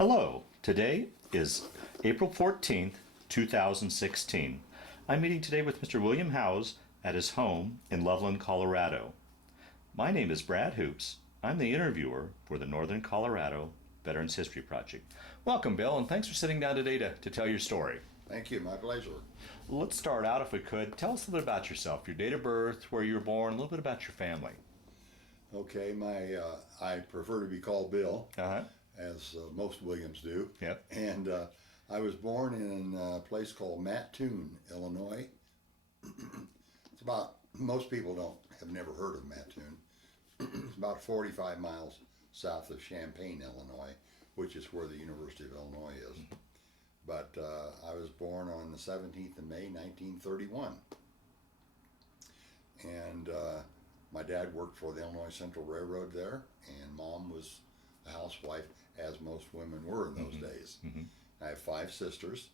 Hello, today is April 14th, 2016. I'm meeting today with Mr. William Howes at his home in Loveland, Colorado. My name is Brad Hoops. I'm the interviewer for the Northern Colorado Veterans History Project. Welcome, Bill, and thanks for sitting down today to tell your story. Thank you, my pleasure. Let's start out, if we could. Tell us a little bit about yourself, your date of birth, where you were born, a little bit about your family. Okay, I prefer to be called Bill, Uh-huh. as most Williams do. Yep. And I was born in a place called Mattoon, Illinois. It's about, most people have never heard of Mattoon. It's about 45 miles south of Champaign, Illinois, which is where the University of Illinois is. But I was born on the 17th of May, 1931. And my dad worked for the Illinois Central Railroad there, and Mom was a housewife, as most women were in those days. Mm-hmm. I have 5 sisters.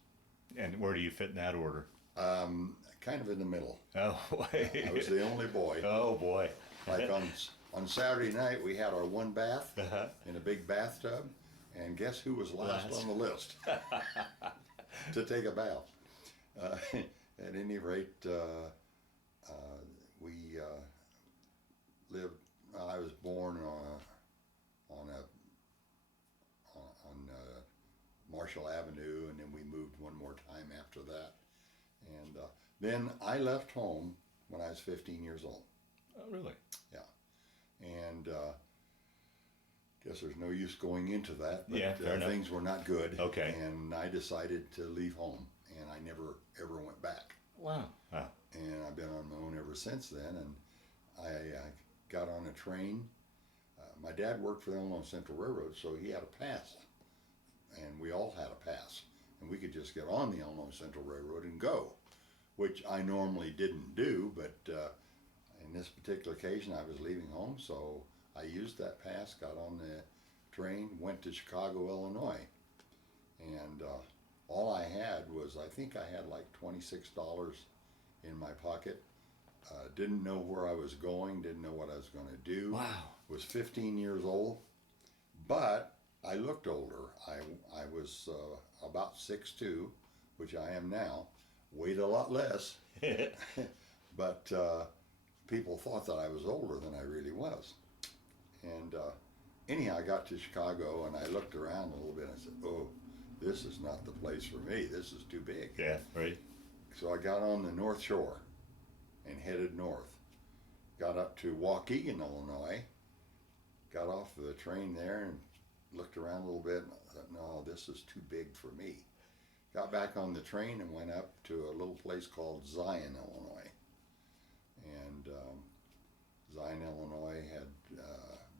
And where do you fit in that order? Kind of in the middle. Oh, boy. I was the only boy. Oh, boy. Like on Saturday night, we had our one bath Uh-huh. in a big bathtub, and guess who was last on the list to take a bath? At any rate, we lived. I was born on Marshall Avenue, and then we moved one more time after that. And then I left home when I was 15 years old. Oh, really? Yeah. And guess there's no use going into that, but Yeah, fair enough. things were not good. Okay. And I decided to leave home, and I never ever went back. Wow. Wow. And I've been on my own ever since then. And I got on a train. My dad worked for the Illinois Central Railroad, so he had a pass, and we all had a pass, and we could just get on the Illinois Central Railroad and go, which I normally didn't do, but in this particular occasion I was leaving home, so I used that pass, got on the train, went to Chicago, Illinois, and all I had was, I think I had like $26 in my pocket. Didn't know where I was going, didn't know what I was going to do. Wow. Was 15 years old, but I looked older. I was about 6'2", which I am now, weighed a lot less, but people thought that I was older than I really was. And anyhow, I got to Chicago, and I looked around a little bit, and I said, oh, this is not the place for me. This is too big. Yeah, right. So I got on the North Shore and headed north. Got up to Waukegan, Illinois, got off the train there and looked around a little bit, and I thought, no, this is too big for me. Got back on the train and went up to a little place called Zion, Illinois. And Zion, Illinois had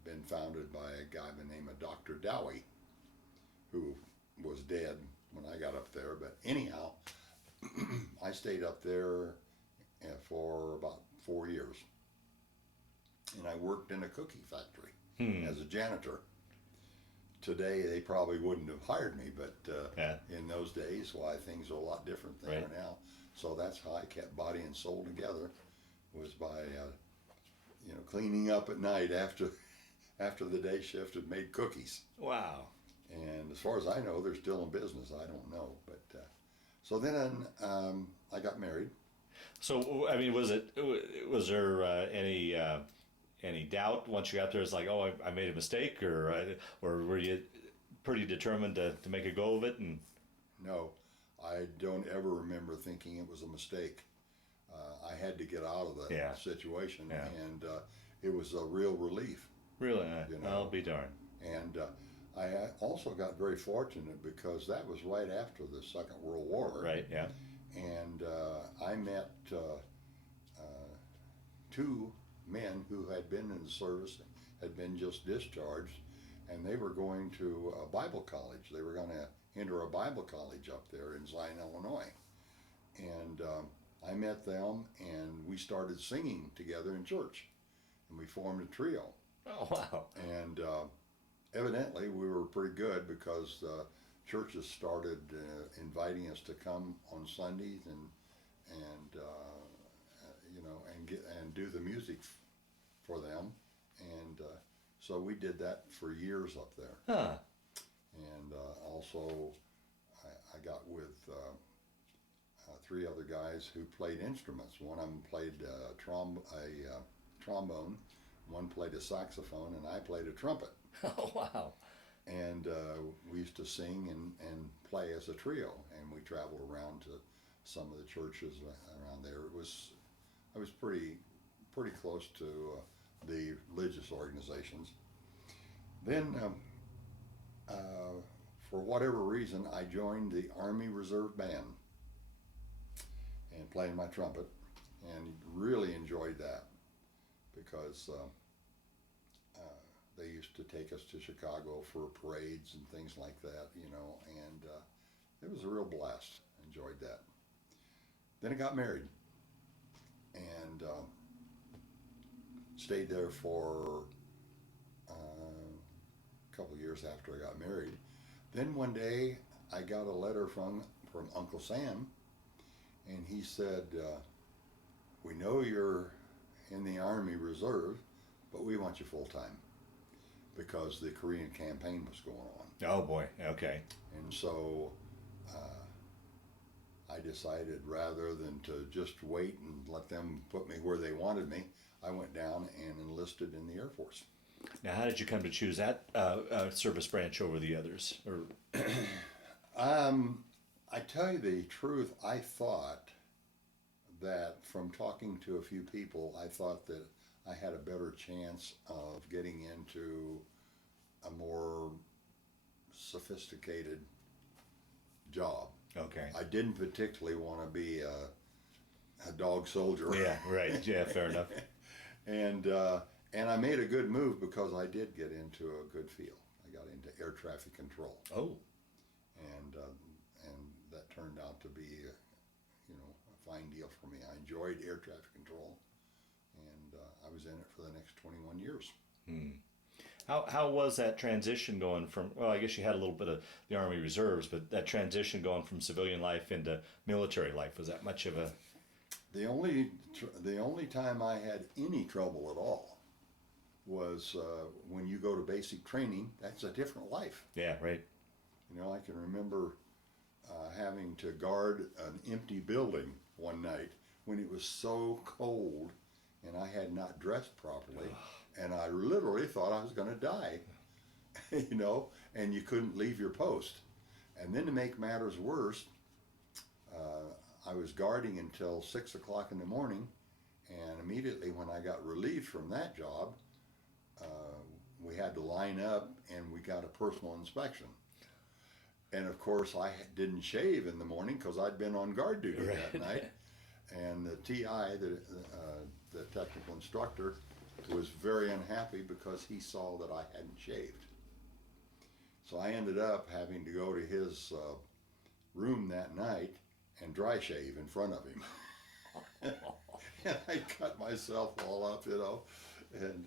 been founded by a guy by the name of Dr. Dowie, who was dead when I got up there. But anyhow, I stayed up there for about 4 years. And I worked in a cookie factory as a janitor. Today, they probably wouldn't have hired me, but in those days, why, things are a lot different than they are now. So that's how I kept body and soul together, was by cleaning up at night after the day shift had made cookies. Wow. And as far as I know, they're still in business. I don't know, but so then I got married. So, I mean, was there any doubt once you got there? It's like, oh, I made a mistake, or were you pretty determined to make a go of it? And no, I don't ever remember thinking it was a mistake. I had to get out of that situation, and it was a real relief. Really, I'll be darned. And I also got very fortunate because that was right after the Second World War. Right. Yeah. And I met 2 men who had been in the service, had been just discharged, and they were going to a Bible college. They were going to enter a Bible college up there in Zion, Illinois. And I met them, and we started singing together in church, and we formed a trio. Oh, wow. And evidently we were pretty good, because churches started inviting us to come on Sundays and do the music for them, and so we did that for years up there. Huh. And also, I got with three other guys who played instruments. One of them played trombone, one played a saxophone, and I played a trumpet. Oh, wow. And we used to sing and play as a trio, and we traveled around to some of the churches around there. I was pretty close to the religious organizations. Then, for whatever reason, I joined the Army Reserve Band and played my trumpet, and really enjoyed that because they used to take us to Chicago for parades and things like that, you know, and it was a real blast. Enjoyed that. Then I got married and stayed there for a couple of years after I got married. Then one day I got a letter from Uncle Sam, and he said, we know you're in the Army Reserve, but we want you full time, because the Korean campaign was going on. Oh boy, okay. And so I decided, rather than to just wait and let them put me where they wanted me, I went down and enlisted in the Air Force. Now, how did you come to choose that service branch over the others? Or I tell you the truth, I thought that from talking to a few people, I thought that I had a better chance of getting into a more sophisticated job. Okay. I didn't particularly want to be a dog soldier. Yeah, right. Yeah, fair enough. And I made a good move because I did get into a good field. I got into air traffic control. Oh. And that turned out to be a fine deal for me. I enjoyed air traffic control, and I was in it for the next 21 years. How was that transition going from, well, I guess you had a little bit of the Army Reserves, but that transition going from civilian life into military life, was that much of a... The only time I had any trouble at all was when you go to basic training. That's a different life. Yeah, right. You know, I can remember having to guard an empty building one night when it was so cold and I had not dressed properly, and I literally thought I was going to die, you know, and you couldn't leave your post. And then to make matters worse, I was guarding until 6 o'clock in the morning, and immediately when I got relieved from that job, we had to line up and we got a personal inspection. And of course I didn't shave in the morning because I'd been on guard duty that night. And the TI, the technical instructor, was very unhappy because he saw that I hadn't shaved. So I ended up having to go to his room that night and dry shave in front of him. And I cut myself all up, you know. And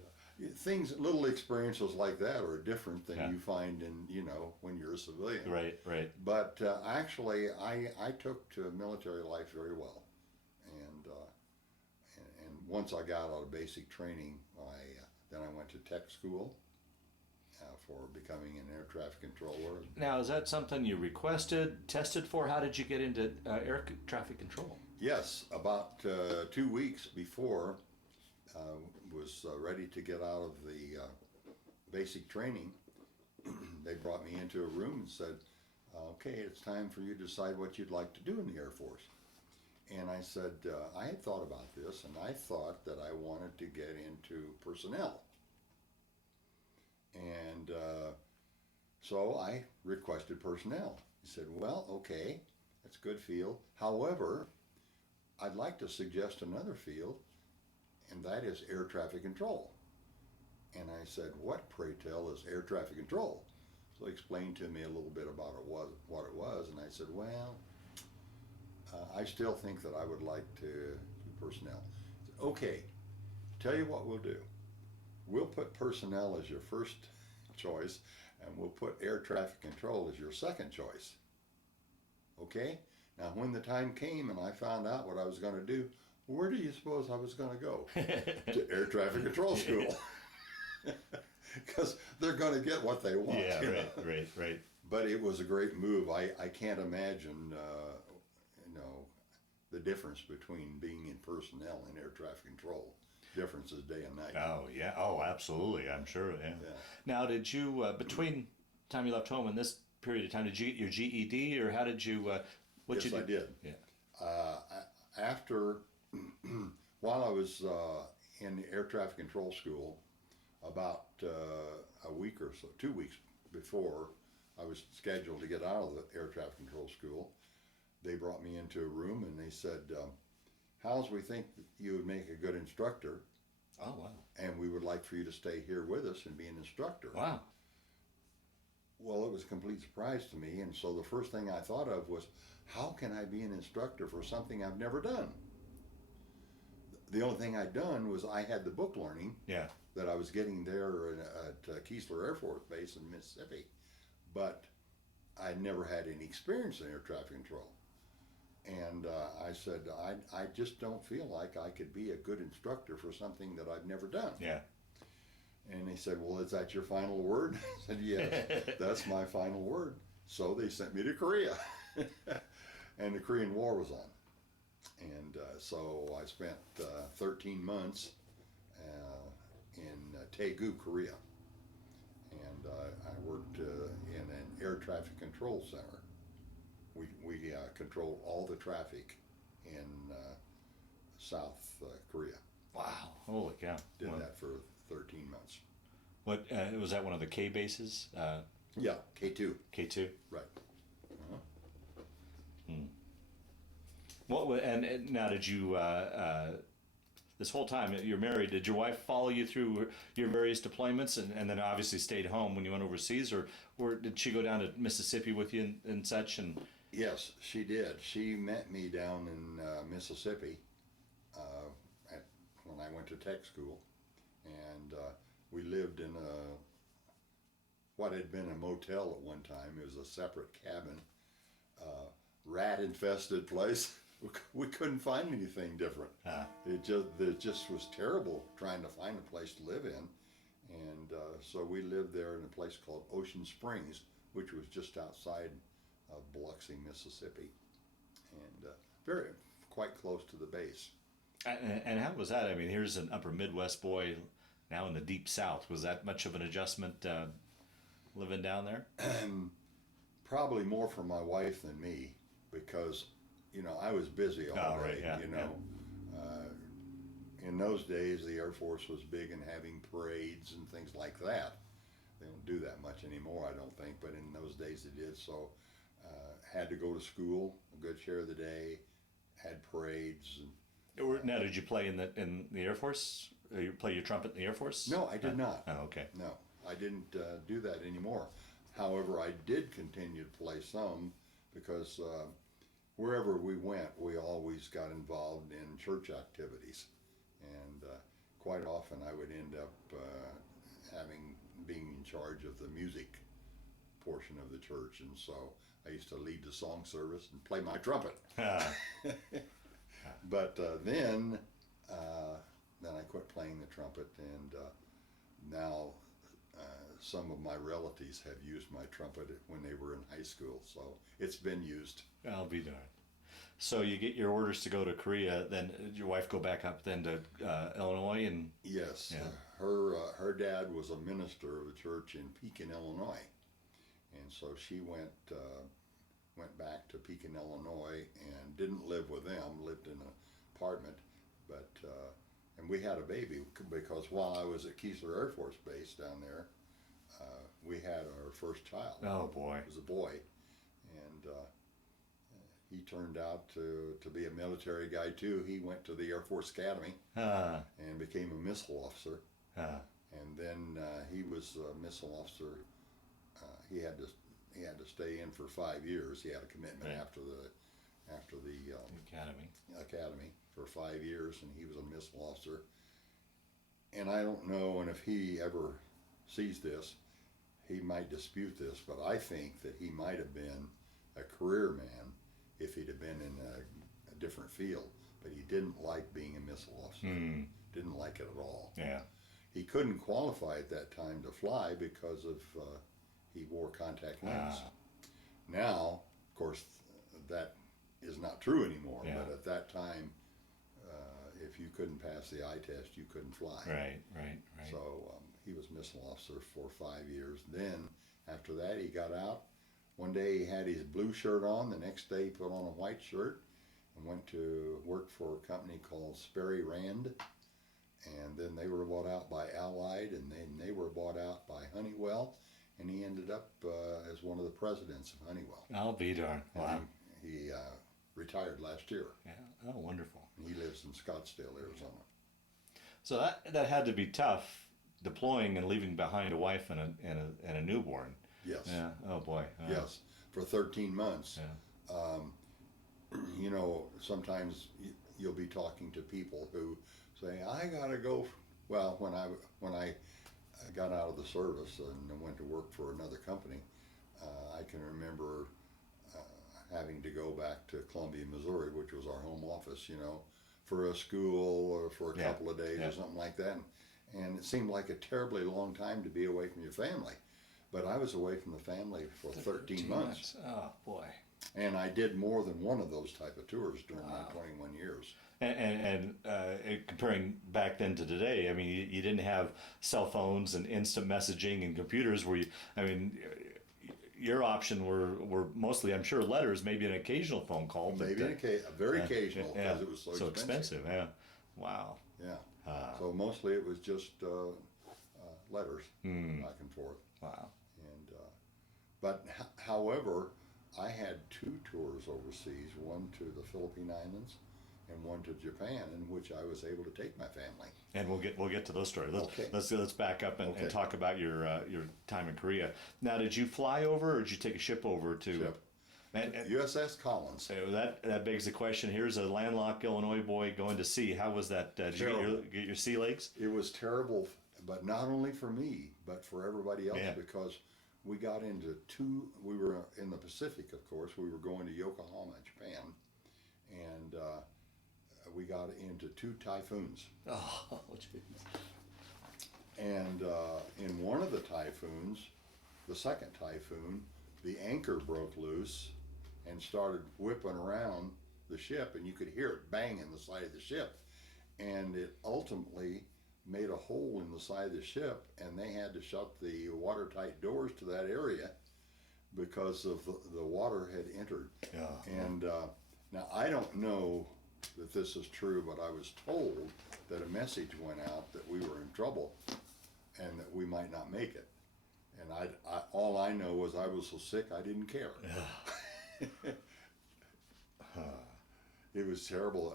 little experiences like that are different than you find in, you know, when you're a civilian. Right, right. But actually, I took to military life very well. And once I got out of basic training, then I went to tech school for becoming an air traffic controller. Now, is that something you requested, tested for? How did you get into air traffic control? Yes, about 2 weeks before was ready to get out of the basic training, they brought me into a room and said, okay, it's time for you to decide what you'd like to do in the Air Force. And I said, I had thought about this, and I thought that I wanted to get into personnel. And so I requested personnel. He said, well, okay, that's a good field. However, I'd like to suggest another field, and that is air traffic control. And I said, what, pray tell, is air traffic control? So he explained to me a little bit about what it was, and I said, well, I still think that I would like to do personnel. He said, okay, tell you what we'll do. We'll put personnel as your first choice, and we'll put air traffic control as your second choice. Okay? Now, when the time came and I found out what I was going to do, where do you suppose I was going to go? To air traffic control school. Because they're going to get what they want. Yeah, right. But it was a great move. I can't imagine, you know, the difference between being in personnel and air traffic control. Difference is day and night. Oh yeah. Oh, absolutely. I'm sure. Yeah. Yeah. Now, did you between the time you left home and this period of time, did you get your GED, or how did you? What Yes, you do? I did. Yeah. After, while I was in the air traffic control school, about a week or so, 2 weeks before I was scheduled to get out of the air traffic control school, they brought me into a room and they said, Howes, we think you would make a good instructor, Oh wow. and we would like for you to stay here with us and be an instructor. Wow. Well, it was a complete surprise to me, and so the first thing I thought of was, how can I be an instructor for something I've never done? The only thing I'd done was I had the book learning Yeah. that I was getting there at Keesler Air Force Base in Mississippi, but I never had any experience in air traffic control. And I said, I just don't feel like I could be a good instructor for something that I've never done. Yeah. And they said, well, is that your final word? I said, yes, that's my final word. So they sent me to Korea. And the Korean War was on. And so I spent 13 months in Daegu, Korea. And I worked in an air traffic control center. We controlled all the traffic in South Korea. Wow. Holy cow. Did Well, that for 13 months. What was that? One of the K bases? Yeah, K2. K2. Right. What? And now, did you? This whole time you're married, did your wife follow you through your various deployments, and then obviously stayed home when you went overseas, or did she go down to Mississippi with you and such? And Yes, she did. She met me down in Mississippi when I went to tech school, and we lived in what had been a motel at one time. It was a separate cabin, rat-infested place. We couldn't find anything different. It just was terrible trying to find a place to live in, and so we lived there in a place called Ocean Springs, which was just outside of Biloxi, Mississippi, and quite close to the base. and how was that? I mean, here's an Upper Midwest boy, now in the Deep South. Was that much of an adjustment living down there? Probably more for my wife than me, because I was busy all day. Right, yeah, In those days, the Air Force was big in having parades and things like that. They don't do that much anymore, I don't think, but in those days they did. So had to go to school a good share of the day, had parades. Now, did you play in the Air Force? You play your trumpet in the Air Force? No, I did not. Oh, okay. No, I didn't do that anymore. However, I did continue to play some, because wherever we went, we always got involved in church activities, and quite often I would end up being in charge of the music portion of the church, and so I used to lead the song service and play my trumpet. But then I quit playing the trumpet, and now some of my relatives have used my trumpet when they were in high school, so it's been used. I'll be darned. So you get your orders to go to Korea, then did your wife go back up then to Illinois? And Yes, yeah. Her dad was a minister of a church in Pekin, Illinois, and so she went back to Pekin, Illinois, and didn't live with them. Lived in an apartment, but and we had a baby, because while I was at Keesler Air Force Base down there, we had our first child. Oh boy. It was a boy, and he turned out to be a military guy too. He went to the Air Force Academy and became a missile officer. And then he was a missile officer. He had to stay in for 5 years. He had a commitment Right. after the academy for 5 years, and he was a missile officer. And I don't know, and if he ever sees this, he might dispute this, but I think that he might have been a career man if he'd have been in a different field. But he didn't like being a missile officer. Didn't like it at all. Yeah. He couldn't qualify at that time to fly because of he wore contact lenses. Now, of course, that is not true anymore. Yeah. But at that time, if you couldn't pass the eye test, you couldn't fly. Right. So he was missile officer for 5 years. Then after that, he got out. One day he had his blue shirt on. The next day he put on a white shirt and went to work for a company called Sperry Rand. And then they were bought out by Allied, and then they were bought out by Honeywell. And he ended up as one of the presidents of Honeywell. I'll be darned. Wow. And he retired last year. Yeah. Oh, wonderful. And he lives in Scottsdale, Arizona. So that had to be tough, deploying and leaving behind a wife and a newborn. Yes. Yeah. Oh boy. Yes. For 13 months. Yeah. You know, sometimes you'll be talking to people who say, "I gotta go." Well, when I got out of the service and went to work for another company, I can remember having to go back to Columbia, Missouri, which was our home office. You know, for a school or for a couple of days or something like that, and it seemed like a terribly long time to be away from your family. But I was away from the family for 13 months. Oh boy. And I did more than one of those type of tours during my 21 years. And comparing back then to today, I mean, you didn't have cell phones and instant messaging and computers where your option were mostly, I'm sure, letters, maybe an occasional phone call. Maybe a very occasional, because it was so expensive. Yeah. Wow. Yeah. So mostly it was just letters back and forth. Wow. And but however, I had 2 tours overseas, one to the Philippine Islands and one to Japan, in which I was able to take my family. And we'll get to those stories. Okay. Let's back up and talk about your time in Korea. Now, did you fly over, or did you take a ship over to? Ship. And USS Collins. so that begs the question. Here's a landlocked Illinois boy going to sea. How was that? Did you get your sea legs? It was terrible, but not only for me, but for everybody else, Yeah. because we got into we were in the Pacific, of course. We were going to Yokohama, Japan, and we got into 2 typhoons. Oh, jeez. And in one of the typhoons, the second typhoon, the anchor broke loose and started whipping around the ship, and you could hear it bang in the side of the ship. And it ultimately made a hole in the side of the ship, and they had to shut the watertight doors to that area because of the water had entered. Yeah. And now I don't know that this is true, but I was told that a message went out that we were in trouble and that we might not make it. And I all I know was I was so sick I didn't care. It was terrible.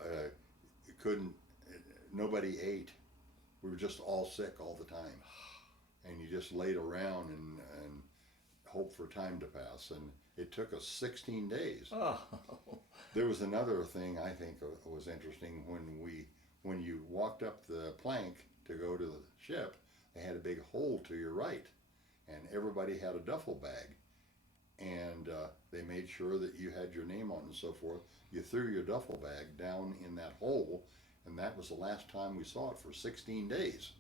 Nobody ate. We were just all sick all the time, and you just laid around and hoped for time to pass. And it took us 16 days. Oh. There was another thing I think was interesting when you walked up the plank to go to the ship. They had a big hole to your right, and everybody had a duffel bag, and they made sure that you had your name on and so forth. You threw your duffel bag down in that hole, and that was the last time we saw it for 16 days.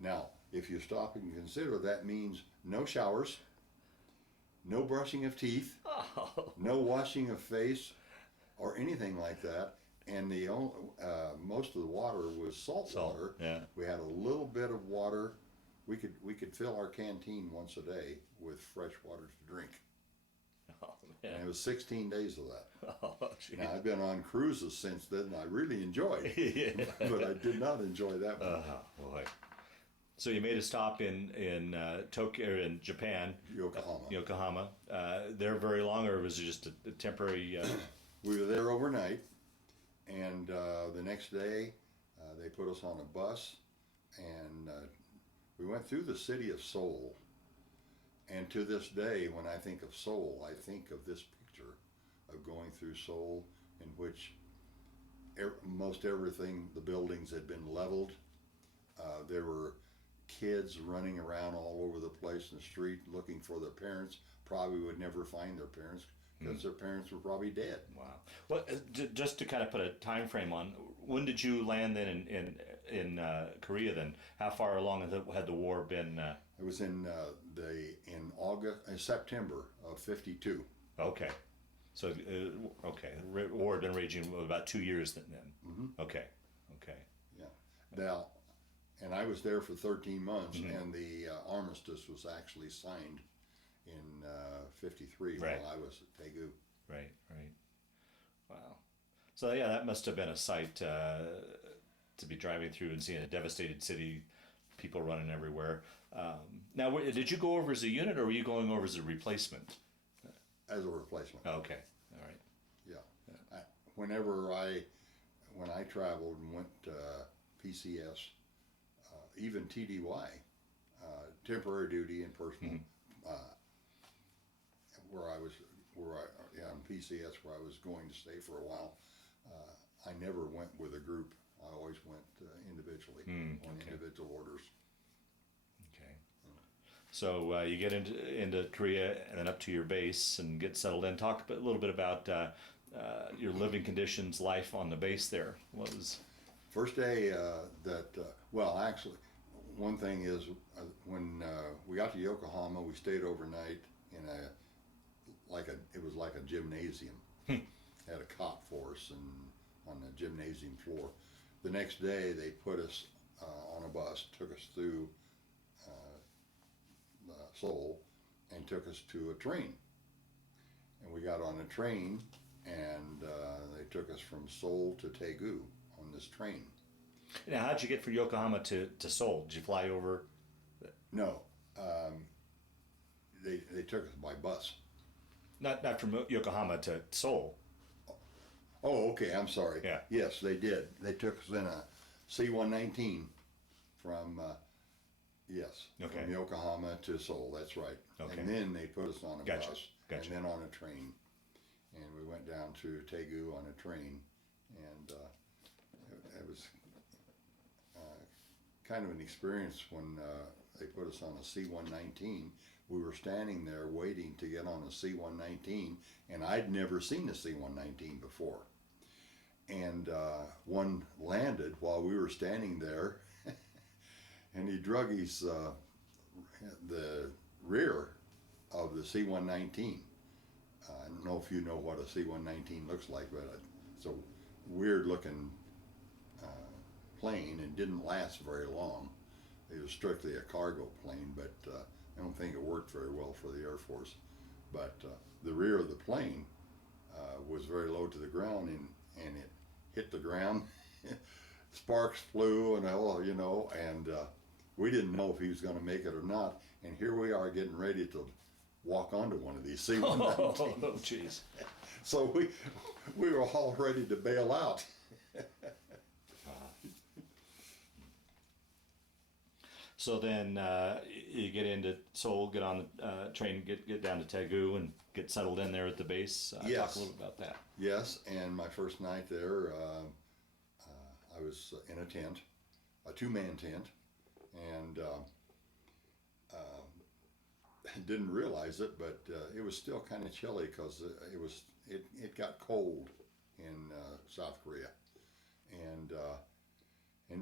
Now, if you stop and consider, that means no showers, no brushing of teeth, no washing of face, or anything like that. And most of the water was salt water. Yeah. We had a little bit of water. We could fill our canteen once a day with fresh water to drink. Oh, man. And it was 16 days of that. Oh, geez. Now, I've been on cruises since then, and I really enjoyed it. But I did not enjoy that one. Boy. So you made a stop in Tokyo, in Japan, Yokohama. There very long, or was it just a temporary? We were there overnight, and the next day they put us on a bus, and we went through the city of Seoul. And to this day, when I think of Seoul, I think of this picture of going through Seoul, in which most everything, the buildings had been leveled. There were kids running around all over the place in the street looking for their parents. Probably would never find their parents because their parents were probably dead. Wow. Well, just to kind of put a time frame on, when did you land then in Korea? Then how far along had the war been? It was in September of '52. Okay. So, okay, war had been raging about 2 years then. Okay, okay. Yeah. Now, and I was there for 13 months, Mm-hmm. and the armistice was actually signed in '53 Right. while I was at Tegu. Right, right. Wow. So yeah, that must have been a sight to be driving through and seeing a devastated city, people running everywhere. Now, did you go over as a unit, or were you going over as a replacement? As a replacement. Oh, okay, all right. Yeah. When I traveled and went PCS, even TDY, temporary duty and personal, where I was, yeah, in PCS where I was going to stay for a while, I never went with a group. I always went individually on Okay. individual orders. Okay. So you get into Korea and then up to your base and get settled in. Talk a little bit about your living conditions, life on the base there. What was? First day well, actually, one thing is when we got to Yokohama, we stayed overnight in it was like a gymnasium. Had a cot for us and on the gymnasium floor. The next day they put us on a bus, took us through Seoul, and took us to a train. And we got on a train, and they took us from Seoul to Daegu on this train. Now, how'd you get from Yokohama to Seoul? Did you fly over? No, they took us by bus. Not from Yokohama to Seoul. Oh, okay. I'm sorry. Yeah. Yes, they did. They took us in a C-119 from Okay. from Yokohama to Seoul. That's right. Okay. And then they put us on a Gotcha. bus, Gotcha. and then on a train, and we went down to Daegu on a train, and it was kind of an experience when they put us on a C-119. We were standing there waiting to get on a C-119, and I'd never seen a C-119 before. And one landed while we were standing there, and he drug the rear of the C-119. I don't know if you know what a C-119 looks like, but it's a weird-looking plane and didn't last very long. It was strictly a cargo plane, but I don't think it worked very well for the Air Force. But the rear of the plane was very low to the ground, and it hit the ground. Sparks flew and all, and we didn't know if he was going to make it or not. And here we are getting ready to walk onto one of these C-119s. Oh, jeez. So we were all ready to bail out. So then you get into Seoul, get on the train, get down to Daegu, and get settled in there at the base. Yes. Talk a little bit about that. Yes, and my first night there, I was in a tent, a two-man tent, and didn't realize it, but it was still kind of chilly because it got cold in South Korea, and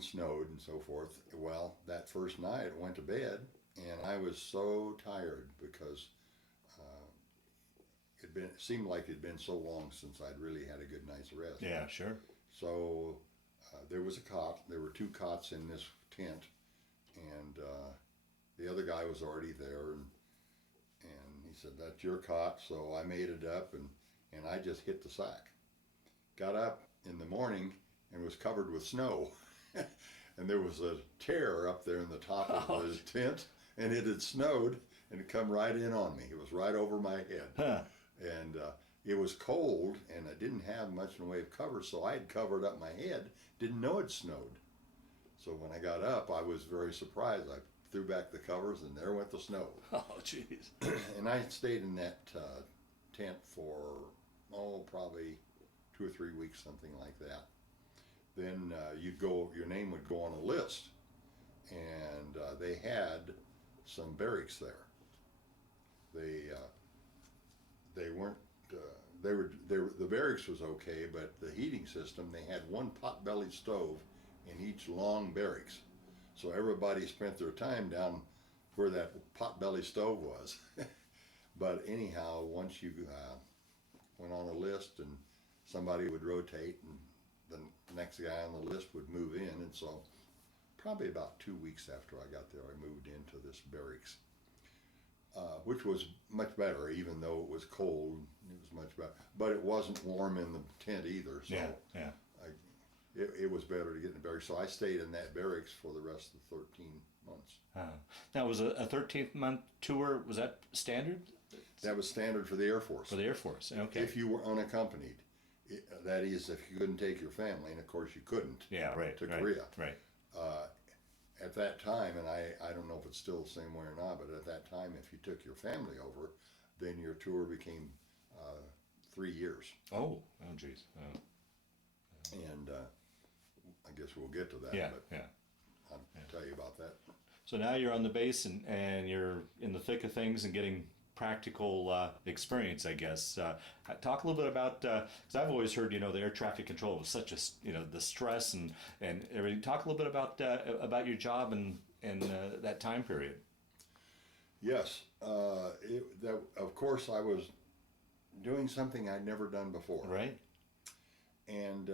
snowed and so forth. Well, that first night I went to bed, and I was so tired because it seemed like it'd been so long since I'd really had a good night's rest. Yeah, sure. So there was a cot. There were two cots in this tent, and the other guy was already there, and he said, "That's your cot." So I made it up, and I just hit the sack. Got up in the morning and was covered with snow, and there was a tear up there in the top of the tent, and it had snowed, and it come right in on me. It was right over my head. Huh. And it was cold, and I didn't have much in the way of cover, so I had covered up my head, didn't know it snowed. So when I got up, I was very surprised. I threw back the covers, and there went the snow. Oh, jeez. And I stayed in that tent for, probably 2 or 3 weeks, something like that. Then your name would go on a list, and they had some barracks there. They weren't. The barracks was okay, but the heating system, they had one pot-bellied stove in each long barracks, so everybody spent their time down where that pot-bellied stove was. But anyhow, once you went on a list, and somebody would rotate, and the next guy on the list would move in. And so probably about 2 weeks after I got there, I moved into this barracks, which was much better, even though it was cold. It was much better, but it wasn't warm in the tent either. So yeah. it was better to get in the barracks. So I stayed in that barracks for the rest of the 13 months. Now, was a 13th-month tour, was that standard? That was standard for the Air Force. For the Air Force, okay. If you were unaccompanied, that is, if you couldn't take your family, and of course you couldn't. Yeah, right. To Korea. Right. At that time, and I don't know if it's still the same way or not, but at that time, if you took your family over, then your tour became 3 years. Oh, geez. Oh. And I guess we'll get to that. Yeah, but yeah. I'll tell you about that. So now you're on the base and you're in the thick of things and getting practical experience, I guess. Talk a little bit about, because I've always heard, the air traffic control was such a, the stress and everything. Talk a little bit about your job and that time period. Yes. Of course, I was doing something I'd never done before. Right. And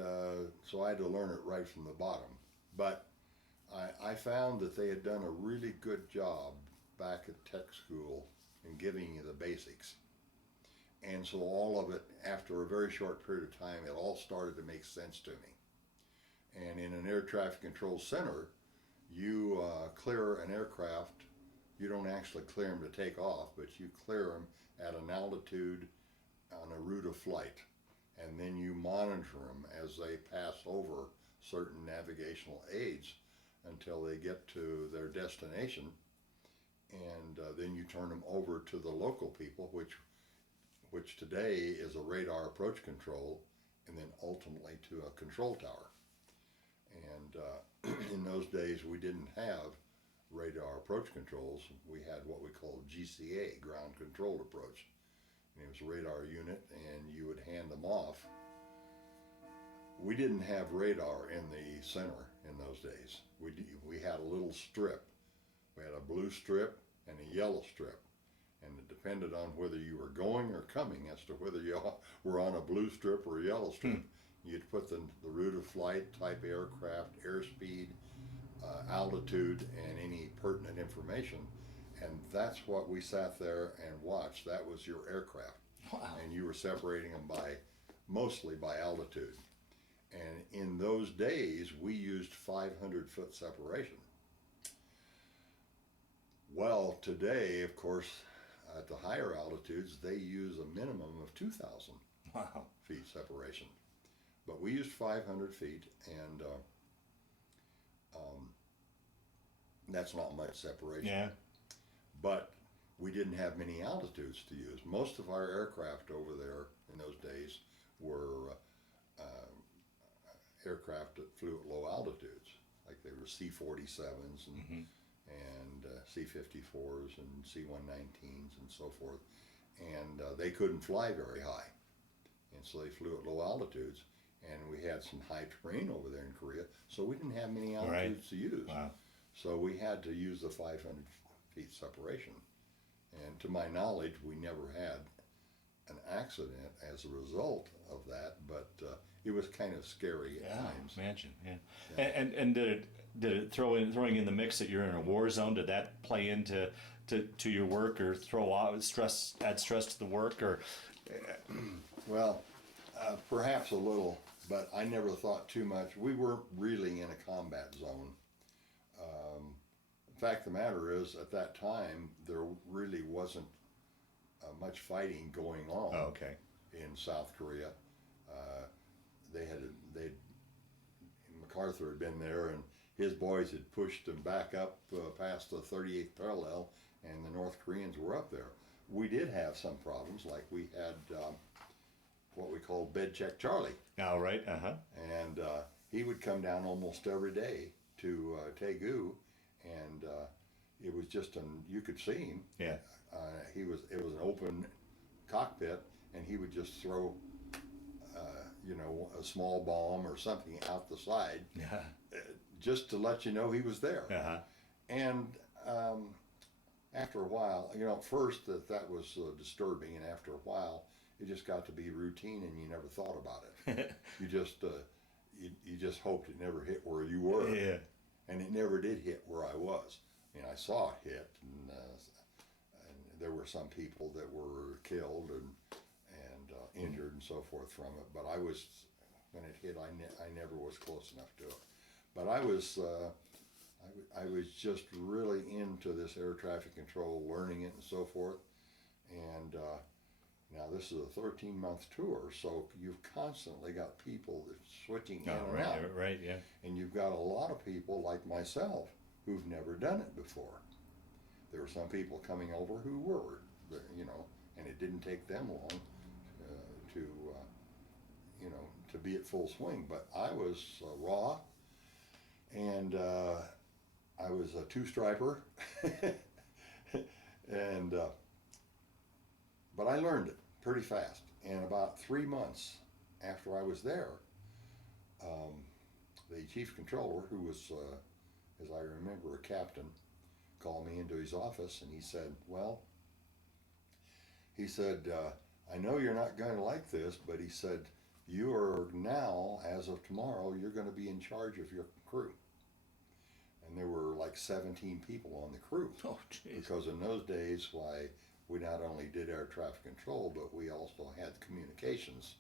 so I had to learn it right from the bottom. But I found that they had done a really good job back at tech school in giving you the basics. And so all of it, after a very short period of time, it all started to make sense to me. And in an air traffic control center, you clear an aircraft. You don't actually clear them to take off, but you clear them at an altitude on a route of flight. And then you monitor them as they pass over certain navigational aids until they get to their destination. And then you turn them over to the local people, which today is a radar approach control, and then ultimately to a control tower. And in those days, we didn't have radar approach controls. We had what we called GCA, ground controlled approach. And it was a radar unit, and you would hand them off. We didn't have radar in the center in those days. We had a little strip. We had a blue strip and a yellow strip, and it depended on whether you were going or coming as to whether you were on a blue strip or a yellow strip. You'd put the route of flight, type aircraft, airspeed, altitude, and any pertinent information, and that's what we sat there and watched. That was your aircraft. Wow. And you were separating them mostly by altitude. And in those days, we used 500-foot separation. Well, today, of course, at the higher altitudes, they use a minimum of 2,000 feet separation. But we used 500 feet, and that's not much separation. Yeah. But we didn't have many altitudes to use. Most of our aircraft over there in those days were aircraft that flew at low altitudes, like they were C-47s and C-54s and C-119s and so forth. And they couldn't fly very high. And so they flew at low altitudes. And we had some high terrain over there in Korea, so we didn't have many altitudes to use. Wow. So we had to use the 500 feet separation. And to my knowledge, we never had an accident as a result of that, but it was kind of scary at times. Imagine, yeah. And did it throwing in the mix that you're in a war zone? Did that play into to your work, or add stress to the work, or? Well, perhaps a little, but I never thought too much. We weren't really in a combat zone. The fact of the matter is, at that time, there really wasn't much fighting going on in South Korea. MacArthur had been there, and his boys had pushed them back up past the 38th parallel, and the North Koreans were up there. We did have some problems, like we had what we called Bed Check Charlie. Oh, right, And he would come down almost every day to Daegu, and it was just you could see him. Yeah. It was an open cockpit, and he would just throw, a small bomb or something out the side, just to let you know he was there. And after a while, at first that was disturbing, and after a while, it just got to be routine, and you never thought about it. You just you just hoped it never hit where you were, Yeah. and it never did hit where I was. I mean, I saw it hit, and there were some people that were killed and injured and so forth from it. But I was, when it hit, I never was close enough to it. But I was just really into this air traffic control, learning it and so forth. And now this is a 13-month tour, so you've constantly got people that are switching in and right, out. right, yeah. And you've got a lot of people like myself who've never done it before. There were some people coming over who were, and it didn't take them long to be at full swing. But I was raw, and I was a two-striper, and but I learned it pretty fast. And about 3 months after I was there, the chief controller, who was, as I remember, a captain, called me into his office, and he said, I know you're not going to like this, but he said, you are now, as of tomorrow, you're going to be in charge of your crew. And there were like 17 people on the crew. Oh, jeez. Because in those days, we not only did air traffic control, but we also had communications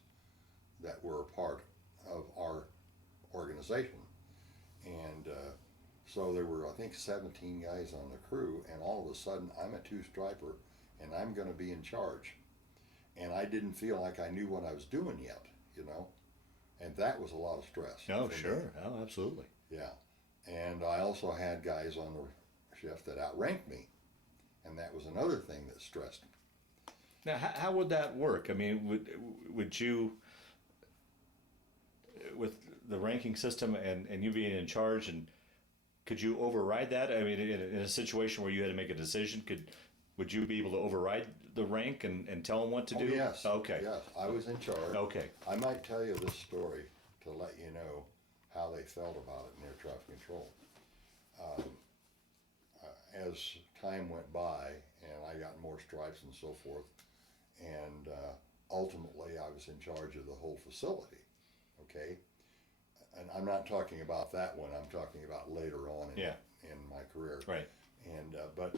that were a part of our organization. And so there were, I think, 17 guys on the crew, and all of a sudden I'm a two-striper, and I'm going to be in charge. And I didn't feel like I knew what I was doing yet, and that was a lot of stress. Oh, sure. Oh, absolutely. Yeah. And I also had guys on the shift that outranked me, and that was another thing that stressed me. Now, how would that work? I mean, would you, with the ranking system and you being in charge, and could you override that? I mean, in a situation where you had to make a decision, would you be able to override the rank and tell them what to do? Yes. Okay. Yes, I was in charge. Okay. I might tell you this story to let you know how they felt about it in air traffic control. As time went by, and I got more stripes and so forth, and ultimately I was in charge of the whole facility. Okay, and I'm not talking about that one. I'm talking about later on in my career. Right. And but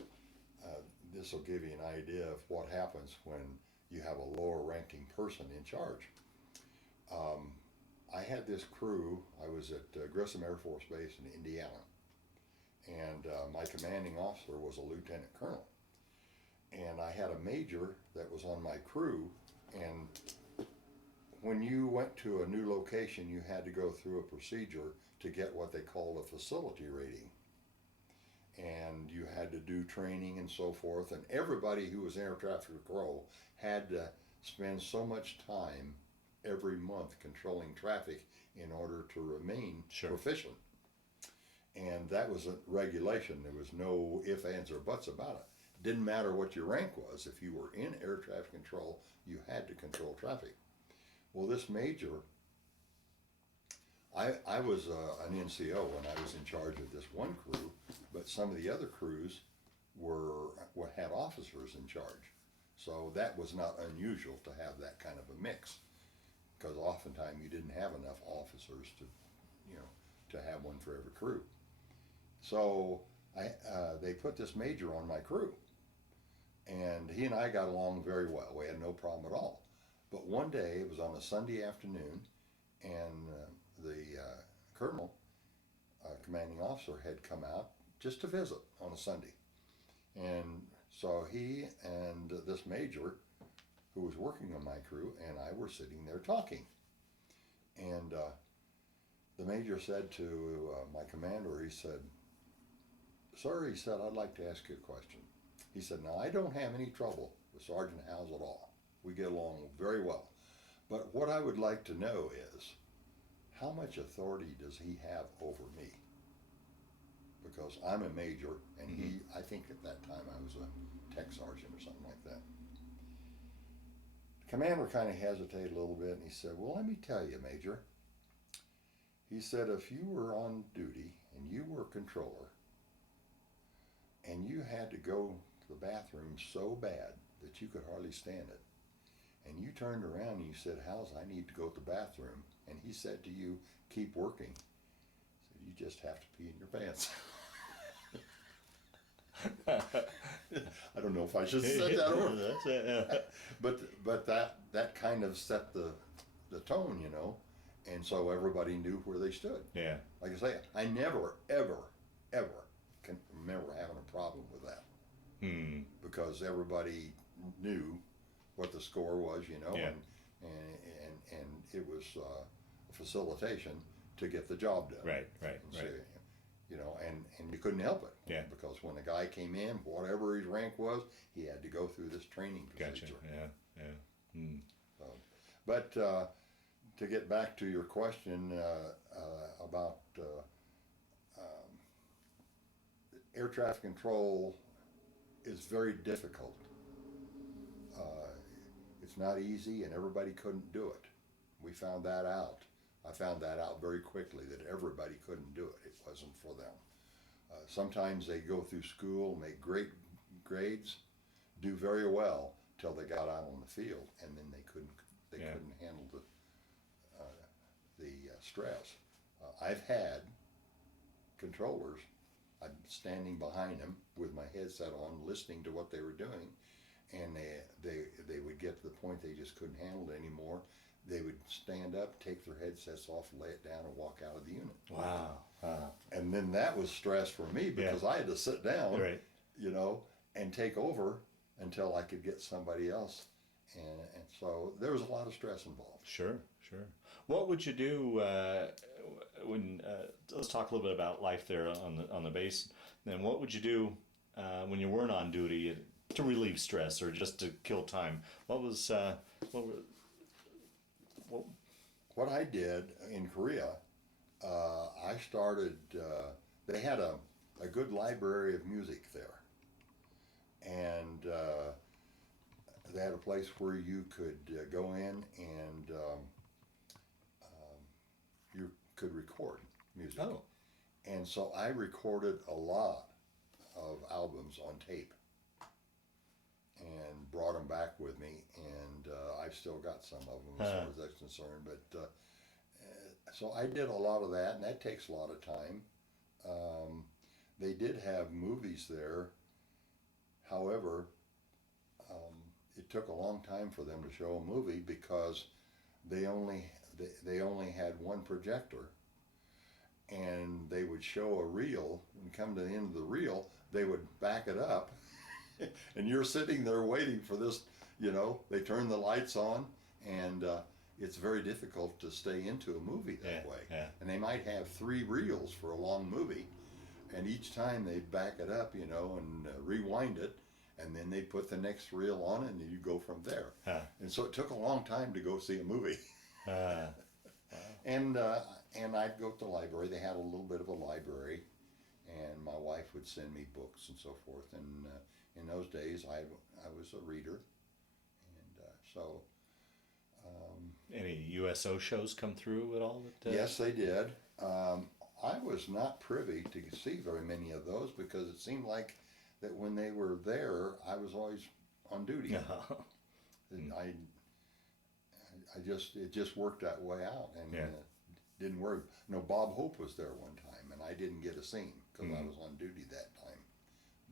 this will give you an idea of what happens when you have a lower ranking person in charge. I had this crew. I was at Grissom Air Force Base in Indiana, and my commanding officer was a lieutenant colonel. And I had a major that was on my crew, and when you went to a new location, you had to go through a procedure to get what they called a facility rating. And you had to do training and so forth, and everybody who was in air traffic control had to spend so much time every month controlling traffic in order to remain proficient. And that was a regulation. There was no ifs, ands, or buts about it. Didn't matter what your rank was. If you were in air traffic control, you had to control traffic. Well, this major, I was an NCO when I was in charge of this one crew, but some of the other crews had officers in charge. So that was not unusual to have that kind of a mix, because oftentimes you didn't have enough officers to have one for every crew. So they put this major on my crew, and he and I got along very well. We had no problem at all. But one day, it was on a Sunday afternoon, and the colonel, commanding officer, had come out just to visit on a Sunday. And so he and this major, who was working on my crew, and I were sitting there talking. And the major said to my commander, he said, "Sir," he said, "I'd like to ask you a question." He said, "Now, I don't have any trouble with Sergeant Howes at all. We get along very well. But what I would like to know is, how much authority does he have over me? Because I'm a major, and I think at that time I was a tech sergeant or something like that." The commander kind of hesitated a little bit, and he said, "Well, let me tell you, Major." He said, "If you were on duty and you were controller, and you had to go to the bathroom so bad that you could hardly stand it, and you turned around and you said, "Howes, I need to go to the bathroom," and he said to you, "Keep working," said, "You just have to pee in your pants." I don't know if I should have said that, or That's it, yeah. but that kind of set the tone, you know, and so everybody knew where they stood. Yeah. Like I say, I never ever can remember having a problem with that, because everybody knew what the score was, you know, Yeah. and it was a facilitation to get the job done. Right. And so, you know, and you couldn't help it. Yeah. Because when a guy came in, whatever his rank was, he had to go through this training procedure. Gotcha. Yeah. So, but to get back to your question about air traffic control is very difficult. It's not easy, and everybody couldn't do it. We found that out. I found that out very quickly, that everybody couldn't do it. It wasn't for them. Sometimes they go through school, make great grades, do very well till they got out on the field, and then they couldn't handle the stress. I've had controllers. I'm standing behind them with my headset on, listening to what they were doing, and they would get to the point they just couldn't handle it anymore. They would stand up, take their headsets off, lay it down, and walk out of the unit. Wow. And then that was stress for me, because I had to sit down, Right. you know, and take over until I could get somebody else. And so there was a lot of stress involved. Sure. What would you do when? Let's talk a little bit about life there on the base. Then, what would you do when you weren't on duty to relieve stress or just to kill time? What I did in Korea, I started, they had a good library of music there. And they had a place where you could go in and you could record music. Oh. And so I recorded a lot of albums on tape and brought them back with me, and I've still got some of them as far as that's concerned. But so I did a lot of that, and that takes a lot of time. They did have movies there. However, it took a long time for them to show a movie, because they only had one projector, and they would show a reel, and come to the end of the reel, they would back it up, and you're sitting there waiting for this, you know, they turn the lights on, and it's very difficult to stay into a movie that way. Yeah. And they might have 3 reels for a long movie, and each time they'd back it up, you know, and rewind it, and then they'd put the next reel on, and you go from there. And so it took a long time to go see a movie. And I'd go to the library. They had a little bit of a library, and my wife would send me books and so forth. And in those days, I was a reader, and so. Any USO shows come through at all? Yes, they did. I was not privy to see very many of those, because it seemed like that when they were there, I was always on duty. And it just worked that way out, and didn't worry. No, Bob Hope was there one time, and I didn't get a scene because I was on duty that time.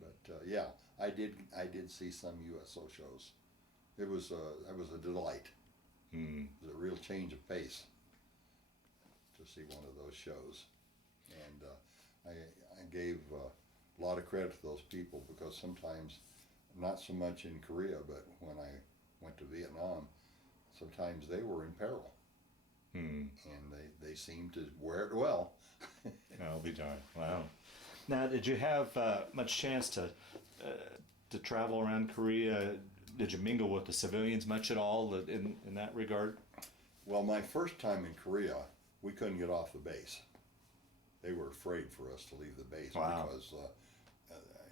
But yeah, I did see some USO shows. It was a delight. It was a real change of pace to see one of those shows, and I gave a lot of credit to those people, because sometimes, not so much in Korea, but when I went to Vietnam, sometimes they were in peril, and they seemed to wear it well. I'll be darned. Wow. Now, did you have much chance to travel around Korea? Did you mingle with the civilians much at all in that regard? Well, my first time in Korea, we couldn't get off the base. They were afraid for us to leave the base. Wow. Because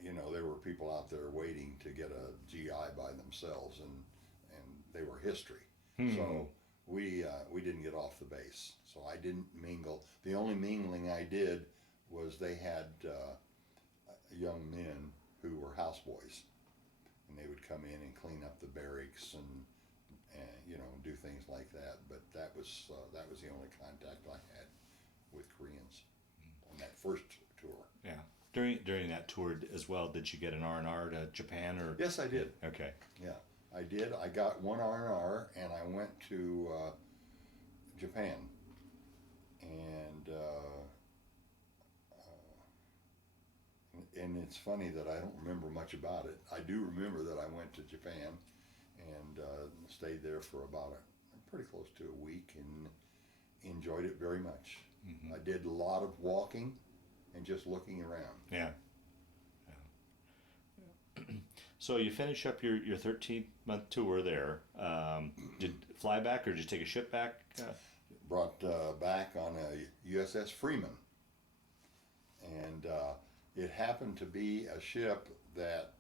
you know, there were people out there waiting to get a GI by themselves, and they were history. So we didn't get off the base. So I didn't mingle. The only mingling I did was they had young men who were houseboys, and they would come in and clean up the barracks do things like that. But that was the only contact I had with Koreans on that first tour. Yeah. During that tour as well, did you get an R&R to Japan or? Yes, I did. Okay. Yeah, I did. I got one R&R, and I went to Japan, and it's funny that I don't remember much about it. I do remember that I went to Japan and stayed there for about pretty close to a week and enjoyed it very much. Mm-hmm. I did a lot of walking and just looking around. Yeah. So you finish up your 13-month tour there. Did you fly back or did you take a ship back? Brought back on a USS Freeman, and it happened to be a ship that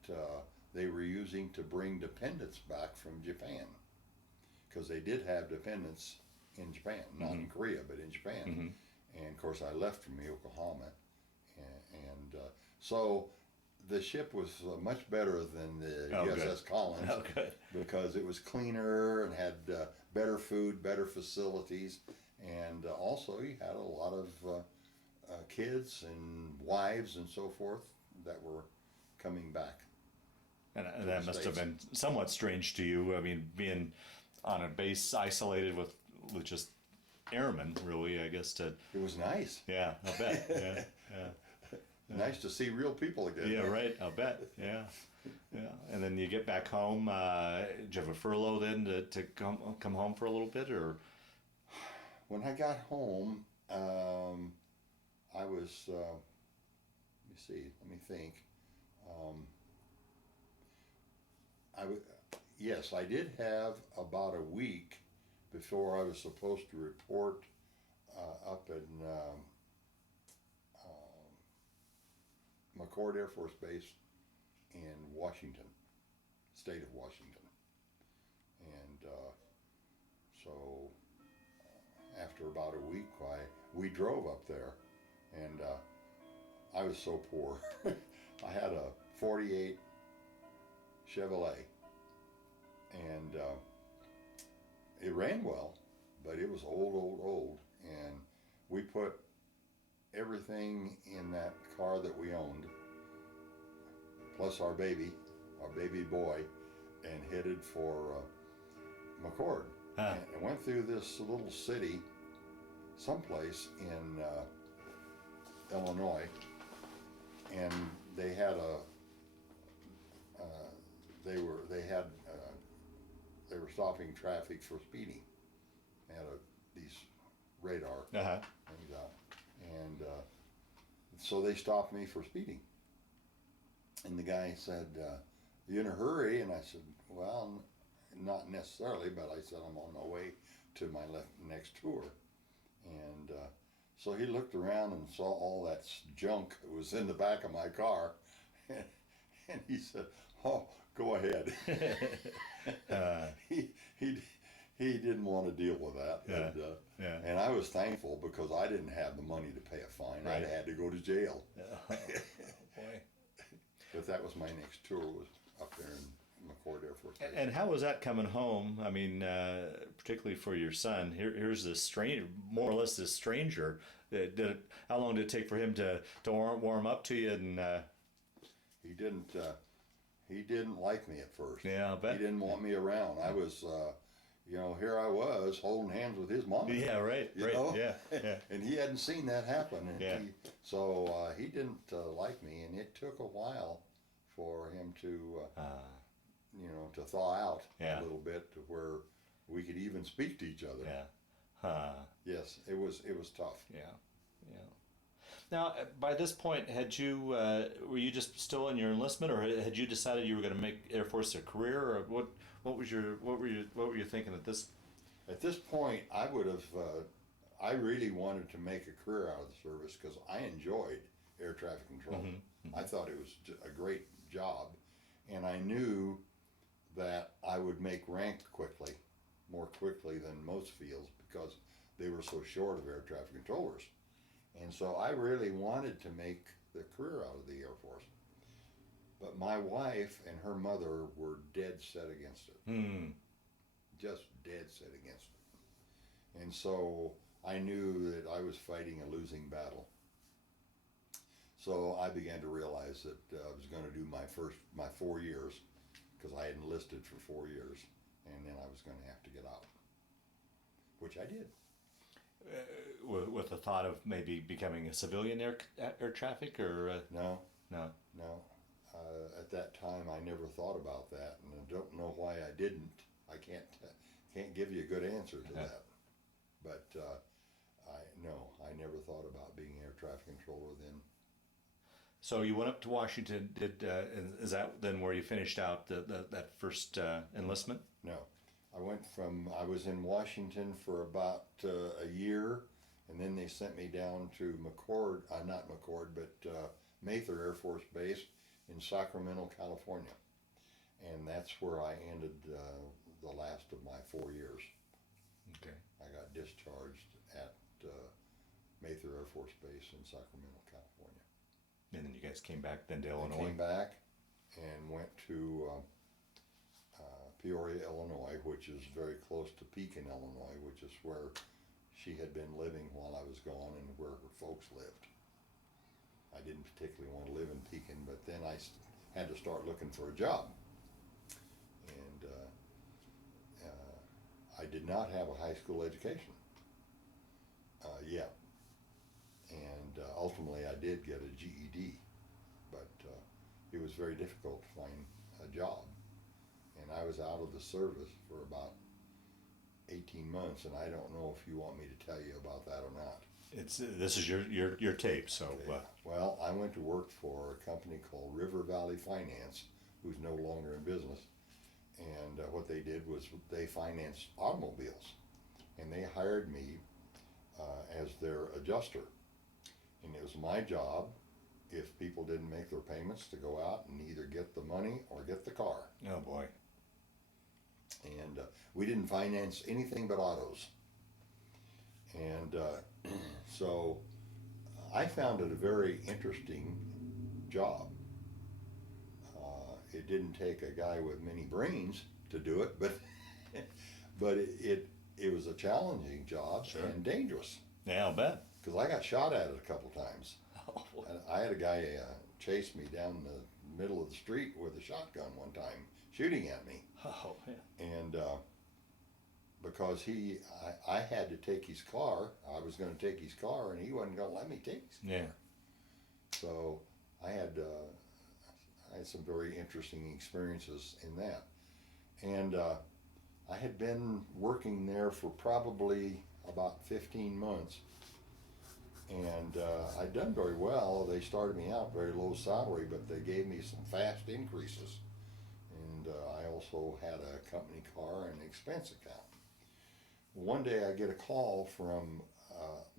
they were using to bring dependents back from Japan, because they did have dependents in Japan, not in Korea, but in Japan. Mm-hmm. And of course, I left from Yokohama, and so the ship was much better than the USS Collins, because it was cleaner and had better food, better facilities, and also you had a lot of kids and wives and so forth that were coming back. And that must have been somewhat strange to you. I mean, being on a base isolated with just airmen, really, I guess. It was nice. Yeah, I'll bet. Yeah. Nice to see real people again. Yeah, right. I'll bet. Yeah. And then you get back home. Did you have a furlough then to come home for a little bit, or? When I got home, I was. Let me think. Yes, I did have about a week before I was supposed to report up in McCord Air Force Base in Washington, state of Washington. And so after about a week, we drove up there, and I was so poor. I had a 48 Chevrolet, and it ran well, but it was old, and we put everything in that car that we owned, plus our baby boy, and headed for McCord. And went through this little city, someplace in Illinois, and they had they were stopping traffic for speeding. They had these radar things out, and so they stopped me for speeding. And the guy said, "You in a hurry?" And I said, "Well, not necessarily, but I said I'm on my way to my next tour." And so he looked around and saw all that junk that was in the back of my car, and he said, "Oh, go ahead." He didn't want to deal with that. And I was thankful, because I didn't have the money to pay a fine. Right. I had to go to jail. Oh, boy. But that was my next tour, was up there in McCord Air Force Base. And how was that coming home? I mean, particularly for your son. Here's this stranger, more or less this stranger. How long did it take for him to warm up to you? And he didn't like me at first. Yeah, I bet. He didn't want me around. I was, here I was holding hands with his mom. Yeah, right. You know? Yeah. And he hadn't seen that happen. And Yeah. So he didn't like me, and it took a while for him to, to thaw out a little bit, to where we could even speak to each other. Yeah. Yes, it was tough. Yeah. Now, by this point, were you just still in your enlistment, or had you decided you were going to make Air Force a career, or what were you thinking at this? At this point, I would have. I really wanted to make a career out of the service, because I enjoyed air traffic control. Mm-hmm. I thought it was a great job, and I knew that I would make rank quickly, more quickly than most fields, because they were so short of air traffic controllers. And so I really wanted to make the career out of the Air Force. But my wife and her mother were dead set against it. just dead set against it. And so I knew that I was fighting a losing battle. So I began to realize that I was going to do my 4 years, because I had enlisted for 4 years, and then I was going to have to get out, which I did. With the thought of maybe becoming a civilian air traffic, or No, no? no. At that time, I never thought about that, and I don't know why I didn't. I can't give you a good answer to that. But I never thought about being air traffic controller then. So you went up to Washington. Is that then where you finished out that first enlistment? No, I was in Washington for about a year, and then they sent me down to not McCord, but Mather Air Force Base in Sacramento, California. And that's where I ended the last of my 4 years. Okay. I got discharged at Mather Air Force Base in Sacramento, California. And then you guys came back then to I Illinois? came back and went to Peoria, Illinois, which is very close to Pekin, Illinois, which is where she had been living while I was gone and where her folks lived. I didn't particularly want to live in Pekin, but then I had to start looking for a job. And I did not have a high school education yet. And ultimately I did get a GED, but it was very difficult to find a job. And I was out of the service for about 18 months, and I don't know if you want me to tell you about that or not. This is your tape, so. Okay. Well, I went to work for a company called River Valley Finance, who's no longer in business. And what they did was they financed automobiles, and they hired me as their adjuster. And it was my job, if people didn't make their payments, to go out and either get the money or get the car. Oh boy. And we didn't finance anything but autos. And so I found it a very interesting job. It didn't take a guy with many brains to do it, but it was a challenging job. Sure. And dangerous. Yeah, I'll bet. Because I got shot at it a couple times. Oh. I had a guy chase me down the middle of the street with a shotgun one time, shooting at me. Oh, yeah. And because I had to take his car, I was going to take his car, and he wasn't going to let me take his car. Yeah. So I had some very interesting experiences in that. And I had been working there for probably about 15 months. And I'd done very well. They started me out very low salary, but they gave me some fast increases. And I also had a company car and expense account. One day I get a call from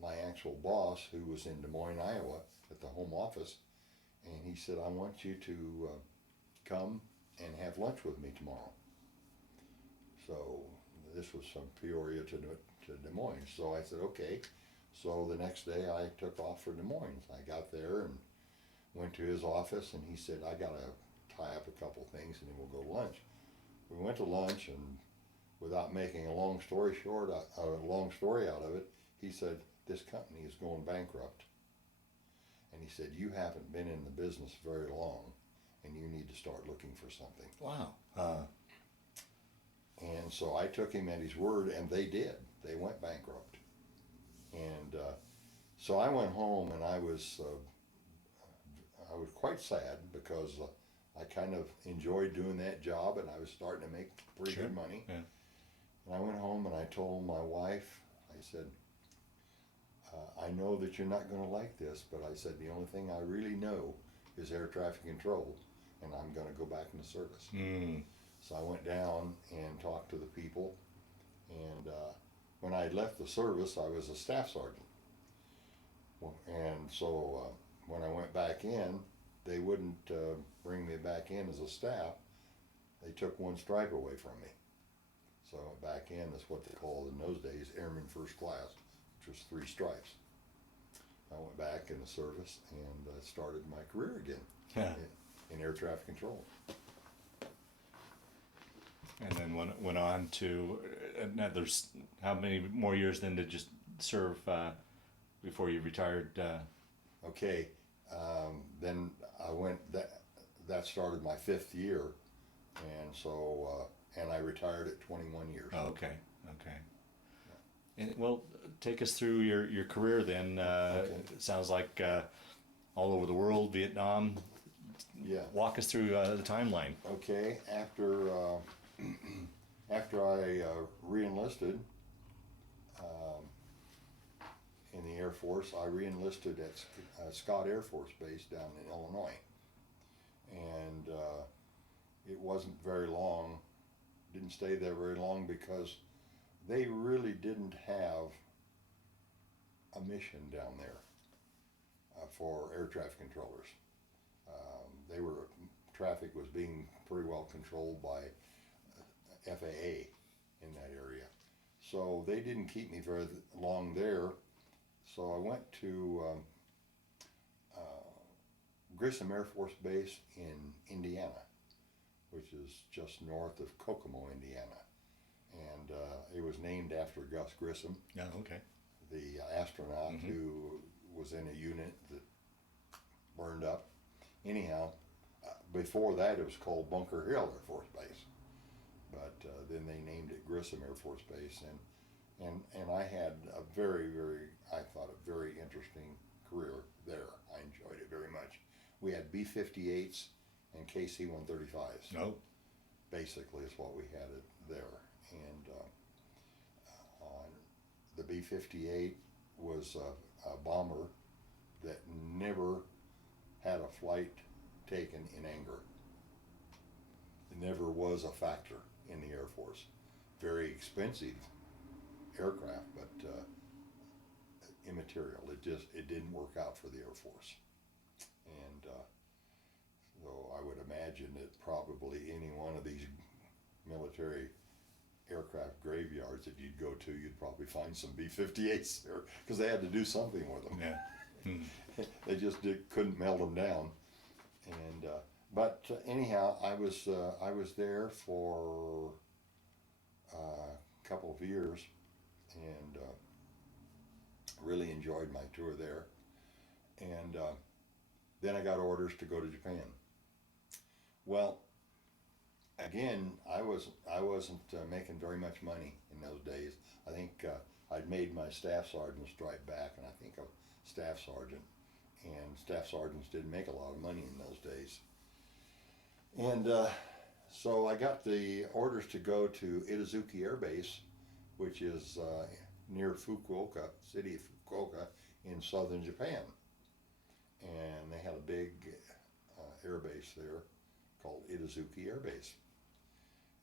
my actual boss, who was in Des Moines, Iowa, at the home office, and he said, I want you to come and have lunch with me tomorrow. So this was from Peoria to Des Moines. So I said, okay. So the next day I took off for Des Moines. I got there and went to his office, and he said, I got to tie up a couple things and then we'll go to lunch. We went to lunch, and without making a long story out of it, he said, this company is going bankrupt. And he said, you haven't been in the business very long, and you need to start looking for something. Wow. And so I took him at his word, and they did. They went bankrupt. And so I went home, and I was quite sad, because I kind of enjoyed doing that job, and I was starting to make pretty good money. Yeah. And I went home and I told my wife, I said, I know that you're not going to like this, but I said, the only thing I really know is air traffic control, and I'm going to go back in the service. Mm. So I went down and talked to the people, and when I left the service, I was a staff sergeant. And so when I went back in, they wouldn't bring me back in as a staff. They took one stripe away from me. So back in is what they called in those days Airman First Class, which was 3 stripes. I went back in the service and started my career again in air traffic control. And then went on to another. How many more years then did you serve before you retired? Okay, then I went, that started my 5th year, and so, and I retired at 21 years. Oh, okay, okay. And, well, take us through your career then. Okay. It sounds like all over the world, Vietnam. Yeah. Walk us through the timeline. Okay, after I re-enlisted in the Air Force, I re-enlisted at Scott Air Force Base down in Illinois, and it wasn't very long. Didn't stay there very long because they really didn't have a mission down there for air traffic controllers. Traffic was being pretty well controlled by FAA in that area. So they didn't keep me very long there. So I went to Grissom Air Force Base in Indiana, which is just north of Kokomo, Indiana. And it was named after Gus Grissom, Yeah, okay. the astronaut who was in a unit that burned up. Anyhow, before that it was called Bunker Hill Air Force Base, but then they named it Grissom Air Force Base, and I had a very, I thought a very interesting career there. I enjoyed it very much. We had B-58s and KC-135s. No. Basically is what we had there, and the B-58 was a bomber that never had a flight taken in anger. It never was a factor in the Air Force. Very expensive aircraft, but immaterial. It didn't work out for the Air Force. And so I would imagine that probably any one of these military aircraft graveyards that you'd go to, you'd probably find some B-58s there, because they had to do something with them. Yeah. They just couldn't melt them down. And but anyhow, I was there for a couple of years, and really enjoyed my tour there. And then I got orders to go to Japan. Well, again, I wasn't making very much money in those days. I think I'd made my staff sergeant strike back, and I think a staff sergeant. And staff sergeants didn't make a lot of money in those days. And so I got the orders to go to Itazuki Air Base, which is near Fukuoka, city of Fukuoka in southern Japan. And they had a big air base there called Itazuki Air Base.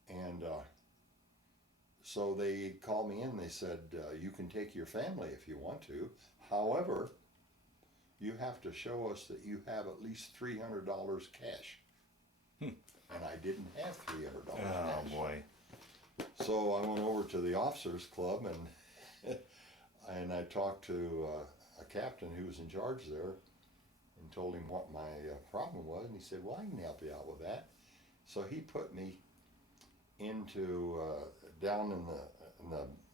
And so they called me in, they said, you can take your family if you want to. However, you have to show us that you have at least $300 cash. And I didn't have $300 cash. Oh boy. So I went over to the officers club, and I talked to a captain who was in charge there, and told him what my problem was, and he said, well, I can help you out with that. So he put me into down in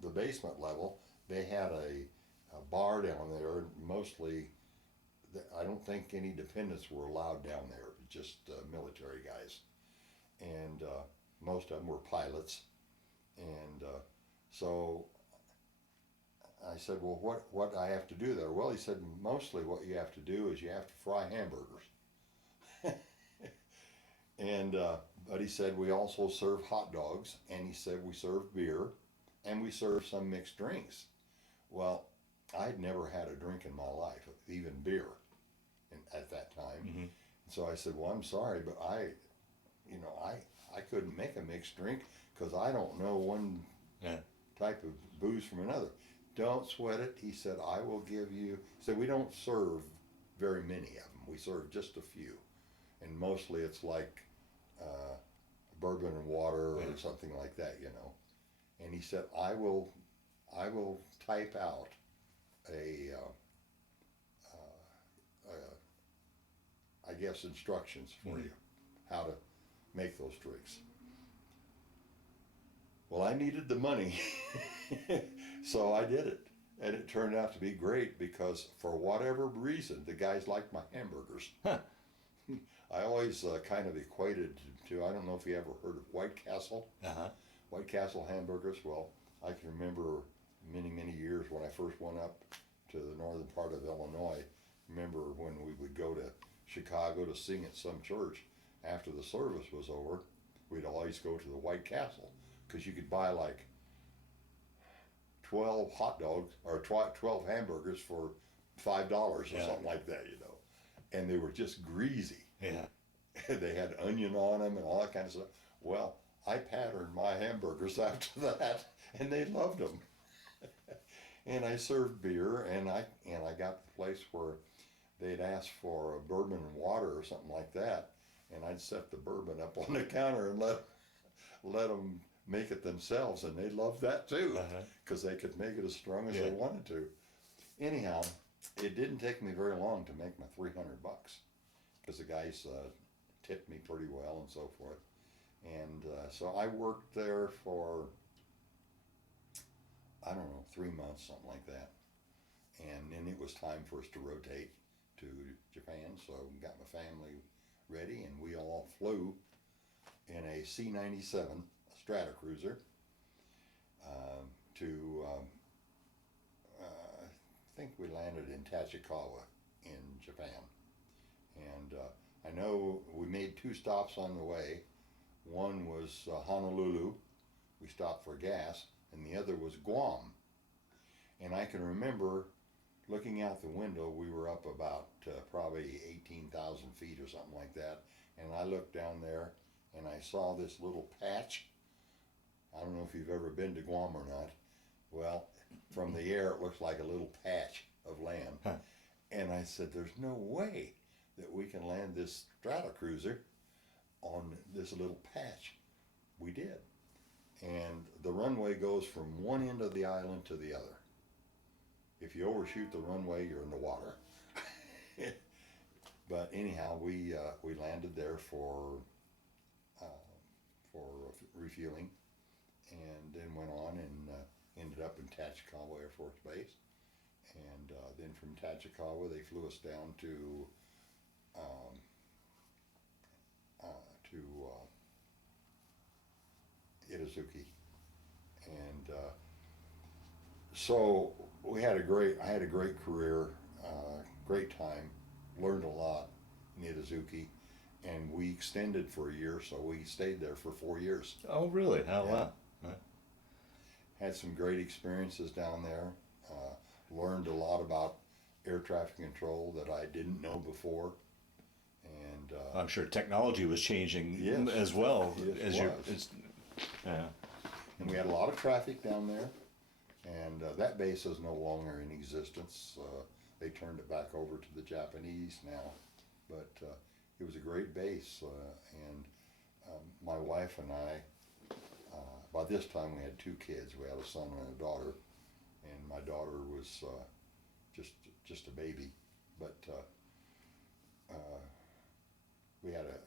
the basement level. They had a bar down there. Mostly, I don't think any dependents were allowed down there, just military guys, and most of them were pilots. And so I said, well, what do I have to do there? Well, he said, mostly what you have to do is you have to fry hamburgers. And but he said, we also serve hot dogs, and he said, we serve beer, and we serve some mixed drinks. Well, I'd never had a drink in my life, even beer, at that time. Mm-hmm. So I said, well, I'm sorry, but I couldn't make a mixed drink because I don't know one type of booze from another. Don't sweat it. He said, I will give you. He said, we don't serve very many of them. We serve just a few. And mostly it's like bourbon and water or something like that, you know. And he said, I will type out I guess instructions for you how to make those drinks. Well, I needed the money, so I did it. And it turned out to be great because for whatever reason, the guys liked my hamburgers. Huh. I always kind of equated to, I don't know if you ever heard of White Castle. Uh-huh. White Castle hamburgers. Well, I can remember many, many years when I first went up to the northern part of Illinois. Remember when we would go to Chicago to sing at some church after the service was over, we'd always go to the White Castle because you could buy like 12 hot dogs or 12 hamburgers for $5 or something like that, you know. And they were just greasy. Yeah. They had onion on them and all that kind of stuff. Well, I patterned my hamburgers after that, and they loved them. And I served beer, and I got the place where they'd ask for a bourbon and water or something like that, and I'd set the bourbon up on the counter and let them make it themselves, and they loved that too, because they could make it as strong as they wanted to. Anyhow, it didn't take me very long to make my $300, because the guys tipped me pretty well and so forth. And so I worked there for, I don't know, 3 months, something like that. And then it was time for us to rotate to Japan, so we got my family ready, and we all flew in a C-97, a strata cruiser, to, I think we landed in Tachikawa in Japan. And I know we made 2 stops on the way. One was Honolulu, we stopped for gas, and the other was Guam. And I can remember looking out the window, we were up about probably 18,000 feet or something like that, and I looked down there and I saw this little patch. I don't know if you've ever been to Guam or not. Well, from the air it looks like a little patch of land. Huh. And I said, there's no way that we can land this strata cruiser on this little patch. We did. And the runway goes from one end of the island to the other. If you overshoot the runway, you're in the water. But anyhow, we landed there for refueling, and then went on and ended up in Tachikawa Air Force Base. And then from Tachikawa, they flew us down to Itazuki, and so I had a great career, great time, learned a lot in Itazuki, and we extended for a year, so we stayed there for 4 years. Oh, really? Oh, Yeah. wow. Had some great experiences down there, learned a lot about air traffic control that I didn't know before, and I'm sure technology was changing Yes. as well It as was. yeah. and we had a lot of traffic down there, and that base is no longer in existence. They turned it back over to the Japanese now, but it was a great base, and my wife and I, by this time we had 2 kids. We had a son and a daughter, and my daughter was just a baby, but we had a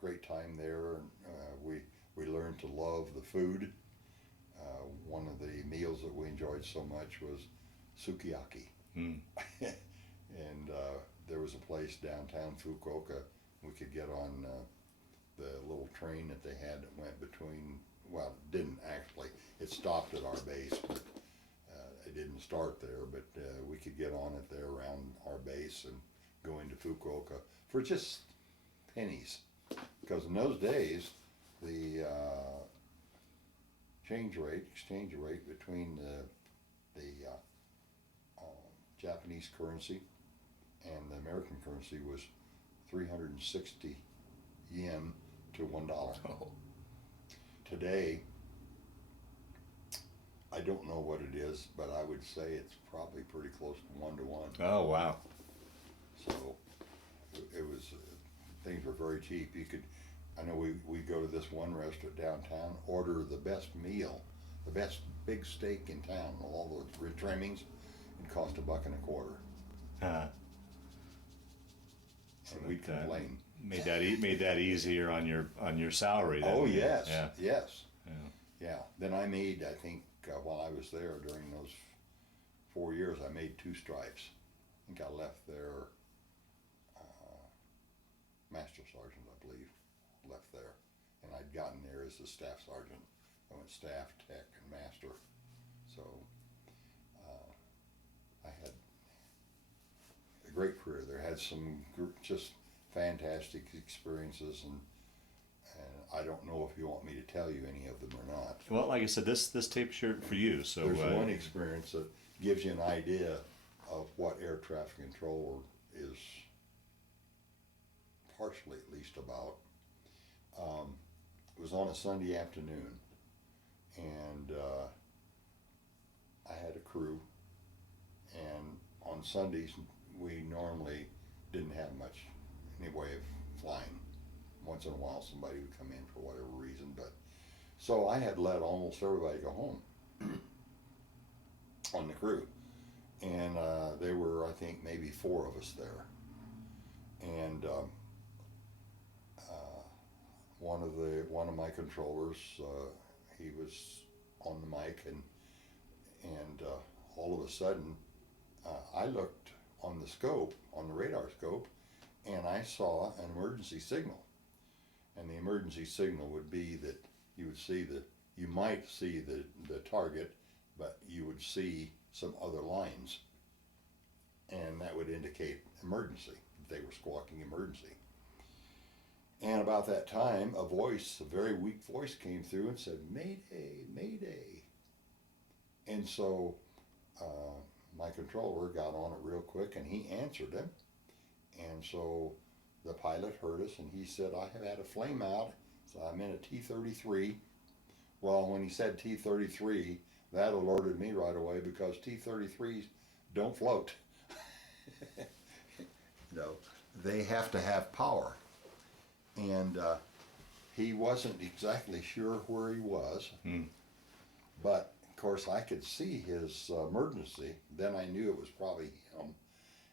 great time there, and we learned to love the food. One of the meals that we enjoyed so much was sukiyaki. Mm. And there was a place downtown Fukuoka we could get on the little train that they had that went between, well, it didn't actually, it stopped at our base, but it didn't start there, but we could get on it there around our base and go into Fukuoka for just pennies. Because in those days, the exchange rate between the Japanese currency and the American currency was 360 yen to $1. Oh. Today, I don't know what it is, but I would say it's probably pretty close to 1 to 1. Oh, wow. So it was, things were very cheap. You could, I know we go to this one restaurant downtown, order the best meal, the best big steak in town, all those trimmings, it cost $1.25. And we'd complain. Made that easier on your salary. Then. Oh yes, Yeah. yes. Yeah. Yeah. Then I made, I think, while I was there during those 4 years, I made 2 stripes. I think I left there, master sergeant, I believe, left there. And I'd gotten there as a staff sergeant. I went staff, tech, and master. So I had a great career there. Had some just fantastic experiences, and I don't know if you want me to tell you any of them or not. Well, like I said, this tape's here for you. So There's one experience that gives you an idea of what air traffic control is partially at least about. It was on a Sunday afternoon, and I had a crew, and on Sundays we normally didn't have much any way of flying. Once in a while somebody would come in for whatever reason, but so I had let almost everybody go home on the crew, and there were, I think, maybe 4 of us there, and one of my controllers, he was on the mic, and all of a sudden I looked on the scope, on the radar scope, and I saw an emergency signal. And the emergency signal would be that you might see the target, but you would see some other lines, and that would indicate emergency. They were squawking emergency. And about that time, a very weak voice came through and said, "Mayday, Mayday." And so my controller got on it real quick, and he answered him. And so the pilot heard us, and he said, "I have had a flame out, so I'm in a T-33. Well, when he said T-33, that alerted me right away, because T-33s don't float. No, they have to have power. And he wasn't exactly sure where he was, but of course I could see his emergency. Then I knew it was probably him,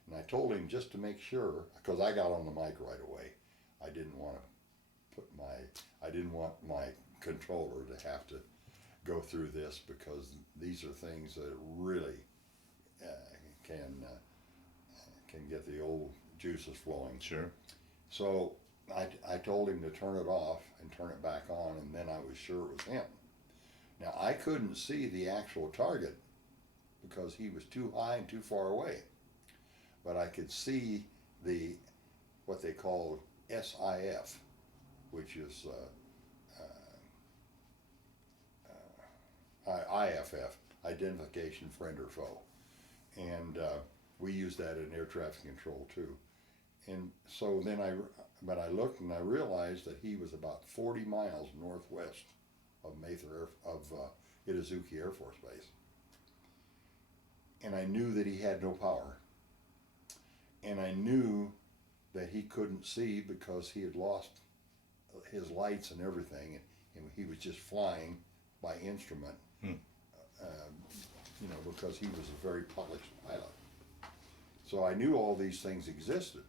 and I told him, just to make sure, because I got on the mic right away. I didn't want my controller to have to go through this, because these are things that really can get the old juices flowing. Sure. So I told him to turn it off and turn it back on, and then I was sure it was him. Now, I couldn't see the actual target because he was too high and too far away, but I could see what they call SIF, which is IFF, identification friend or foe, and we use that in air traffic control too. And so then I looked and I realized that he was about 40 miles northwest of Itazuki Air Force Base. And I knew that he had no power. And I knew that he couldn't see because he had lost his lights and everything, and he was just flying by instrument, because he was a very polished pilot. So I knew all these things existed.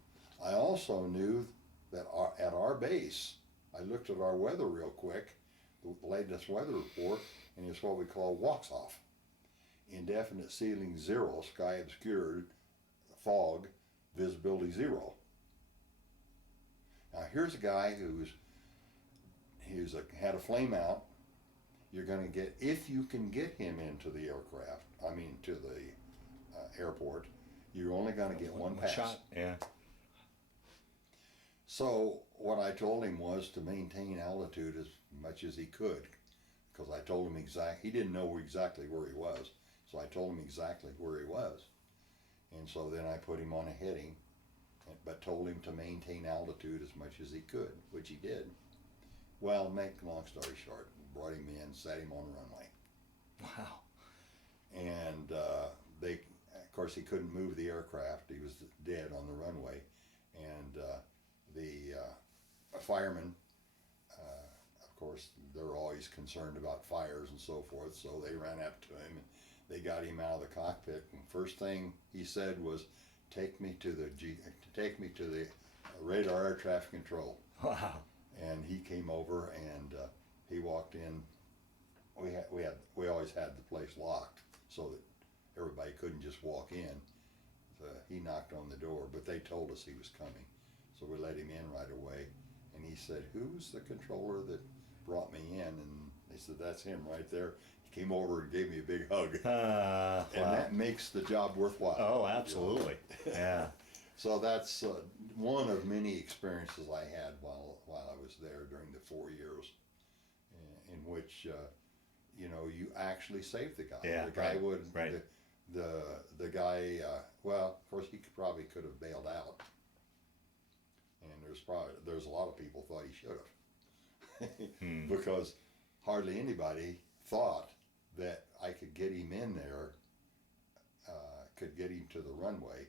I also knew that at our base, I looked at our weather real quick, the latest weather report, and it's what we call walks-off. Indefinite ceiling 0, sky obscured, fog, visibility 0. Now here's a guy had a flame out. You're going to get, if you can get him into the to the airport, you're only going to get one pass. Shot. Yeah. So what I told him was to maintain altitude as much as he could, because I told him he didn't know exactly where he was, so I told him exactly where he was. And so then I put him on a heading, but told him to maintain altitude as much as he could, which he did. Well, make a long story short, brought him in, sat him on the runway. Wow. And of course, he couldn't move the aircraft. He was dead on the runway. And the firemen, of course, they're always concerned about fires and so forth, so they ran up to him and they got him out of the cockpit. And first thing he said was, take me to the radar air traffic control. Wow. And he came over and he walked in we always had the place locked so that everybody couldn't just walk in. So he knocked on the door, but they told us he was coming, so we let him in right away. And he said, "Who's the controller that brought me in?" And they said, "That's him right there." He came over and gave me a big hug, and wow. that makes the job worthwhile. Oh, absolutely. Yeah. So that's one of many experiences I had while I was there during the 4 years, in which you actually saved the guy. Yeah, The guy right, would right. the guy. Well, of course, he probably could have bailed out, and there's a lot of people thought he should have, because hardly anybody thought that I could get him in there, could get him to the runway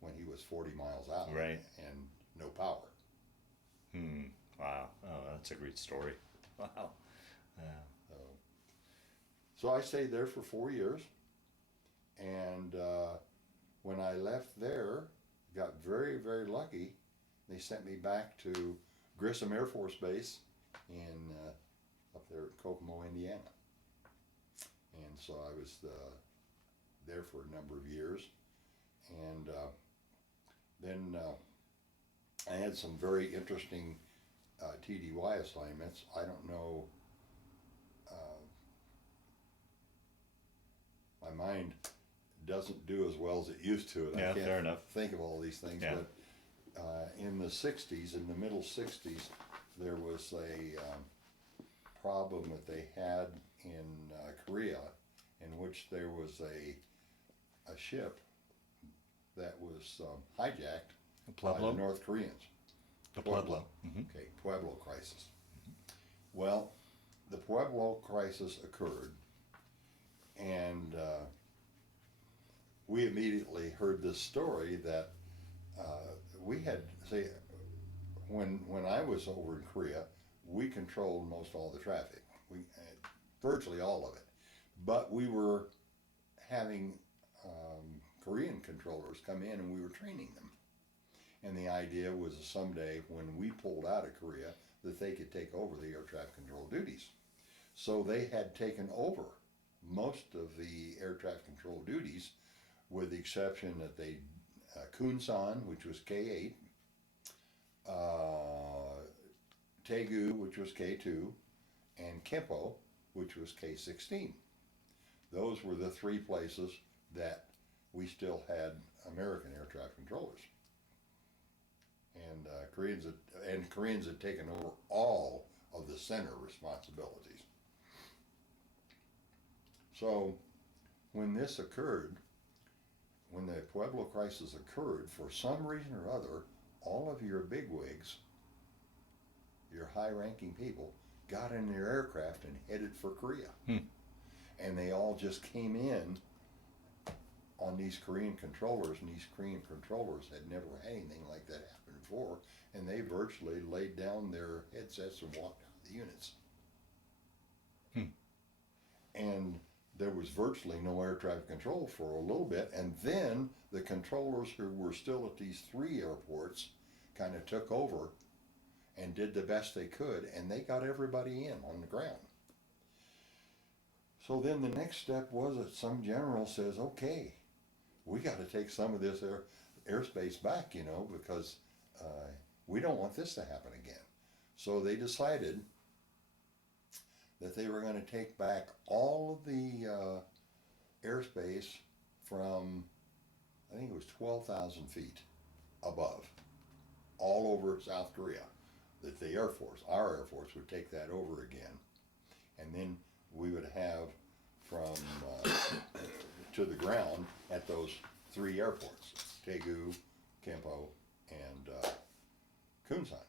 when he was 40 miles out, Right. and no power. Wow. Oh, that's a great story. Wow. Yeah. So I stayed there for 4 years, and when I left there, got very, very lucky. They sent me back to Grissom Air Force Base in up there at Kokomo, Indiana. And so I was there for a number of years, and then I had some very interesting TDY assignments. I don't know, my mind doesn't do as well as it used to, and Yeah, I can't fair enough. think of all these things. Yeah. But in the 60s, in the middle 60s, there was a problem that they had in Korea, in which there was a ship that was hijacked by Pueblo? the North Koreans. The Pueblo. Mm-hmm. Okay, Pueblo crisis. Well, the Pueblo crisis occurred, and we immediately heard this story that we had, say, when I was over in Korea, we controlled most all the traffic, virtually all of it, but we were having Korean controllers come in, and we were training them. And the idea was someday when we pulled out of Korea that they could take over the air traffic control duties. So they had taken over most of the air traffic control duties, with the exception that they, Kunsan, which was K8, Daegu, which was K2, and Kempo, which was K16. Those were the three places that we still had American air traffic controllers. And Koreans had taken over all of the center responsibilities. So when this occurred, when the Pueblo crisis occurred, for some reason or other, all of your bigwigs, your high-ranking people, got in their aircraft and headed for Korea. And they all just came in on these Korean controllers, and these Korean controllers had never had anything like that happen before, and they virtually laid down their headsets and walked out of the units. And there was virtually no air traffic control for a little bit, and then the controllers who were still at these three airports kind of took over and did the best they could, and they got everybody in on the ground. So then the next step was that some general says, okay, we got to take some of this airspace back, because we don't want this to happen again. So they decided that they were going to take back all of the airspace from, I think it was 12,000 feet above, all over South Korea. That the Air Force, our Air Force, would take that over again. And then we would have from to the ground at those three airports, Daegu, Kempo, and Kunsan.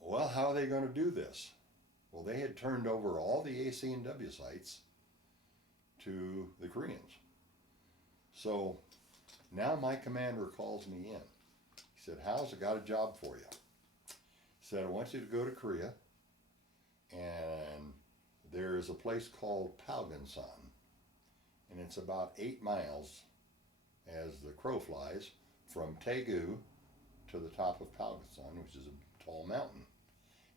Well, how are they going to do this? Well, they had turned over all the AC&W sites to the Koreans. So now my commander calls me in. He said, "Howes, I got a job for you." He said, "I want you to go to Korea, and there is a place called Palgansan, and it's about 8 miles as the crow flies from Daegu to the top of Palgansan, which is a tall mountain.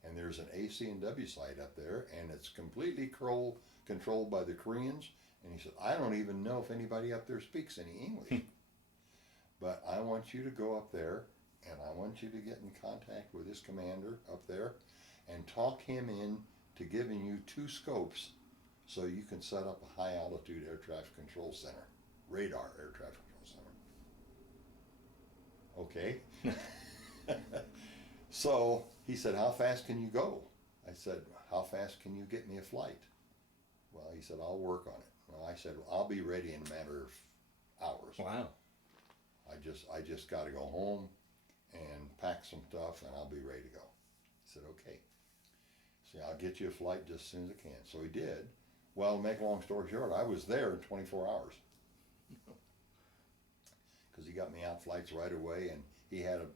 and there's an AC and W site up there, and it's completely controlled by the Koreans. And he said, I don't even know if anybody up there speaks any English. But I want you to go up there, and I want you to get in contact with his commander up there and talk him in to giving you 2 scopes so you can set up a high altitude air traffic control center, radar air traffic control center. Okay. So he said, how fast can you go? I said, how fast can you get me a flight? Well, he said, I'll work on it. Well, I said, well, I'll be ready in a matter of hours. Wow. I just got to go home and pack some stuff, and I'll be ready to go. He said, okay. So I'll get you a flight just as soon as I can. So he did. Well, to make a long story short, I was there in 24 hours. Because he got me out flights right away, and he had it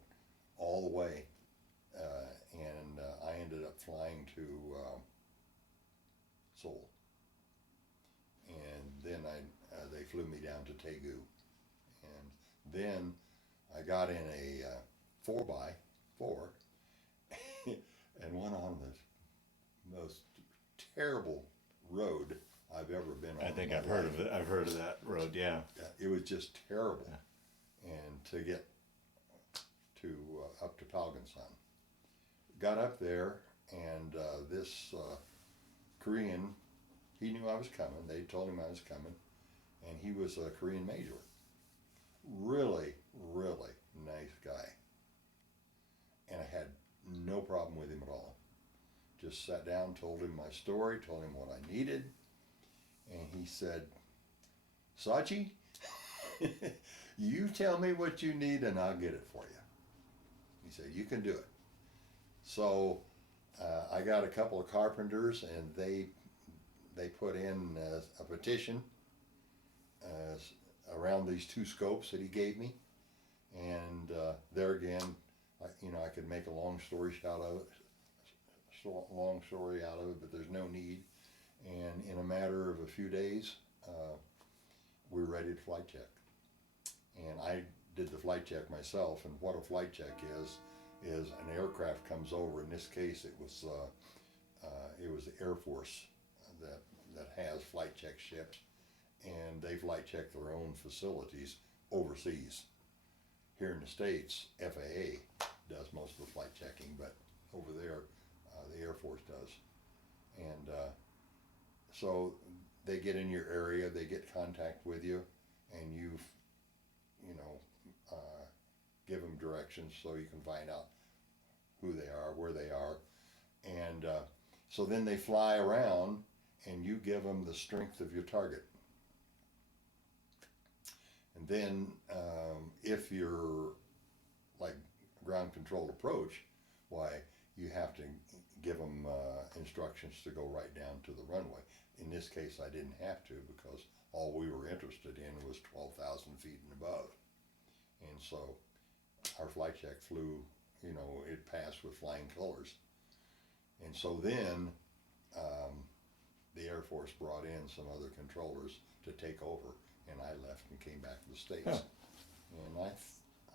all the way. And I ended up flying to Seoul. And then they flew me down to Daegu. And then I got in a 4x4 and went on the most terrible road I've ever been on. I think I've heard of it. I've heard of that road, yeah. It was just terrible. Yeah. And to get to up to Palgansan. Got up there, and this Korean, he knew I was coming. They told him I was coming, and he was a Korean major. Really, really nice guy. And I had no problem with him at all. Just sat down, told him my story, told him what I needed, and he said, Sachi, you tell me what you need and I'll get it for you. He said, you can do it. So I got a couple of carpenters, and they put in a petition around these 2 scopes that he gave me. And there again, I could make a long story out of it, but there's no need. And in a matter of a few days, we were ready to flight check. And I did the flight check myself, and what a flight check is an aircraft comes over. In this case, it was the Air Force that has flight check ships, and they flight check their own facilities overseas. Here in the States, FAA does most of the flight checking, but over there, the Air Force does. And so they get in your area, they get contact with you, and you give them directions so you can find out who they are, where they are. And so then they fly around, and you give them the strength of your target. And then if you're like ground controlled approach, why you have to give them instructions to go right down to the runway. In this case, I didn't have to, because all we were interested in was 12,000 feet and above. And so our flight check flew, it passed with flying colors. And so then the Air Force brought in some other controllers to take over, and I left and came back to the States. Huh. And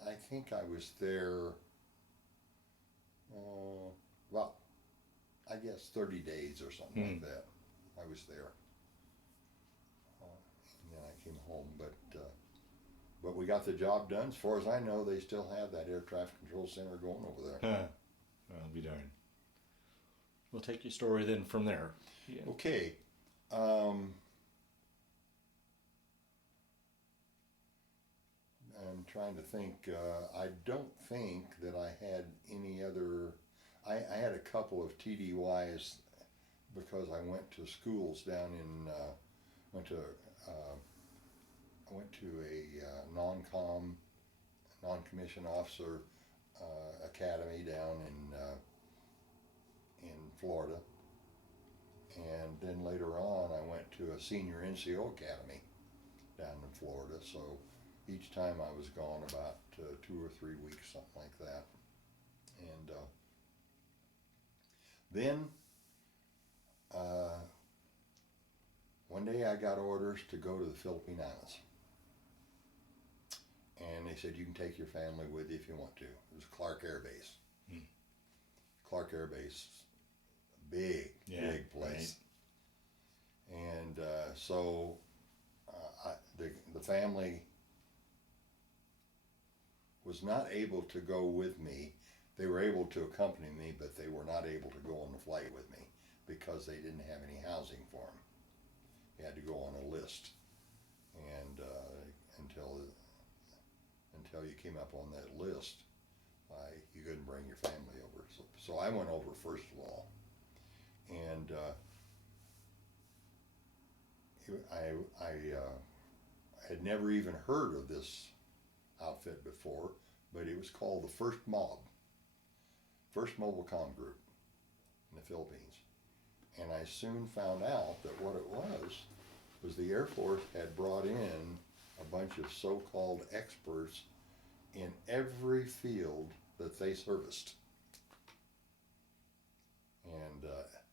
I think I was there, well, I guess 30 days or something like that. I was there. And then I came home, but we got the job done. As far as I know, they still have that air traffic control center going over there. Huh. I'll be darned. We'll take your story then from there. Yeah. Okay. I'm trying to think. I don't think that I had any other. I had a couple of TDYs because I went to schools down in. I went to a non-commissioned officer academy down in Florida, and then later on I went to a senior NCO academy down in Florida. So each time I was gone about 2 or 3 weeks, something like that. And then one day I got orders to go to the Philippine Islands. And they said, you can take your family with you if you want to. It was Clark Air Base. Clark Air Base, big place. Right. And so the family was not able to go with me. They were able to accompany me, but they were not able to go on the flight with me because they didn't have any housing for them. You had to go on a list, and until you came up on that list, you couldn't bring your family over. So I went over first of all, and I had never even heard of this outfit before, but it was called the First Mobile Comm Group in the Philippines. And I soon found out that what it was the Air Force had brought in a bunch of so-called experts in every field that they serviced. And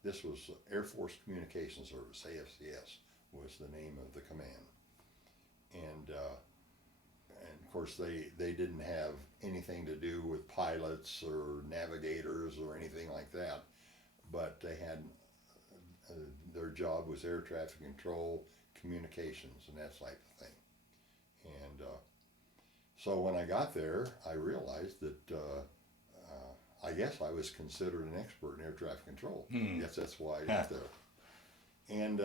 this was Air Force Communication Service, AFCS was the name of the command. And of course they didn't have anything to do with pilots or navigators or anything like that, but they had their job was air traffic control, communications, and that type of thing. And so when I got there, I realized that I guess I was considered an expert in air traffic control. Yes, that's why I got there. And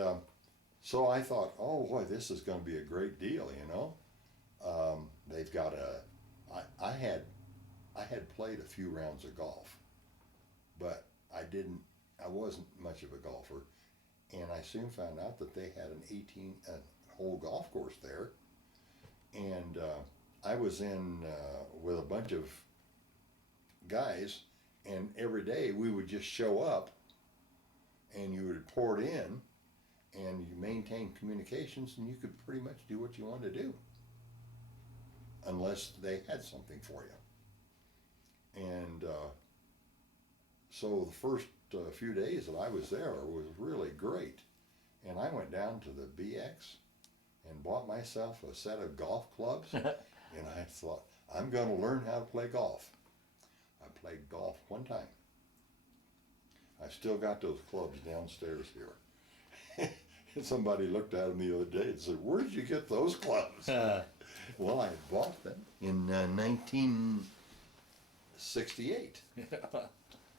so I thought, oh boy, this is going to be a great deal, you know. They've got I had played a few rounds of golf, but I wasn't much of a golfer, and I soon found out that they had an 18-hole golf course there, and I was in with a bunch of guys, and every day we would just show up, and you would report in, and you maintain communications, and you could pretty much do what you wanted to do, unless they had something for you. And so the first few days that I was there was really great. And I went down to the BX and bought myself a set of golf clubs. And I thought, I'm going to learn how to play golf. I played golf one time. I still got those clubs downstairs here. And somebody looked at them the other day and said, where did you get those clubs? Well, I bought them in 1968.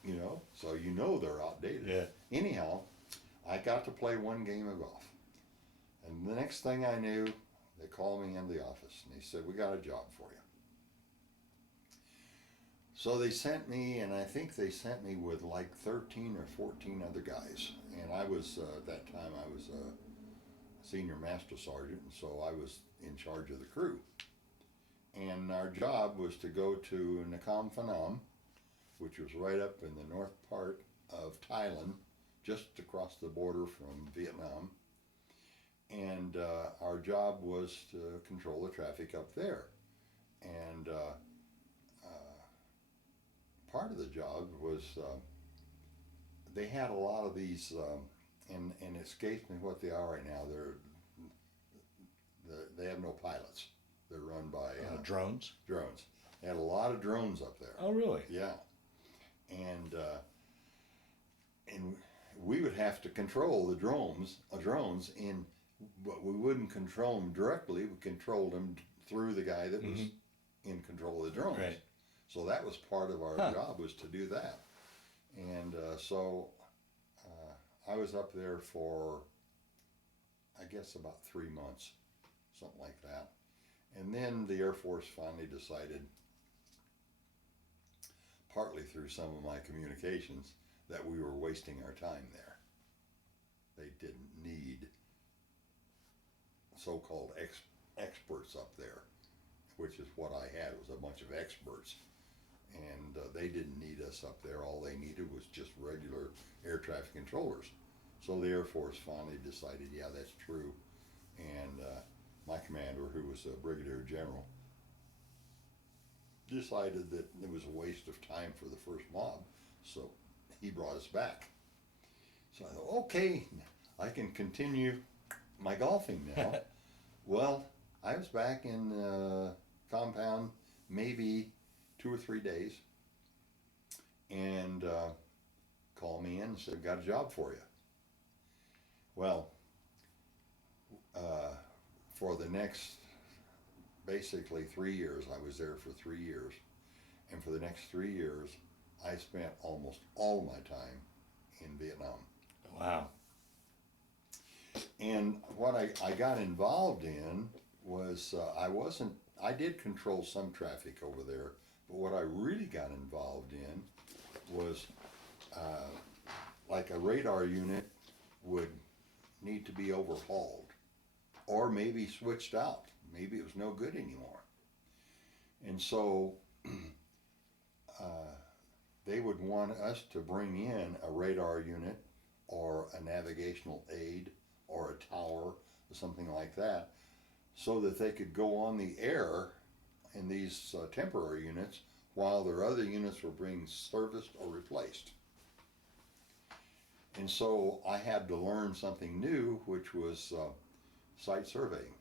You know, so you know they're outdated. Yeah. Anyhow, I got to play one game of golf. And the next thing I knew, they called me in the office and they said, we got a job for you. So they sent me, and I think they sent me with like 13 or 14 other guys. And I was, at that time, I was a senior master sergeant, and so I was in charge of the crew. And our job was to go to Nakhon Phanom, which was right up in the north part of Thailand, just across the border from Vietnam. And our job was to control the traffic up there. And part of the job was they had a lot of these, and it escapes me what they are right now. They have no pilots. They're run by drones. Drones. They had a lot of drones up there. Oh, really? Yeah. And we would have to control the drones but we wouldn't control them directly. We controlled them through the guy that was in control of the drones. Right. So that was part of our job, was to do that. And so I was up there for, I guess, about 3 months, something like that. And then the Air Force finally decided, partly through some of my communications, that we were wasting our time there. They didn't need so-called experts up there, which is what I had, was a bunch of experts. And they didn't need us up there. All they needed was just regular air traffic controllers. So the Air Force finally decided, yeah, that's true. And my commander, who was a brigadier general, decided that it was a waste of time for the first mob, so he brought us back. So I thought, okay, I can continue my golfing now. Well, I was back in compound maybe 2 or 3 days, and called me in and said, got a job for you. Well, for the next basically 3 years, I was there for 3 years. And for the next 3 years, I spent almost all of my time in Vietnam. Wow. And what I got involved in was I did control some traffic over there, but what I really got involved in was like a radar unit would need to be overhauled or maybe switched out. Maybe it was no good anymore. And so they would want us to bring in a radar unit or a navigational aid or a tower or something like that so that they could go on the air in these temporary units while their other units were being serviced or replaced. And so I had to learn something new, which was site surveying.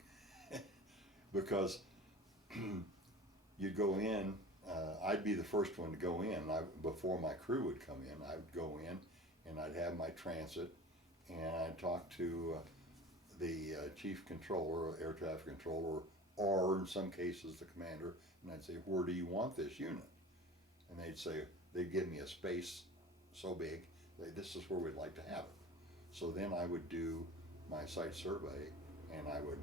Because you'd go in, I'd be the first one to go in. Before my crew would come in, I would go in and I'd have my transit and I'd talk to the chief controller, air traffic controller, or in some cases the commander, and I'd say, where do you want this unit? And they'd give me a space so big, this is where we'd like to have it. So then I would do my site survey and I would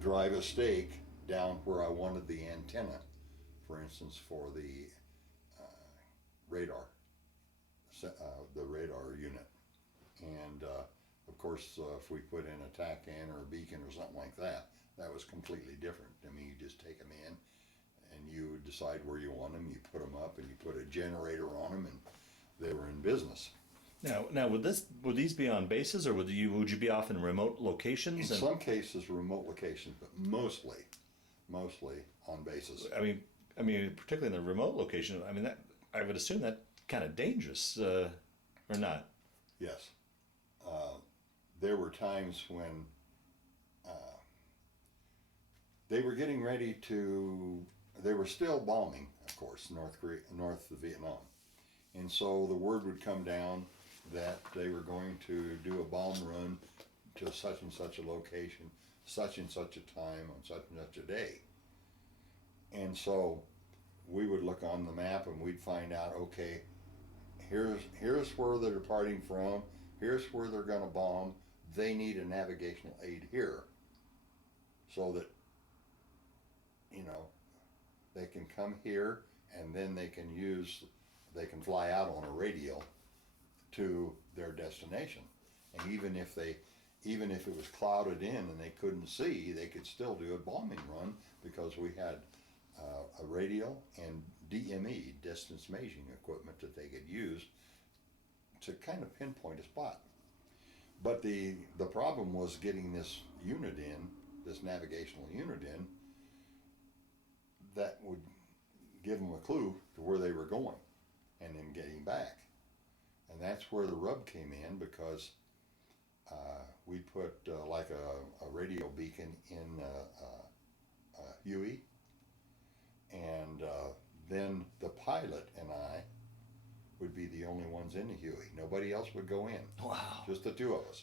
drive a stake down where I wanted the antenna, for instance, for the radar, the radar unit. And of course, if we put in a TACAN or a beacon or something like that, that was completely different. I mean, you just take them in and you decide where you want them, you put them up and you put a generator on them and they were in business. Now, would these be on bases, or would you be off in remote locations? In some cases, remote locations, but mostly on bases. I mean, particularly in the remote location. I mean, that I would assume that kind of dangerous, or not? Yes, there were times when they were getting ready to. They were still bombing, of course, North Vietnam, and so the word would come down that they were going to do a bomb run to such and such a location, such and such a time, on such and such a day. And so we would look on the map and we'd find out, okay, here's where they're departing from, here's where they're going to bomb, they need a navigational aid here so that, they can come here and then they can fly out on a radio to their destination. And even if it was clouded in and they couldn't see, they could still do a bombing run because we had a radio and DME, distance measuring equipment, that they could use to kind of pinpoint a spot. But the problem was getting this unit in, this navigational unit in, that would give them a clue to where they were going and then getting back. And that's where the rub came in, because we put like a radio beacon in Huey, and then the pilot and I would be the only ones in the Huey. Nobody else would go in. Wow. Just the two of us.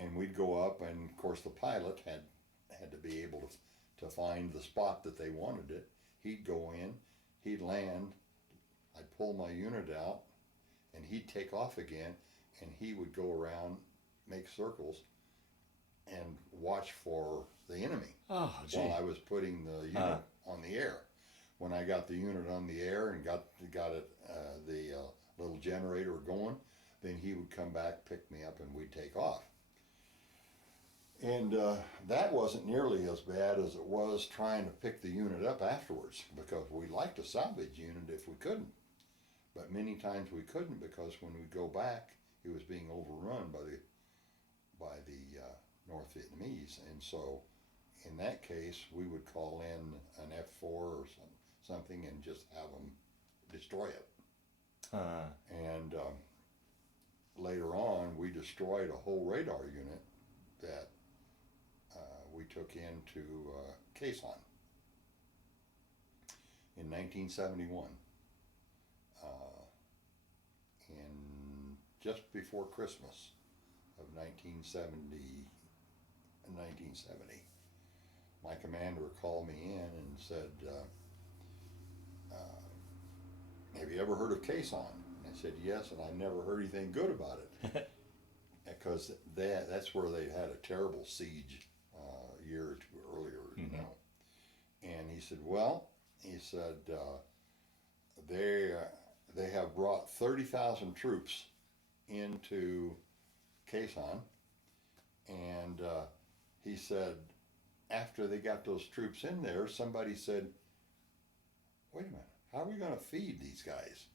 And we'd go up, and of course the pilot had to be able to find the spot that they wanted it. He'd go in, he'd land, I'd pull my unit out, and he'd take off again, and he would go around, make circles, and watch for the enemy. Oh, gee. While I was putting the unit on the air. When I got the unit on the air and got it the little generator going, then he would come back, pick me up, and we'd take off. And that wasn't nearly as bad as it was trying to pick the unit up afterwards, because we liked to salvage the unit if we couldn't. But many times we couldn't, because when we go back, it was being overrun by the North Vietnamese. And so in that case, we would call in an F4 or something and just have them destroy it. And later on, we destroyed a whole radar unit that we took into Quezon in 1971. In just before Christmas of 1970. My commander called me in and said, have you ever heard of Caisson? I said, yes, and I never heard anything good about it. Because that's where they had a terrible siege a year or two earlier, you know. And he said, well, they have brought 30,000 troops into Caisson, and he said, after they got those troops in there, somebody said, wait a minute, how are we going to feed these guys?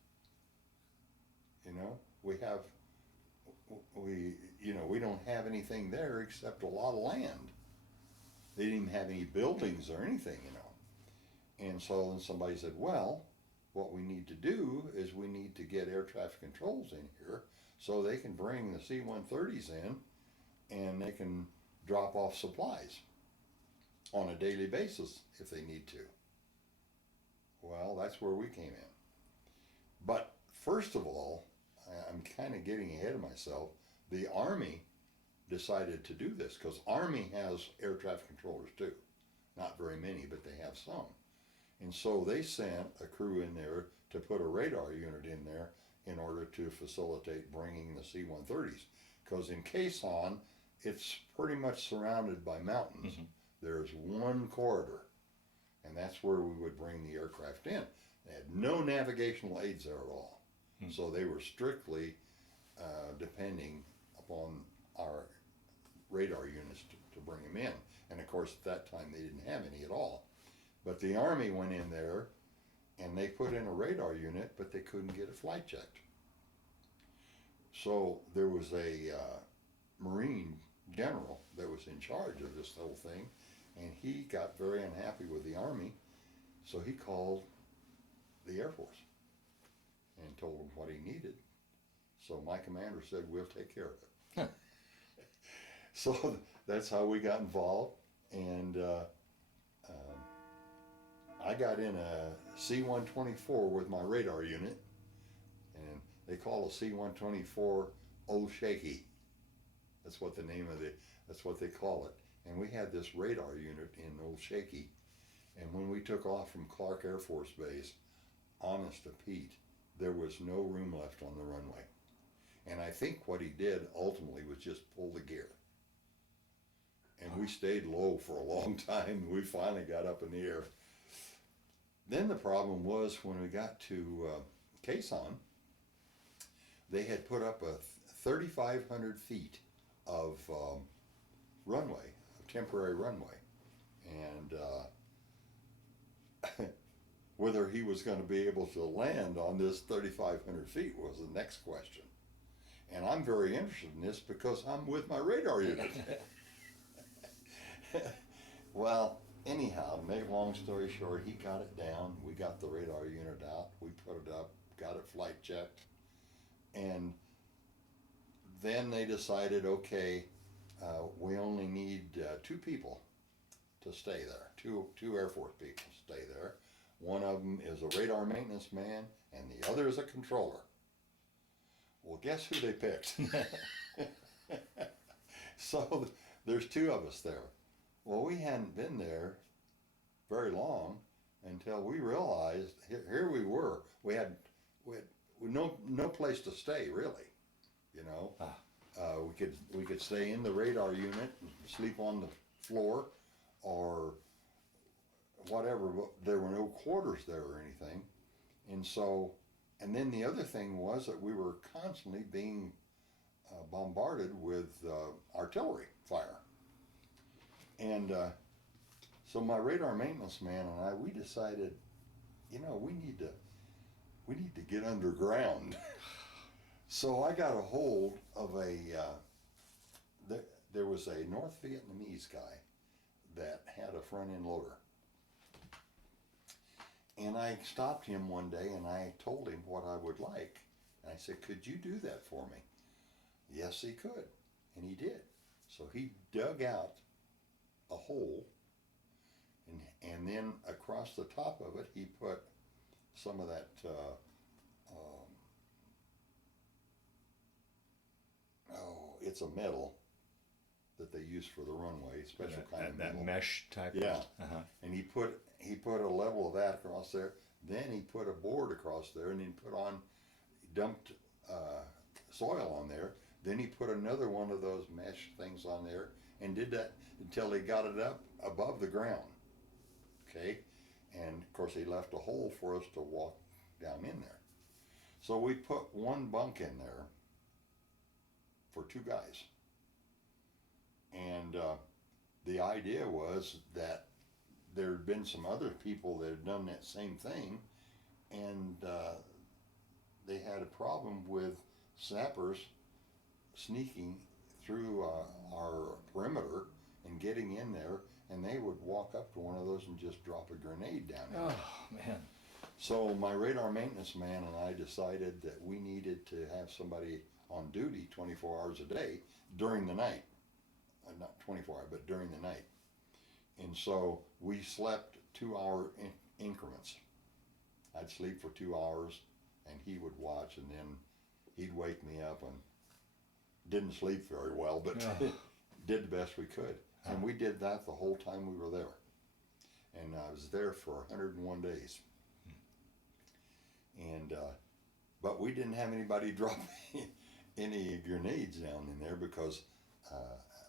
You know, we don't have anything there except a lot of land. They didn't even have any buildings or anything, you know. And so then somebody said, well, what we need to do is we need to get air traffic controls in here so they can bring the C-130s in and they can drop off supplies on a daily basis if they need to. Well, that's where we came in. But first of all, I'm kind of getting ahead of myself. The Army decided to do this because Army has air traffic controllers too. Not very many, but they have some. And so they sent a crew in there to put a radar unit in there in order to facilitate bringing the C-130s. Because in Caisson, it's pretty much surrounded by mountains. There's one corridor, and that's where we would bring the aircraft in. They had no navigational aids there at all. So they were strictly depending upon our radar units to bring them in. And of course, at that time, they didn't have any at all. But the Army went in there and they put in a radar unit, but they couldn't get it flight checked. So there was a Marine general that was in charge of this whole thing, and he got very unhappy with the Army, so he called the Air Force and told them what he needed. So my commander said, we'll take care of it. So that's how we got involved, and I got in a C-124 with my radar unit, and they call a C-124 Old Shaky. That's what that's what they call it. And we had this radar unit in Old Shaky, and when we took off from Clark Air Force Base, honest to Pete, there was no room left on the runway. And I think what he did ultimately was just pull the gear. And we stayed low for a long time. We finally got up in the air. Then the problem was when we got to Caisson, they had put up a 3,500 feet of runway, a temporary runway. And whether he was going to be able to land on this 3,500 feet was the next question. And I'm very interested in this because I'm with my radar unit. Well, anyhow, make a long story short, he got it down. We got the radar unit out. We put it up, got it flight checked. And then they decided, okay, we only need 2 people to stay there. Two Air Force people to stay there. One of them is a radar maintenance man, and the other is a controller. Well, guess who they picked? So there's 2 of us there. Well, we hadn't been there very long until we realized here we were. We had no place to stay really, you know. We could stay in the radar unit and sleep on the floor or whatever, but there were no quarters there or anything. And then the other thing was that we were constantly being bombarded with artillery fire. And so my radar maintenance man and I, we decided, you know, we need to get underground. So I got a hold of there was a North Vietnamese guy that had a front end loader. And I stopped him one day and I told him what I would like. And I said, could you do that for me? Yes, he could. And he did. So he dug out a hole, and then across the top of it, he put some of that it's a metal that they use for the runway, special kind of that metal. mesh type. Yeah. Uh-huh. And he put a level of that across there. Then he put a board across there, and he dumped soil on there. Then he put another one of those mesh things on there, and did that until he got it up above the ground. Okay, and of course he left a hole for us to walk down in there. So we put one bunk in there for two guys, and the idea was that there had been some other people that had done that same thing, and they had a problem with sappers sneaking through our perimeter and getting in there, and they would walk up to one of those and just drop a grenade down in there. Oh, man. So my radar maintenance man and I decided that we needed to have somebody on duty 24 hours a day during the night. Not 24 hours, but during the night. And so we slept 2-hour increments. I'd sleep for 2 hours, and he would watch, and then he'd wake me up, and didn't sleep very well, but did the best we could. And we did that the whole time we were there. And I was there for 101 days. And but we didn't have anybody drop any grenades down in there, because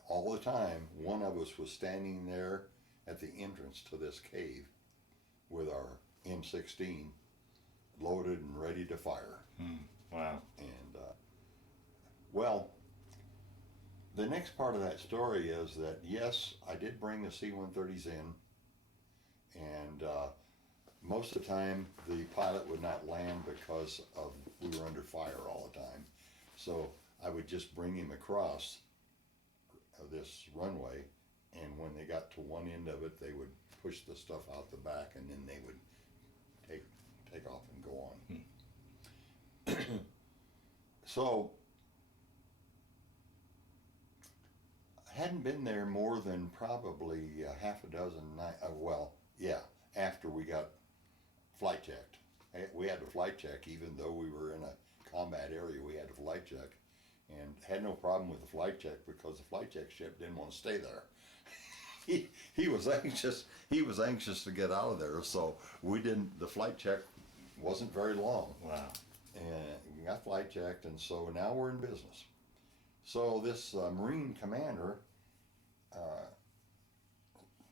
all the time one of us was standing there at the entrance to this cave with our M16 loaded and ready to fire. Wow. And well, the next part of that story is that, yes, I did bring the C-130s in, and most of the time the pilot would not land because we were under fire all the time. So I would just bring him across this runway, and when they got to one end of it, they would push the stuff out the back, and then they would take off and go on. So I hadn't been there more than probably half a dozen nights. After we got flight checked. We had to flight check, even though we were in a combat area. We had to flight check, and had no problem with the flight check, because the flight check ship didn't want to stay there. He was anxious. He was anxious to get out of there. So we didn't. The flight check wasn't very long. Wow. And we got flight checked, and so now we're in business. So this Marine commander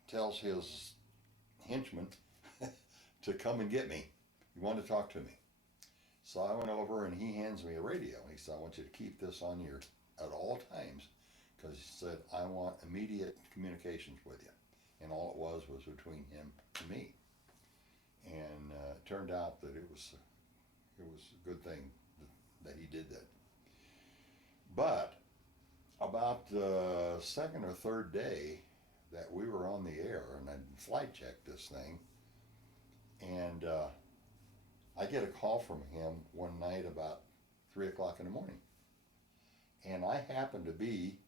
tells his henchman to come and get me. He wanted to talk to me. So I went over, and he hands me a radio. He said, I want you to keep this on you at all times, because he said, I want immediate communications with you. And all it was between him and me. And it turned out that it was a good thing that he did that. But about the second or third day that we were on the air, and I flight checked this thing, and I get a call from him one night about 3 o'clock in the morning. And I happened to be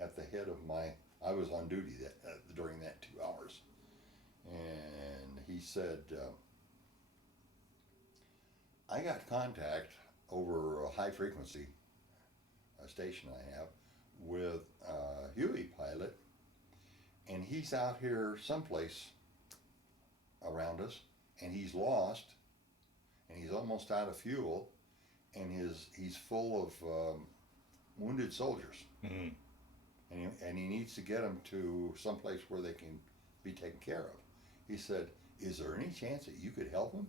at the head of I was on duty during that 2 hours. And he said, I got contact over a high frequency station I have with a Huey pilot, and he's out here someplace around us, and he's lost, and he's almost out of fuel, and he's full of wounded soldiers. Mm-hmm. And he needs to get them to someplace where they can be taken care of. He said, is there any chance that you could help him?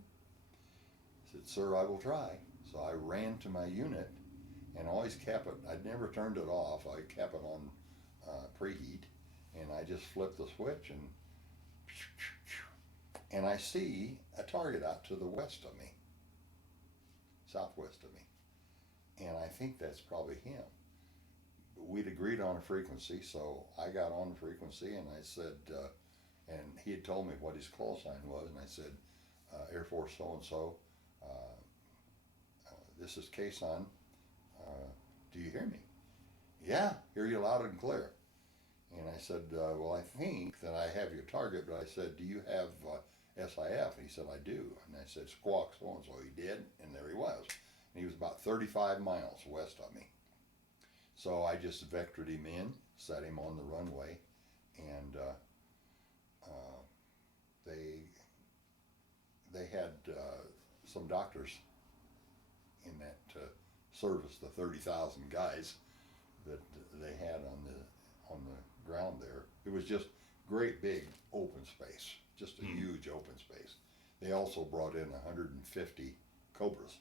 I said, sir, I will try. So I ran to my unit and always kept it. I'd never turned it off. I kept it on preheat, and I just flipped the switch, and I see a target out to the west of me, southwest of me. And I think that's probably him. We'd agreed on a frequency, so I got on the frequency, and I said, and he had told me what his call sign was, and I said, Air Force so-and-so, this is Kason, do you hear me? Yeah, hear you loud and clear. And I said, well, I think that I have your target, but I said, do you have SIF? And he said, I do. And I said, squawk so-and-so. He did, and there he was. And he was about 35 miles west of me. So I just vectored him in, set him on the runway, and they had some doctors in that service, the 30,000 guys that they had on the ground there. It was just great big open space, just a huge open space. They also brought in 150 Cobras.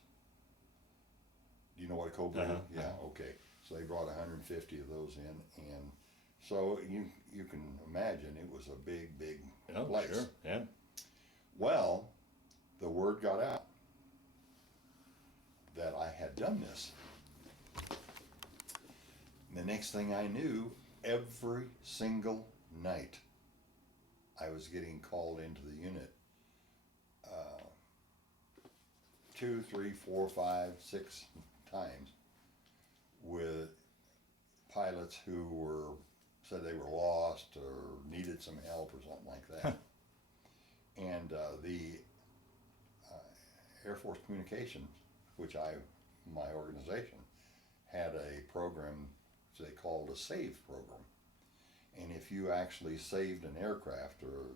Do you know what a Cobra is? Yeah, okay. So they brought 150 of those in, and so you can imagine it was a big place. Sure. Yeah. Well, the word got out that I had done this. The next thing I knew, every single night I was getting called into the unit 2, 3, 4, 5, 6 times with pilots who said they were lost or needed some help or something like that. And the Air Force Communications, which my organization, had a program they called a SAVE program. And if you actually saved an aircraft or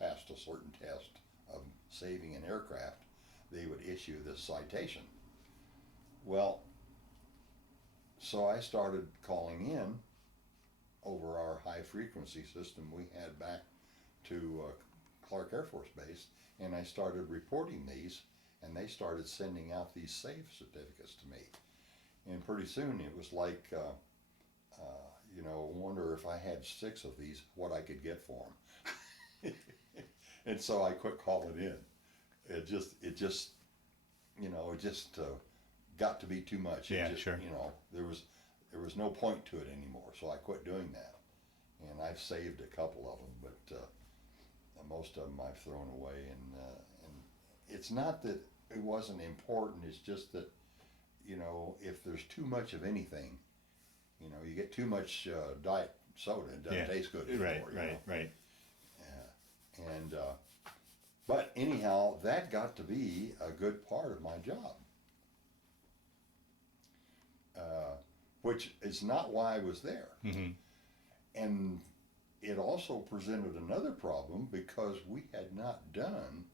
passed a certain test of saving an aircraft, they would issue this citation. Well, so I started calling in over our high frequency system we had back to Clark Air Force Base, and I started reporting these, and they started sending out these SAVE certificates to me. And pretty soon it was like, wonder if I had 6 of these, what I could get for them. And so I quit calling in. It just got to be too much. Yeah, sure. There was no point to it anymore, so I quit doing that. And I've saved a couple of them, but most of them I've thrown away. And it's not that it wasn't important. It's just that if there's too much of anything, you get too much diet soda, it doesn't taste good anymore. Right. And but anyhow, that got to be a good part of my job, which is not why I was there. Mm-hmm. And it also presented another problem because we had not done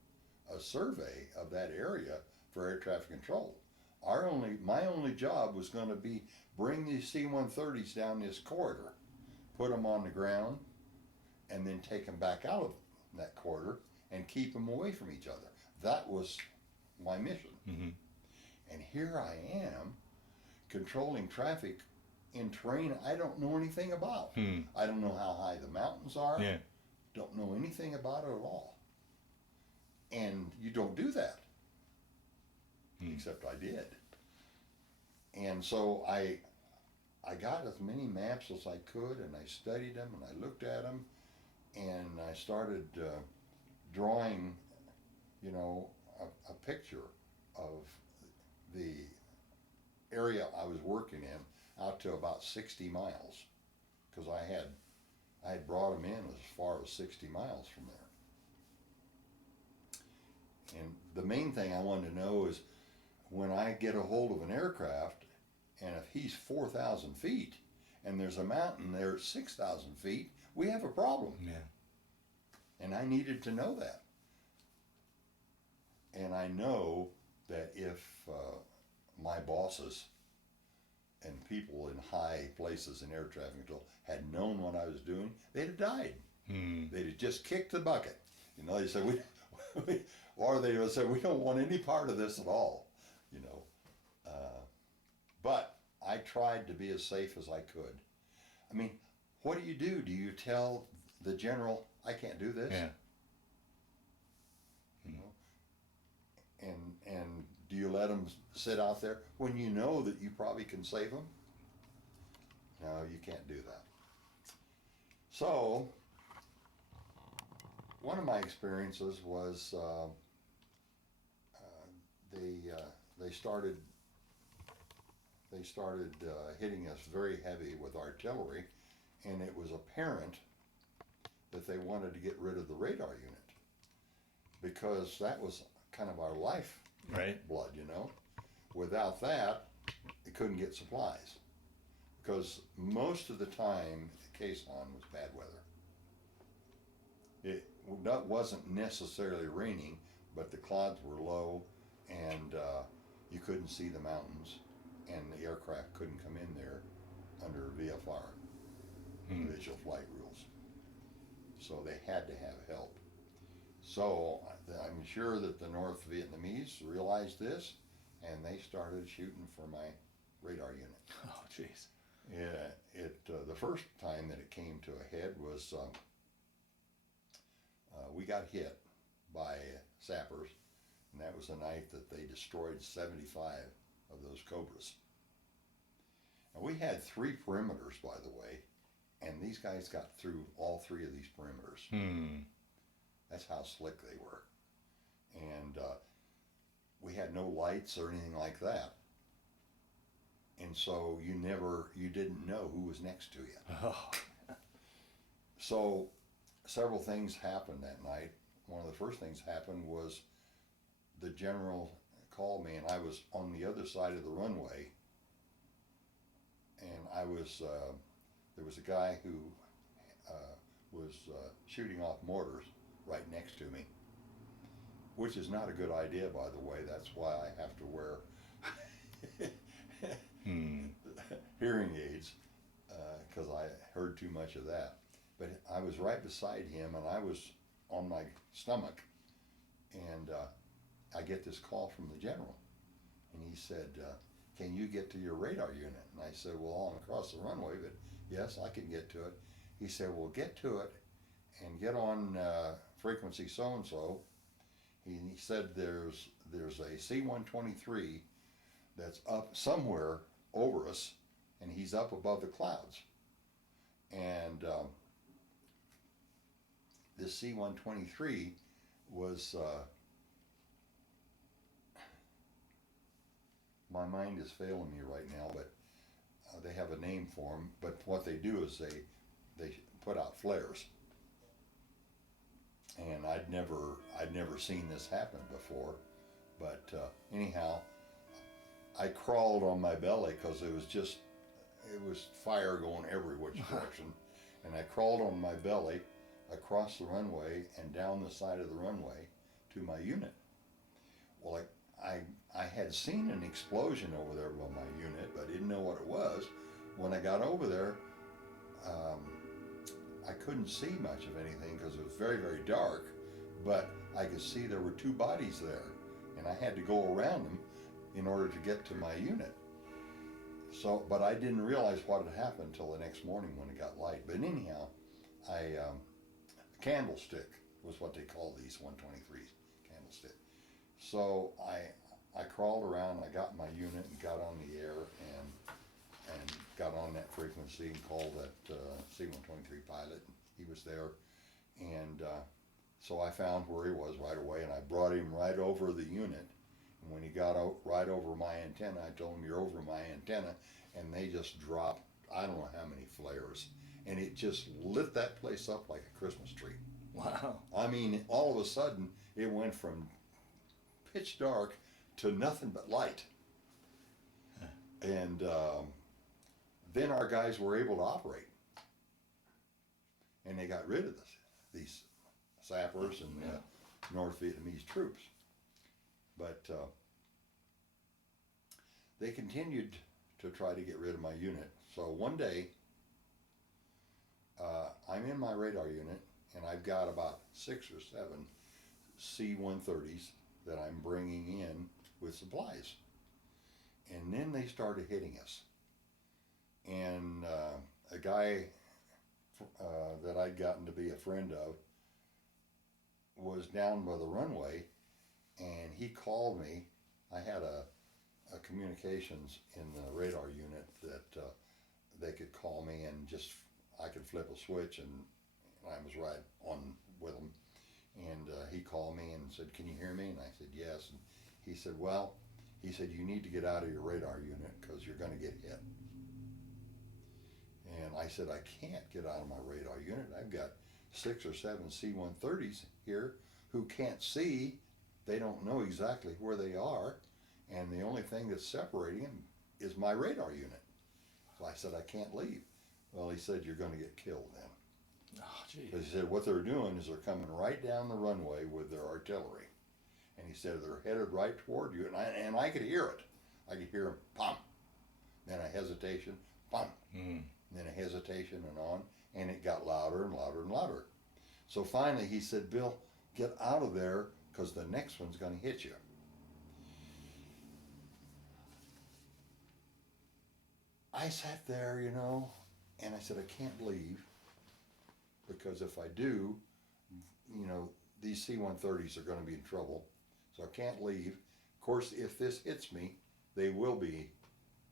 a survey of that area for air traffic control. My only job was going to be bring these C-130s down this corridor, put them on the ground, and then take them back out of that corridor and keep them away from each other. That was my mission. Mm-hmm. And here I am controlling traffic in terrain I don't know anything about. I don't know how high the mountains are. Yeah. Don't know anything about it at all. And you don't do that. Except I did. And so I got as many maps as I could, and I studied them, and I looked at them, and I started drawing, a picture of the area I was working in out to about 60 miles, because I had brought them in as far as 60 miles from there. And the main thing I wanted to know is, when I get a hold of an aircraft, and if he's 4,000 feet, and there's a mountain there 6,000 feet, we have a problem. Yeah. And I needed to know that. And I know that if my bosses and people in high places in air traffic control had known what I was doing, they'd have died. They'd have just kicked the bucket. They said, or they would say, we don't want any part of this at all. But I tried to be as safe as I could. I mean, what do? Do you tell the general, I can't do this? Yeah. And do you let them sit out there when you know that you probably can save them? No, you can't do that. So, one of my experiences was they started hitting us very heavy with artillery, and it was apparent that they wanted to get rid of the radar unit, because that was kind of our life blood, Without that, they couldn't get supplies. because most of the time Quezon was bad weather. It wasn't necessarily raining, but the clouds were low, and you couldn't see the mountains, and the aircraft couldn't come in there under VFR, visual flight rules. So they had to have help. So I'm sure that the North Vietnamese realized this, and they started shooting for my radar unit. Oh, jeez. Yeah, the first time that it came to a head was we got hit by sappers, and that was the night that they destroyed 75 of those Cobras. And we had 3 perimeters, by the way, and these guys got through all 3 of these perimeters. That's how slick they were. And we had no lights or anything like that. And so you didn't know who was next to you. Oh. So several things happened that night. One of the first things happened was the general called me, and I was on the other side of the runway, and I was there was a guy who was shooting off mortars right next to me, which is not a good idea, by the way. That's why I have to wear hearing aids, because I heard too much of that. But I was right beside him, and I was on my stomach, and I get this call from the general, and he said, can you get to your radar unit? And I said, well, I'm across the runway, but yes, I can get to it. He said, well, get to it and get on frequency so-and-so. He said there's a C-123 that's up somewhere over us, and he's up above the clouds. And this C-123 was, my mind is failing me right now, but they have a name for them. But what they do is they put out flares. And I'd never seen this happen before. But anyhow, I crawled on my belly because it was fire going every which direction. And I crawled on my belly across the runway and down the side of the runway to my unit. Well, I had seen an explosion over there by my unit, but I didn't know what it was. When I got over there, I couldn't see much of anything because it was very, very dark, but I could see there were 2 bodies there, and I had to go around them in order to get to my unit. So, but I didn't realize what had happened until the next morning when it got light. But anyhow, candlestick was what they call these 123s, candlestick. So I crawled around, I got my unit and got on the air and got on that frequency and called that C-123 pilot. He was there, and so I found where he was right away, and I brought him right over the unit. And when he got out right over my antenna, I told him, you're over my antenna, and they just dropped, I don't know how many flares, and it just lit that place up like a Christmas tree. Wow. I mean, all of a sudden, it went from pitch dark to nothing but light. And then our guys were able to operate. And they got rid of these sappers and North Vietnamese troops. But they continued to try to get rid of my unit. So one day, I'm in my radar unit, and I've got about 6 or 7 C-130s that I'm bringing in with supplies. And then they started hitting us. And a guy that I'd gotten to be a friend of was down by the runway, and he called me. I had a communications in the radar unit that they could call me, and just I could flip a switch, and I was right on with them. And he called me and said, can you hear me? And I said, yes. And he said, well, you need to get out of your radar unit because you're going to get hit. And I said, I can't get out of my radar unit. I've got 6 or 7 C-130s here who can't see. They don't know exactly where they are. And the only thing that's separating them is my radar unit. Well, I said, I can't leave. Well, he said, you're going to get killed then. Oh, gee. Because he said, what they're doing is they're coming right down the runway with their artillery. And he said, they're headed right toward you. And I could hear it. I could hear them, pum. Then a hesitation, pum. Then a hesitation and on. And it got louder and louder and louder. So finally he said, Bill, get out of there because the next one's going to hit you. I sat there, you know, and I said, I can't leave because if I do, you know, these C-130s are going to be in trouble. So I can't leave. Of course, if this hits me, they will be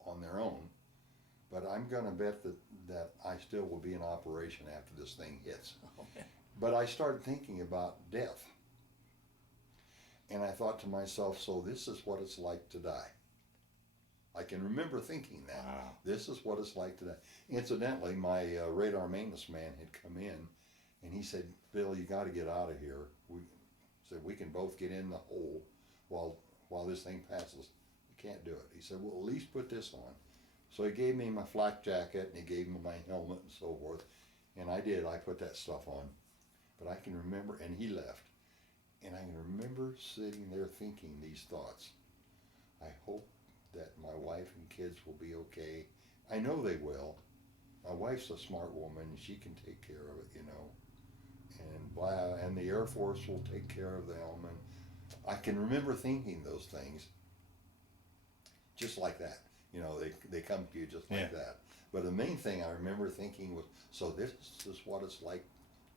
on their own. But I'm going to bet that I still will be in operation after this thing hits. Oh, man. But I started thinking about death. And I thought to myself, so this is what it's like to die. I can remember thinking that. Wow. This is what it's like to die. Incidentally, my radar maintenance man had come in, and he said, Bill, you got to get out of here. We said, we can both get in the hole while this thing passes. You can't do it. He said, well, at least put this on. So he gave me my flak jacket, and he gave me my helmet and so forth. And I did. I put that stuff on. But I can remember, and he left. And I can remember sitting there thinking these thoughts. I hope that my wife and kids will be okay. I know they will. My wife's a smart woman. She can take care of it, you know. And the Air Force will take care of them. And I can remember thinking those things just like that. You know, they come to you just like that. But the main thing I remember thinking was, so this is what it's like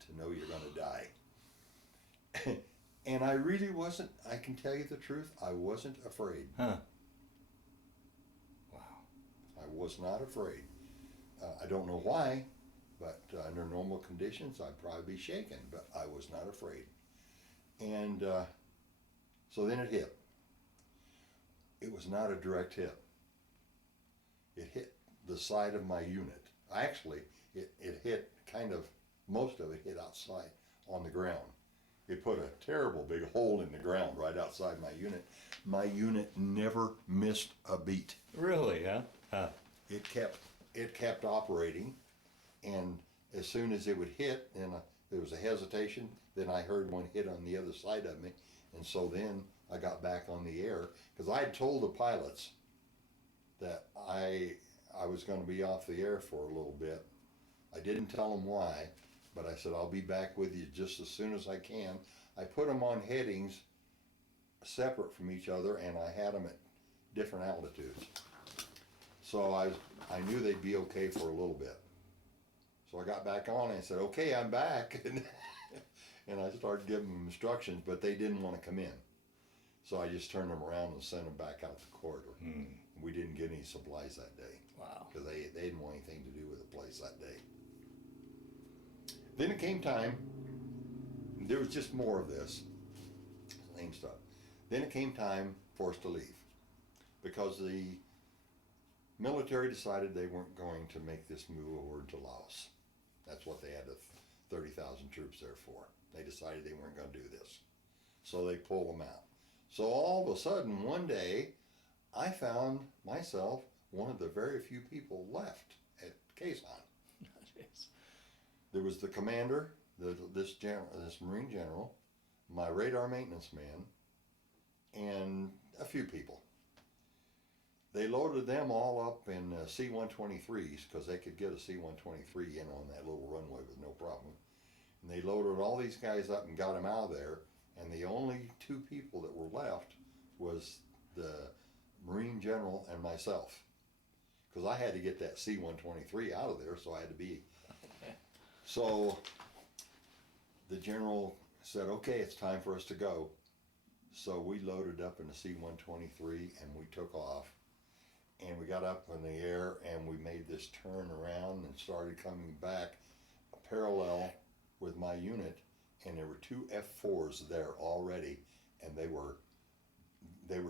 to know you're going to die. And I really wasn't, I can tell you the truth, I wasn't afraid. Huh. Wow. I was not afraid. I don't know why, but under normal conditions I'd probably be shaken, but I was not afraid. And so then it hit. It was not a direct hit. It hit the side of my unit. Actually, it hit kind of, most of it hit outside on the ground. It put a terrible big hole in the ground right outside my unit. My unit never missed a beat. Really, huh? Huh. It kept operating, and as soon as it would hit, and there was a hesitation, then I heard one hit on the other side of me, and so then I got back on the air, because I had told the pilots that I was going to be off the air for a little bit. I didn't tell them why, but I said, I'll be back with you just as soon as I can. I put them on headings separate from each other, and I had them at different altitudes. So I knew they'd be okay for a little bit. So I got back on and I said, okay, I'm back. And I started giving them instructions, but they didn't want to come in. So I just turned them around and sent them back out the corridor. We didn't get any supplies that day. Wow. Because they didn't want anything to do with the place that day. Then it came time, there was just more of this, same stuff. Then it came time for us to leave because the military decided they weren't going to make this move over to Laos. That's what they had the 30,000 troops there for. They decided they weren't going to do this. So they pulled them out. So all of a sudden, one day, I found myself one of the very few people left at Quezon. There was the commander, this Marine general, my radar maintenance man, and a few people. They loaded them all up in C-123s because they could get a C-123 in on that little runway with no problem. And they loaded all these guys up and got them out of there. And the only two people that were left was the Marine general and myself. Because I had to get that C-123 out of there, so I had to be. So the general said, okay, it's time for us to go. So we loaded up in the C-123 and we took off. And we got up in the air and we made this turn around and started coming back parallel with my unit. And there were two F-4s there already, and they were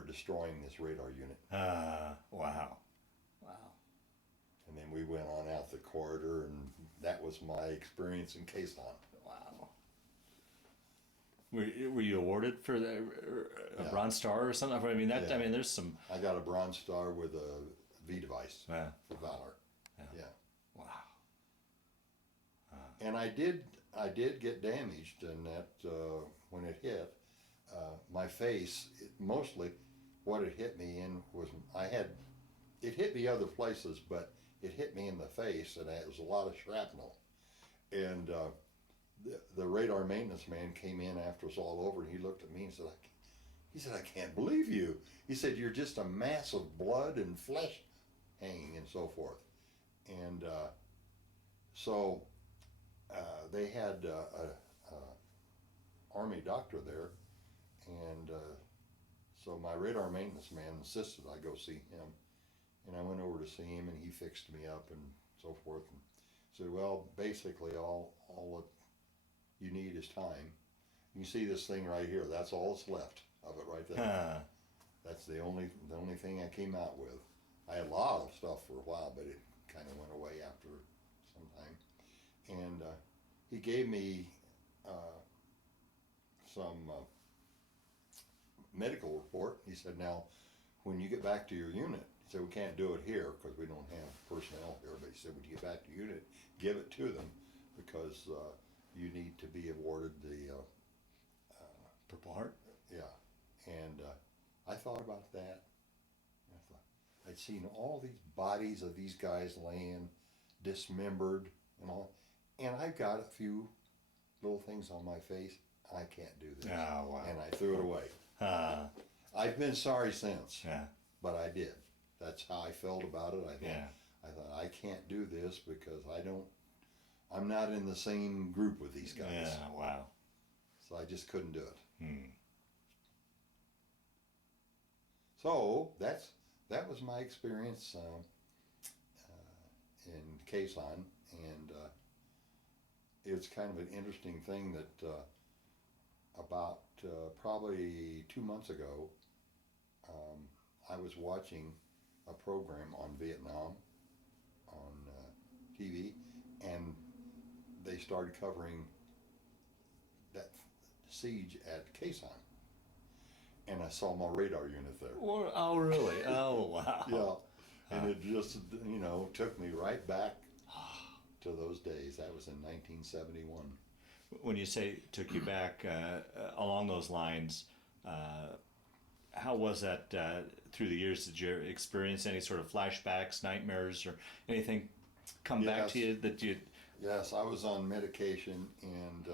destroying this radar unit. Wow. And then we went on out the corridor, and that was my experience in Quezon. Wow. Were you awarded for a Bronze Star or something? I mean, Yeah. I mean, there's some. I got a Bronze Star with a V device Yeah. for Valor. Yeah. And I did get damaged in that when it hit my face. Mostly, what it hit me in was it hit me other places, but it hit me in the face, and it was a lot of shrapnel. And the radar maintenance man came in after it's all over, and he looked at me and said, I can't believe you. He said, you're just a mass of blood and flesh hanging and so forth. And so they had a Army doctor there, and so my radar maintenance man insisted I go see him. And I went over to see him, and he fixed me up and so forth. And said, well, basically all that you need is time. You see this thing right here, that's all that's left of it right there. That's the only thing I came out with. I had a lot of stuff for a while, but it kind of went away after some time. And he gave me some medical report. He said, now, when you get back to your unit, he said, we can't do it here because we don't have personnel here, but he said, when you get back to your unit, give it to them because you need to be awarded the Purple Heart? yeah. And I thought about that. I thought I'd seen all these bodies of these guys laying dismembered and all, and I've got a few little things on my face. I can't do this. Oh, wow. And I threw it away. I've been sorry since, but I did. That's how I felt about it. I thought I can't do this because I'm not in the same group with these guys. Yeah, wow. So I just couldn't do it. Hmm. So that was my experience in Quezon, and it's kind of an interesting thing that about probably 2 months ago, I was watching a program on Vietnam on TV, and they started covering that siege at Quezon. And I saw my radar unit there. Oh, really? Oh, wow. Yeah. And it just, took me right back to those days. That was in 1971. When you say took you back along those lines, how was that through the years? Did you experience any sort of flashbacks, nightmares, or anything come back to you that you... Yes, I was on medication, and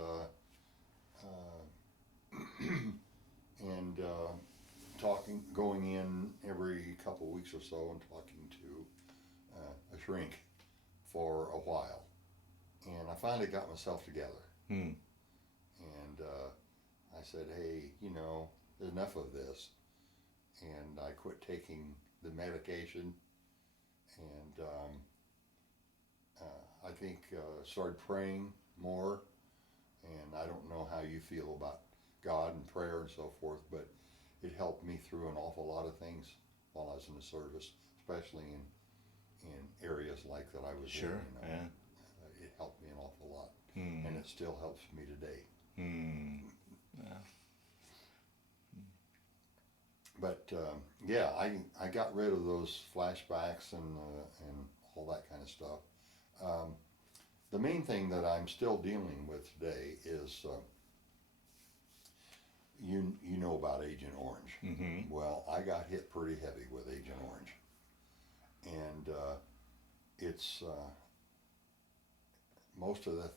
going in every couple of weeks or so and talking to a shrink for a while. And I finally got myself together. And I said, hey, there's enough of this. And I quit taking the medication, and I think started praying more. And I don't know how you feel about God and prayer and so forth, but it helped me through an awful lot of things while I was in the service, especially in areas like that I was in. Yeah. It helped me an awful lot, Hmm. and it still helps me today. Yeah. But yeah, I got rid of those flashbacks and all that kind of stuff. The main thing that I'm still dealing with today is you know about Agent Orange. Mm-hmm. Well, I got hit pretty heavy with Agent Orange, and it's a lot of the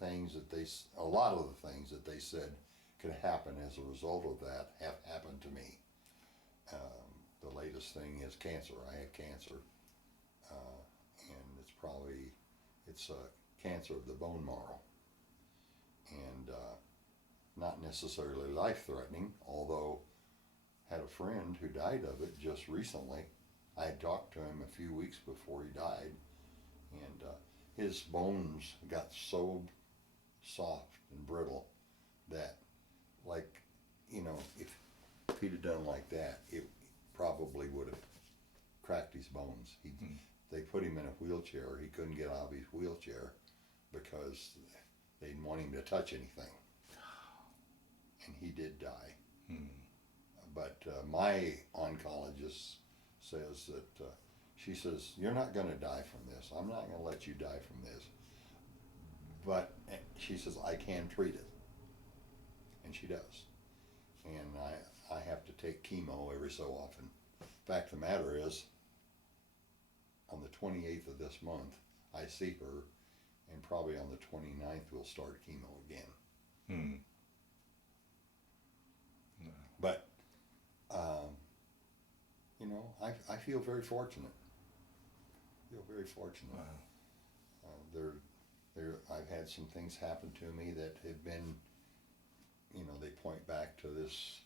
things that they said could happen as a result of that have happened to me. The latest thing is cancer. I have cancer, and it's cancer of the bone marrow, and not necessarily life-threatening, although had a friend who died of it just recently. I had talked to him a few weeks before he died, and his bones got so soft and brittle that, like, if he'd have done like that, it probably would have cracked his bones. They put him in a wheelchair. He couldn't get out of his wheelchair because they didn't want him to touch anything. And he did die. But my oncologist says that, she says, you're not going to die from this. I'm not going to let you die from this. but she says, I can treat it. And she does. And I have to take chemo every so often. Fact of the matter is, on the 28th of this month, I see her, and probably on the 29th we'll start chemo again. Hmm. But, you know, I feel very fortunate. Wow. I've had some things happen to me that have been, you know, they point back to this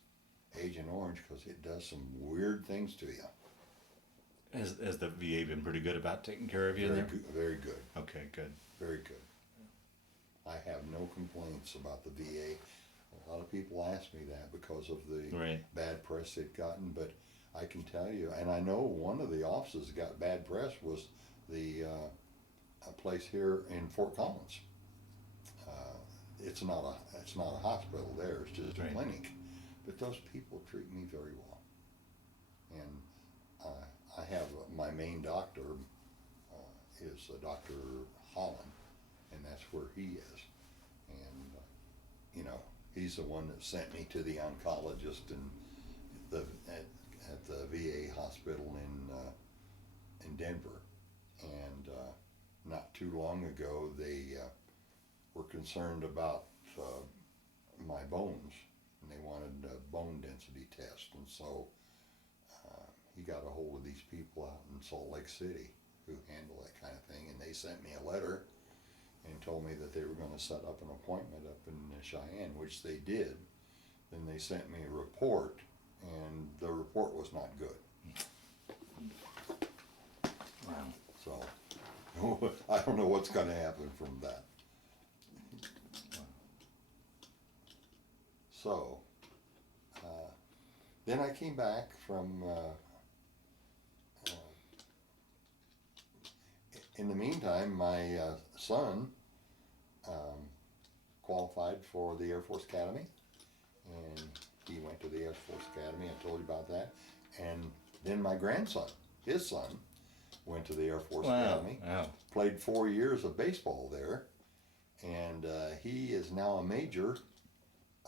Agent Orange because it does some weird things to you. Has the VA been pretty good about taking care of you Very there? good, very good. Okay, good. Very good. I have no complaints about the VA. A lot of people ask me that because of the Right. bad press they've gotten, but I can tell you, and I know one of the offices that got bad press was the a place here in Fort Collins. It's not a hospital there. It's just a Right. clinic, but those people treat me very well. And I have my main doctor is Dr. Holland, and that's where he is. And you know, he's the one that sent me to the oncologist at the VA hospital in Denver. And not too long ago, they were concerned about my bones, and they wanted a bone density test. And so he got a hold of these people out in Salt Lake City who handle that kind of thing, and they sent me a letter and told me that they were going to set up an appointment up in Cheyenne, which they did. Then they sent me a report, and the report was not good. Wow. So I don't know what's going to happen from that. So then I came back from in the meantime, my son qualified for the Air Force Academy, and he went to the Air Force Academy. I told you about that. And then my grandson, his son, went to the Air Force Academy. Wow. Played 4 years of baseball there, and he is now a major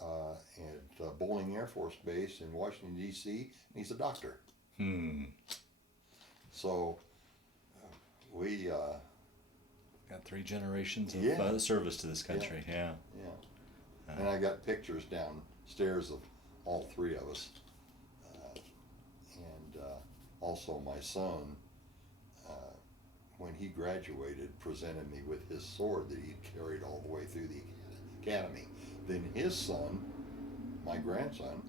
at Bolling Air Force Base in Washington, D.C., and he's a doctor. Hmm. So we Got 3 generations of Yeah. service to this country. Yeah. and I got pictures downstairs of all 3 of us. And also my son, when he graduated, presented me with his sword that he'd carried all the way through the academy. Then his son, my grandson,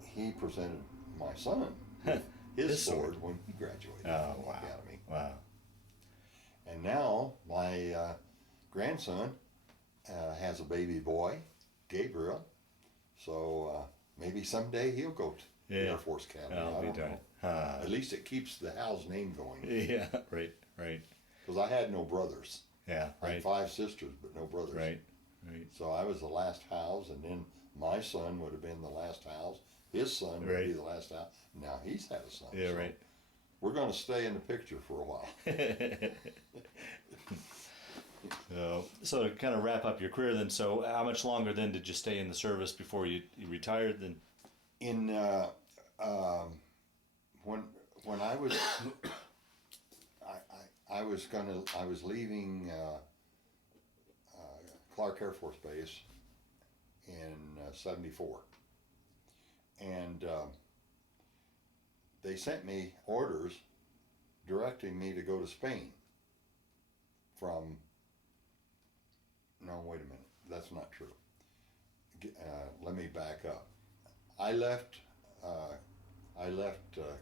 he presented my son with his sword when he graduated Oh, from the wow. academy. Wow. And now my grandson has a baby boy, Gabriel. So maybe someday he'll go to the Air Force Academy. I'll I be don't darned. know. At least it keeps the Howes name going. Yeah. Right. Right. Because I had no brothers. Yeah. I had Right. 5 sisters, but no brothers. Right. Right. So I was the last Howes, and then my son would have been the last Howes. His son would Right. be the last Howes. Now he's had a son. Yeah. so Right. We're going to stay in the picture for a while. So to kind of wrap up your career then, so how much longer then did you stay in the service before you retired then? In when I was I was leaving Clark Air Force Base in '74, and they sent me orders directing me to go to Spain from. No, wait a minute. That's not true. Let me back up. I left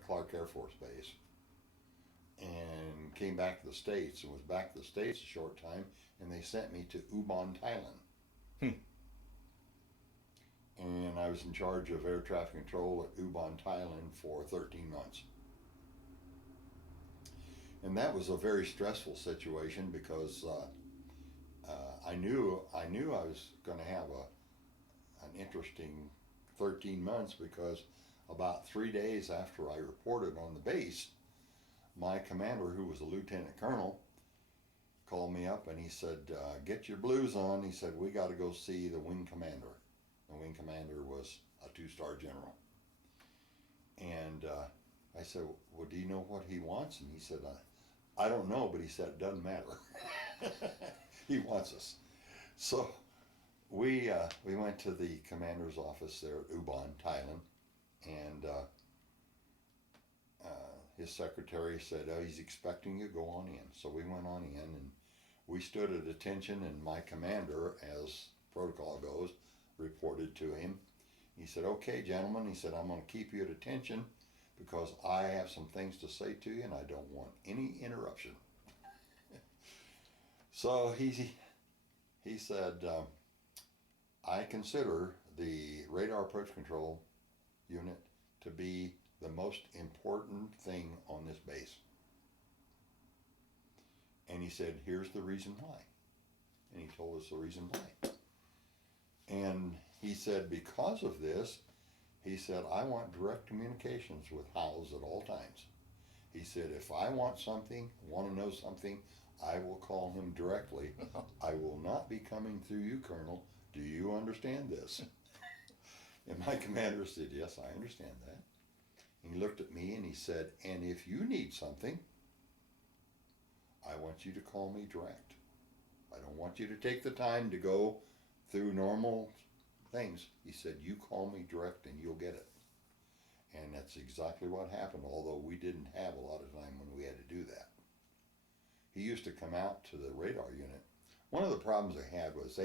Clark Air Force Base and came back to the States and was back to the States a short time, and they sent me to Ubon, Thailand. And I was in charge of air traffic control at Ubon, Thailand for 13 months. And that was a very stressful situation because I knew I was going to have an interesting 13 months because about 3 days after I reported on the base, my commander, who was a lieutenant colonel, called me up and he said, get your blues on. He said, we got to go see the wing commander. The wing commander was a 2-star general. And I said, well, do you know what he wants? And he said, I don't know, but he said, it doesn't matter. He wants us. So we went to the commander's office there at Ubon, Thailand, and his secretary said, oh, he's expecting you, go on in. So we went on in, and we stood at attention, and my commander, as protocol goes, reported to him. He said, okay, gentlemen, he said, I'm going to keep you at attention because I have some things to say to you, and I don't want any interruption. So he said, I consider the radar approach control unit to be the most important thing on this base. And he said, here's the reason why. And he told us the reason why. And he said, because of this, he said, I want direct communications with HOWES at all times. He said, if I want something, want to know something, I will call him directly. I will not be coming through you, Colonel. Do you understand this? And my commander said, yes, I understand that. And he looked at me and he said, and if you need something, I want you to call me direct. I don't want you to take the time to go through normal things. He said, you call me direct and you'll get it. And that's exactly what happened, although we didn't have a lot of time when we had to do that. He used to come out to the radar unit. One of the problems they had was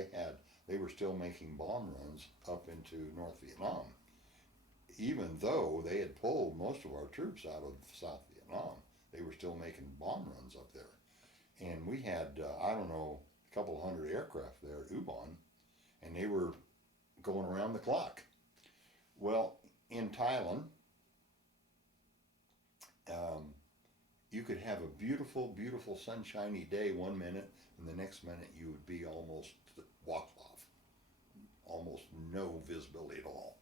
they were still making bomb runs up into North Vietnam, even though they had pulled most of our troops out of South Vietnam. They were still making bomb runs up there. And we had, I don't know, a couple hundred aircraft there at Ubon, and they were going around the clock. Well, in Thailand, you could have a beautiful, beautiful sunshiny day one minute, and the next minute you would be almost walked off. Almost no visibility at all.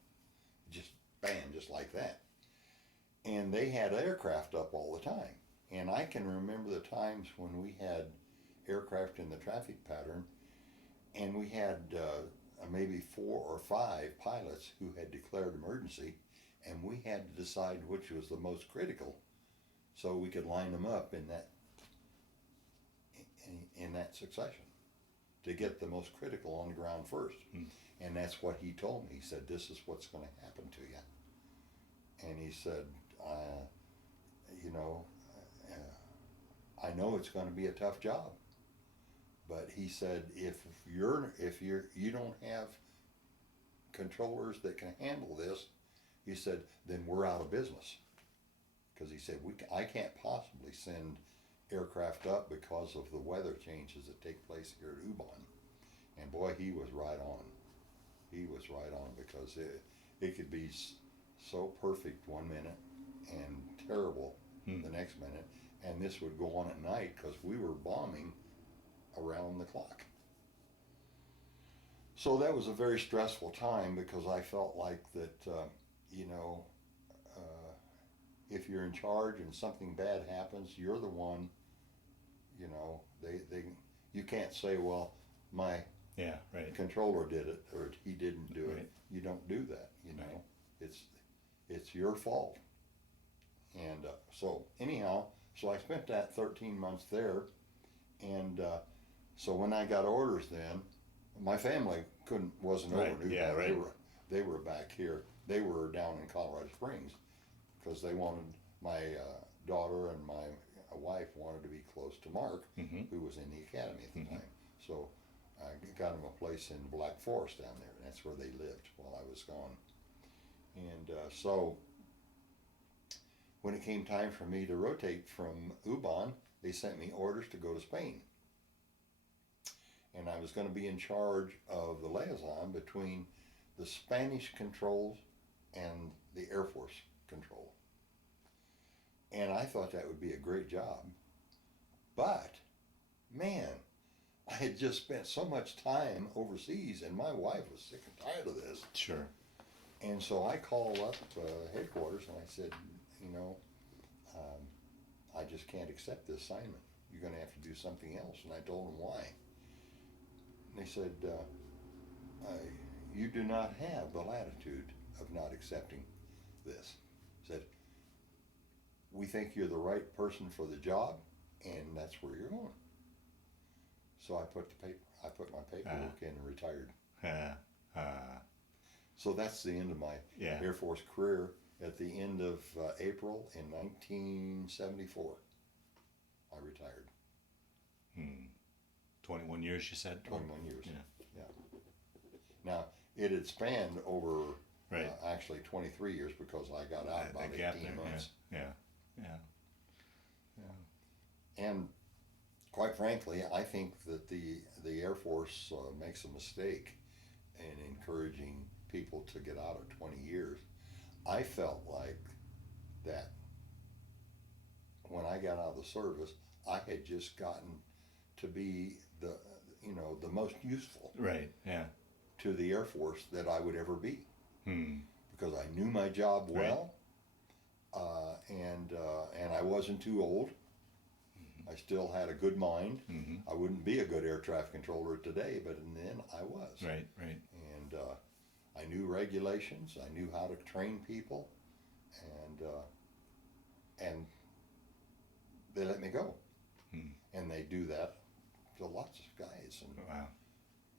Just bam, just like that. And they had aircraft up all the time. And I can remember the times when we had aircraft in the traffic pattern, and we had maybe 4 or 5 pilots who had declared emergency, and we had to decide which was the most critical, so we could line them up in that succession to get the most critical on the ground first. And that's what he told me. He said, this is what's going to happen to you. And he said, I know it's going to be a tough job, but he said, if you don't have controllers that can handle this, he said, then we're out of business. Because he said, I can't possibly send aircraft up because of the weather changes that take place here at Ubon. And boy, he was right on. He was right on, because it could be so perfect one minute and terrible the next minute. And this would go on at night because we were bombing around the clock. So that was a very stressful time, because I felt like that, if you're in charge and something bad happens, you're the one, you can't say, well, my controller did it or he didn't do it. You don't do that, Right. It's your fault. And so anyhow, so I spent that 13 months there, and so when I got orders then, my family wasn't over in Ubon. Yeah, right. They were back here. They were down in Colorado Springs, because they wanted, my daughter and my wife wanted to be close to Mark, who was in the academy at the time. So I got him a place in Black Forest down there, and that's where they lived while I was gone. And so when it came time for me to rotate from Ubon, they sent me orders to go to Spain. And I was going to be in charge of the liaison between the Spanish controls and the Air Force control. And I thought that would be a great job. But, man, I had just spent so much time overseas, and my wife was sick and tired of this. Sure. And so I called up headquarters and I said, I just can't accept this assignment. you're going to have to do something else. And I told them why. And they said, you do not have the latitude of not accepting this. Said, we think you're the right person for the job, and that's where you're going. So I put my paperwork in and retired. So that's the end of my Air Force career. At the end of April in 1974, I retired. 21 years, you said? 21 years. Yeah. Now, it had spanned over Right. actually 23 years because I got out about 18 months. Yeah. And quite frankly, I think that the Air Force makes a mistake in encouraging people to get out at 20 years. I felt like that when I got out of the service, I had just gotten to be the most useful Right. Yeah. to the Air Force that I would ever be, Hmm. because I knew my job well, and I wasn't too old. I still had a good mind. I wouldn't be a good air traffic controller today, but then I was. Right. And I knew regulations. I knew how to train people, and they let me go. And they do that to lots of guys, and Wow.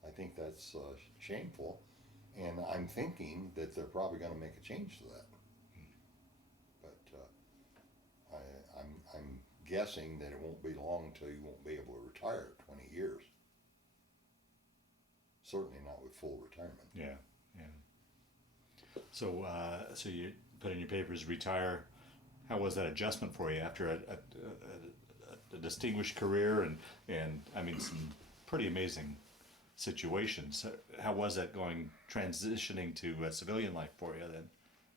I think that's shameful. And I'm thinking that they're probably going to make a change to that. But I'm guessing that it won't be long until you won't be able to retire at 20 years. Certainly not with full retirement. Yeah. So, so you put in your papers, retire. How was that adjustment for you after a distinguished career and I mean some pretty amazing situations? How was that transitioning to civilian life for you then?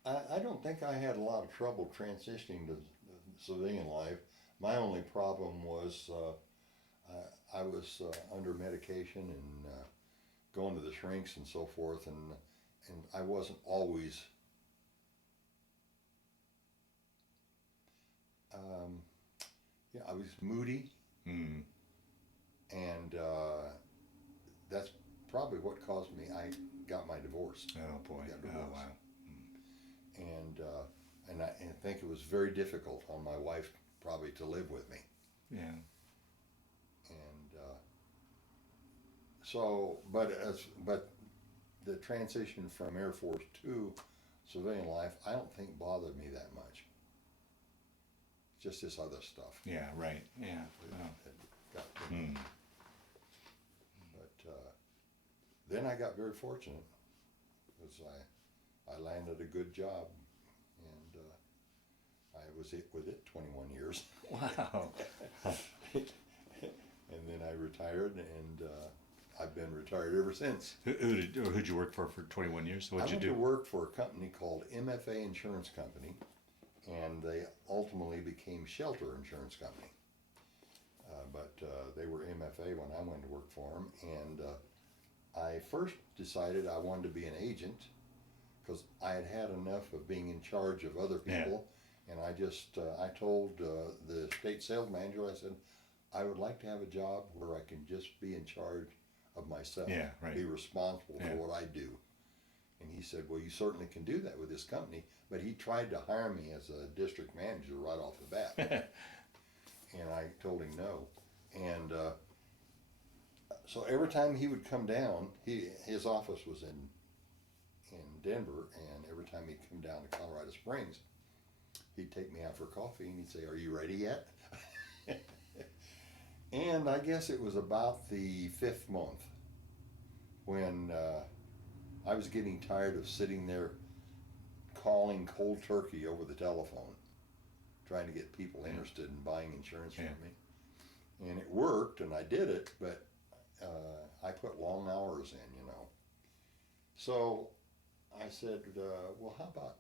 I don't think I had a lot of trouble transitioning to civilian life. My only problem was I was under medication and going to the shrinks and so forth, and I wasn't always I was moody, and that's probably what caused me. I got my divorce. Oh boy! Oh wow! And I think it was very difficult on my wife probably to live with me. Yeah. And so, but the transition from Air Force to civilian life, I don't think bothered me that much. Just this other stuff. Yeah. Right. Yeah. That got to me. But then I got very fortunate because I landed a good job, and I was with it 21 years. Wow. And then I retired, and I've been retired ever since. Who'd you work for 21 years? What'd you do? I went to work for a company called MFA Insurance Company, and they ultimately became Shelter Insurance Company. But they were MFA when I went to work for them, and I first decided I wanted to be an agent because I had had enough of being in charge of other people. And I told the state sales manager, I said, I would like to have a job where I can just be in charge of myself, be responsible for what I do. And he said, well, you certainly can do that with this company. But he tried to hire me as a district manager right off the bat. And I told him no. And so every time he would come down, his office was in Denver, and every time he'd come down to Colorado Springs, he'd take me out for coffee, and he'd say, are you ready yet? And I guess it was about the 5th month when I was getting tired of sitting there calling cold turkey over the telephone, trying to get people interested in buying insurance from me. And it worked, and I did it, but I put long hours in, So I said, well, how about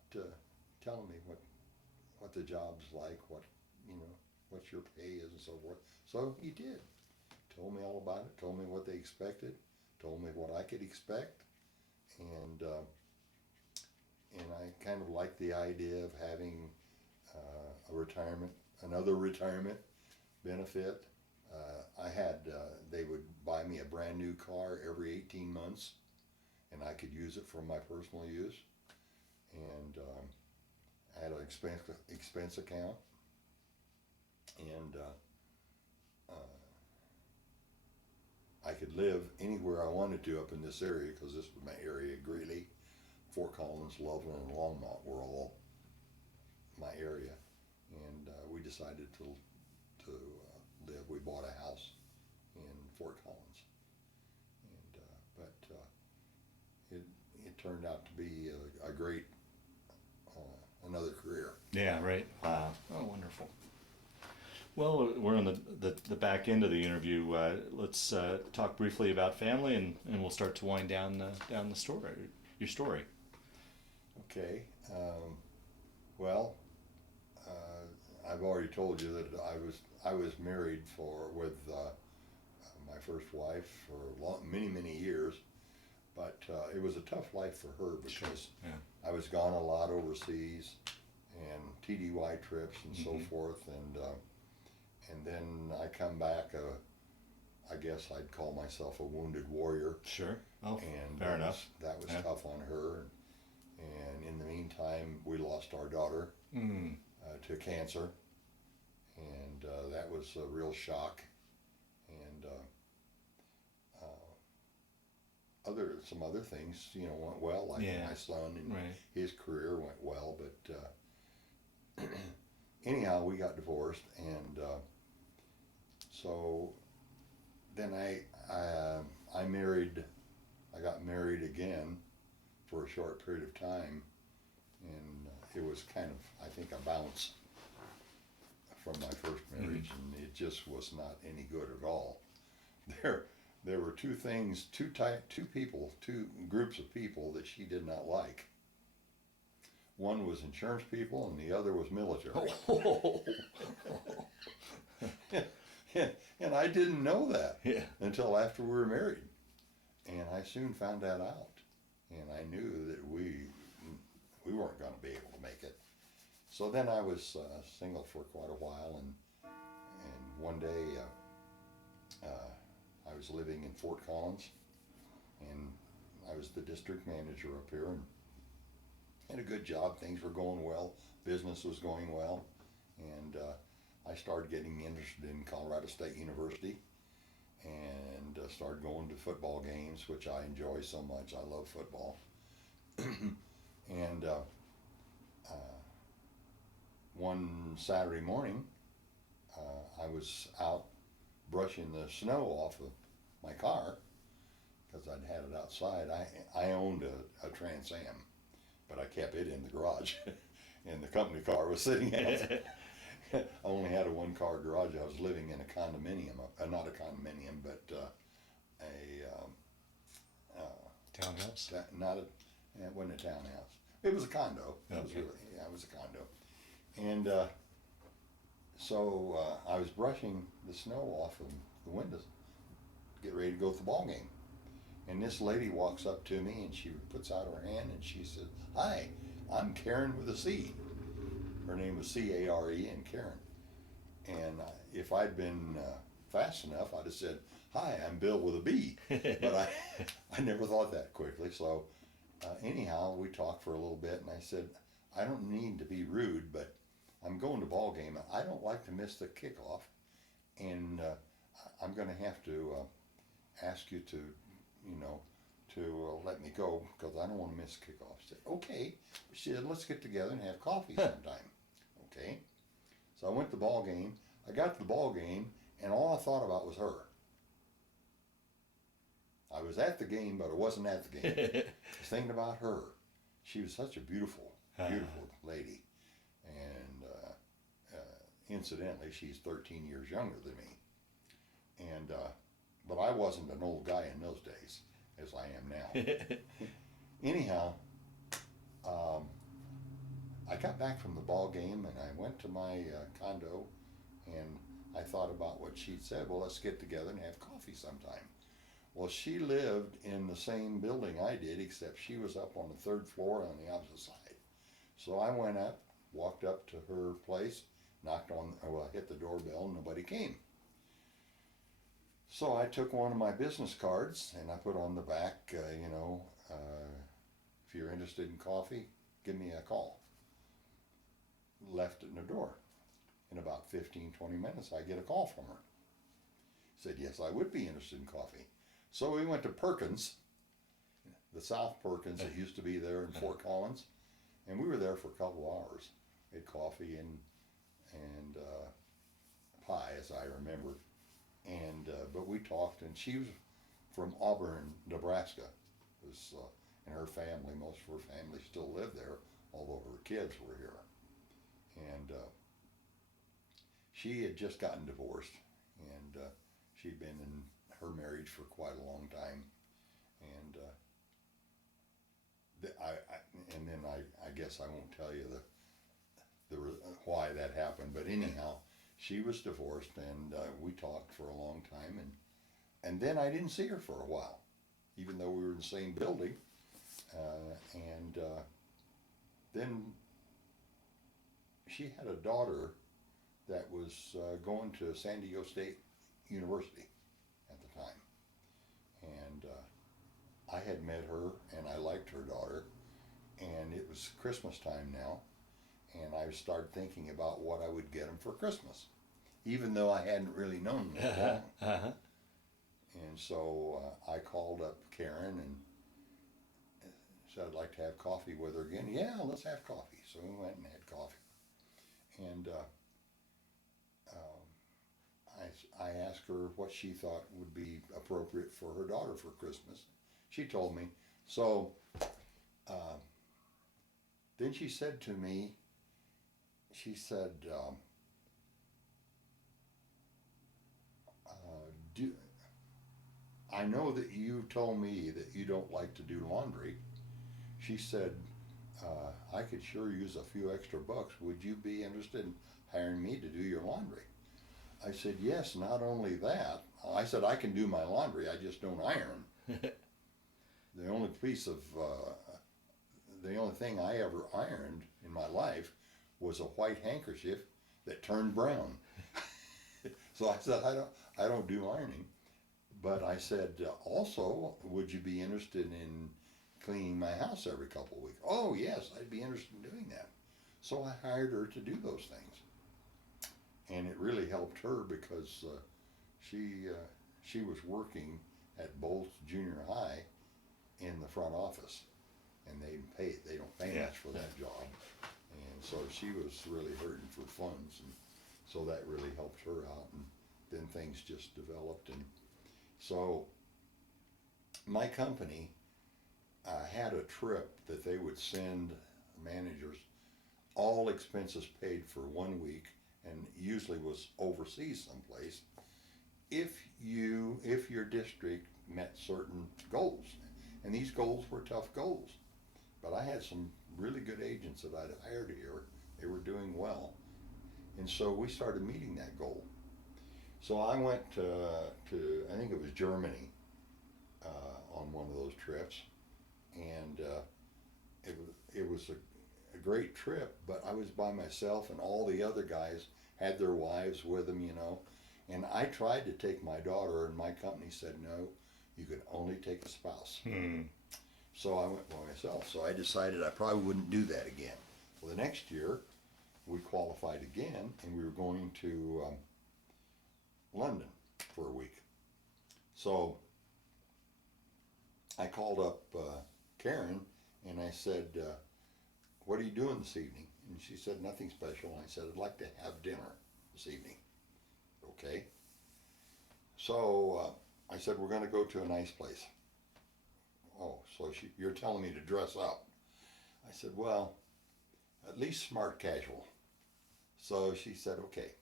telling me what the job's like, what your pay is and so forth. So he did. Told me all about it, told me what they expected, told me what I could expect, and I kind of liked the idea of having another retirement benefit, I had, they would buy me a brand new car every 18 months, and I could use it for my personal use. And I had an expense account, and I could live anywhere I wanted to up in this area, because this was my area. Greeley, Fort Collins, Loveland, and Longmont were all my area, and we decided to live. We bought a house in Fort Collins, and but it turned out to be a great another career. Yeah, right. Wow. Oh, wonderful. Well, we're on the back end of the interview. Let's talk briefly about family, and we'll start to wind down the story, your story. Okay. Well, I've already told you that I was married with my first wife for many years, but it was a tough life for her because Sure. Yeah. I was gone a lot overseas and TDY trips and so forth, and then I come back. I guess I'd call myself a wounded warrior. Sure. Oh, And fair enough. That was Yeah. tough on her. And in the meantime, we lost our daughter to cancer, and that was a real shock. And some other things, went well, like Yeah. my son and Right. his career went well. But anyhow, we got divorced, and so then I married. I got married again for a short period of time, and it was kind of, I think, a bounce from my first marriage, and it just was not any good at all. There were two groups of people that she did not like. One was insurance people, and the other was military. And I didn't know that until after we were married, and I soon found that out. And I knew that we weren't going to be able to make it. So then I was single for quite a while, and one day I was living in Fort Collins, and I was the district manager up here, and had a good job. Things were going well. Business was going well, and I started getting interested in Colorado State University, and started going to football games, which I enjoy so much. I love football. And one Saturday morning, I was out brushing the snow off of my car, because I'd had it outside. I owned a Trans Am, but I kept it in the garage, and the company car was sitting out. I only had a one-car garage. I was living in a condominium, not a condominium, but Townhouse? It wasn't a townhouse. It was a condo. It was a condo. And so I was brushing the snow off of the windows, get ready to go to the ball game. And this lady walks up to me, and she puts out her hand, and she says, "Hi, I'm Karen with a C." Her name was C-A-R-E, and Karen. And if I'd been fast enough, I'd have said, "Hi, I'm Bill with a B." But I never thought that quickly. So anyhow, we talked for a little bit, and I said, "I don't mean to be rude, but I'm going to ball game. I don't like to miss the kickoff, and I'm going to have to ask you to, let me go, because I don't want to miss the kickoff." I said, "Okay." She said, "Let's get together and have coffee sometime." Okay. So I went to the ball game. I got to the ball game, and all I thought about was her. I was at the game, but I wasn't at the game. I was thinking about her. She was such a beautiful lady. And incidentally, she's 13 years younger than me. And but I wasn't an old guy in those days, as I am now. Anyhow, I got back from the ball game, and I went to my condo, and I thought about what she'd said. Well, let's get together and have coffee sometime. Well, she lived in the same building I did, except she was up on the third floor on the opposite side. So I went up, walked up to her place, hit the doorbell, and nobody came. So I took one of my business cards and I put on the back, if you're interested in coffee, give me a call. Left it in the door. In about 15-20 minutes, I get a call from her. Said, yes, I would be interested in coffee. So we went to Perkins, the South Perkins that used to be there in Fort Collins, and we were there for a couple hours. We had coffee and pie, as I remember. And but we talked, and she was from Auburn, Nebraska. And her family, most of her family still lived there, although her kids were here. And she had just gotten divorced, and she'd been in her marriage for quite a long time. And I guess I won't tell you why that happened, but anyhow, she was divorced, and we talked for a long time, and then I didn't see her for a while, even though we were in the same building, and then she had a daughter that was going to San Diego State University at the time, and I had met her, and I liked her daughter, and it was Christmas time now, and I started thinking about what I would get them for Christmas, even though I hadn't really known them long. And so I called up Karen and said I'd like to have coffee with her again. Yeah, let's have coffee. So we went and had coffee. And I asked her what she thought would be appropriate for her daughter for Christmas. She told me. So then she said to me, she said, I know that you told me that you don't like to do laundry. She said, I could sure use a few extra bucks. Would you be interested in hiring me to do your laundry? I said, yes, not only that. I said, I can do my laundry, I just don't iron. The only the only thing I ever ironed in my life was a white handkerchief that turned brown. So I said, I don't do ironing. But I said, also, would you be interested in cleaning my house every couple of weeks? Oh, yes, I'd be interested in doing that. So I hired her to do those things. And it really helped her because she was working at Bolts Junior High in the front office. And they don't pay much for that job. And so she was really hurting for funds. And so that really helped her out. And then things just developed. And so my company had a trip that they would send managers, all expenses paid for 1 week, and usually was overseas someplace, if your district met certain goals. And these goals were tough goals. But I had some really good agents that I'd hired here. They were doing well. And so we started meeting that goal. So I went to I think it was Germany on one of those trips, and it was a great trip. But I was by myself, and all the other guys had their wives with them, And I tried to take my daughter, and my company said no, you could only take a spouse. So I went by myself. So I decided I probably wouldn't do that again. Well, the next year we qualified again, and we were going to London for a week. So I called up Karen and I said, what are you doing this evening? And she said, nothing special. And I said, I'd like to have dinner this evening. Okay. So I said, we're going to go to a nice place. Oh, so you're telling me to dress up. I said, well, at least smart casual. So she said, okay.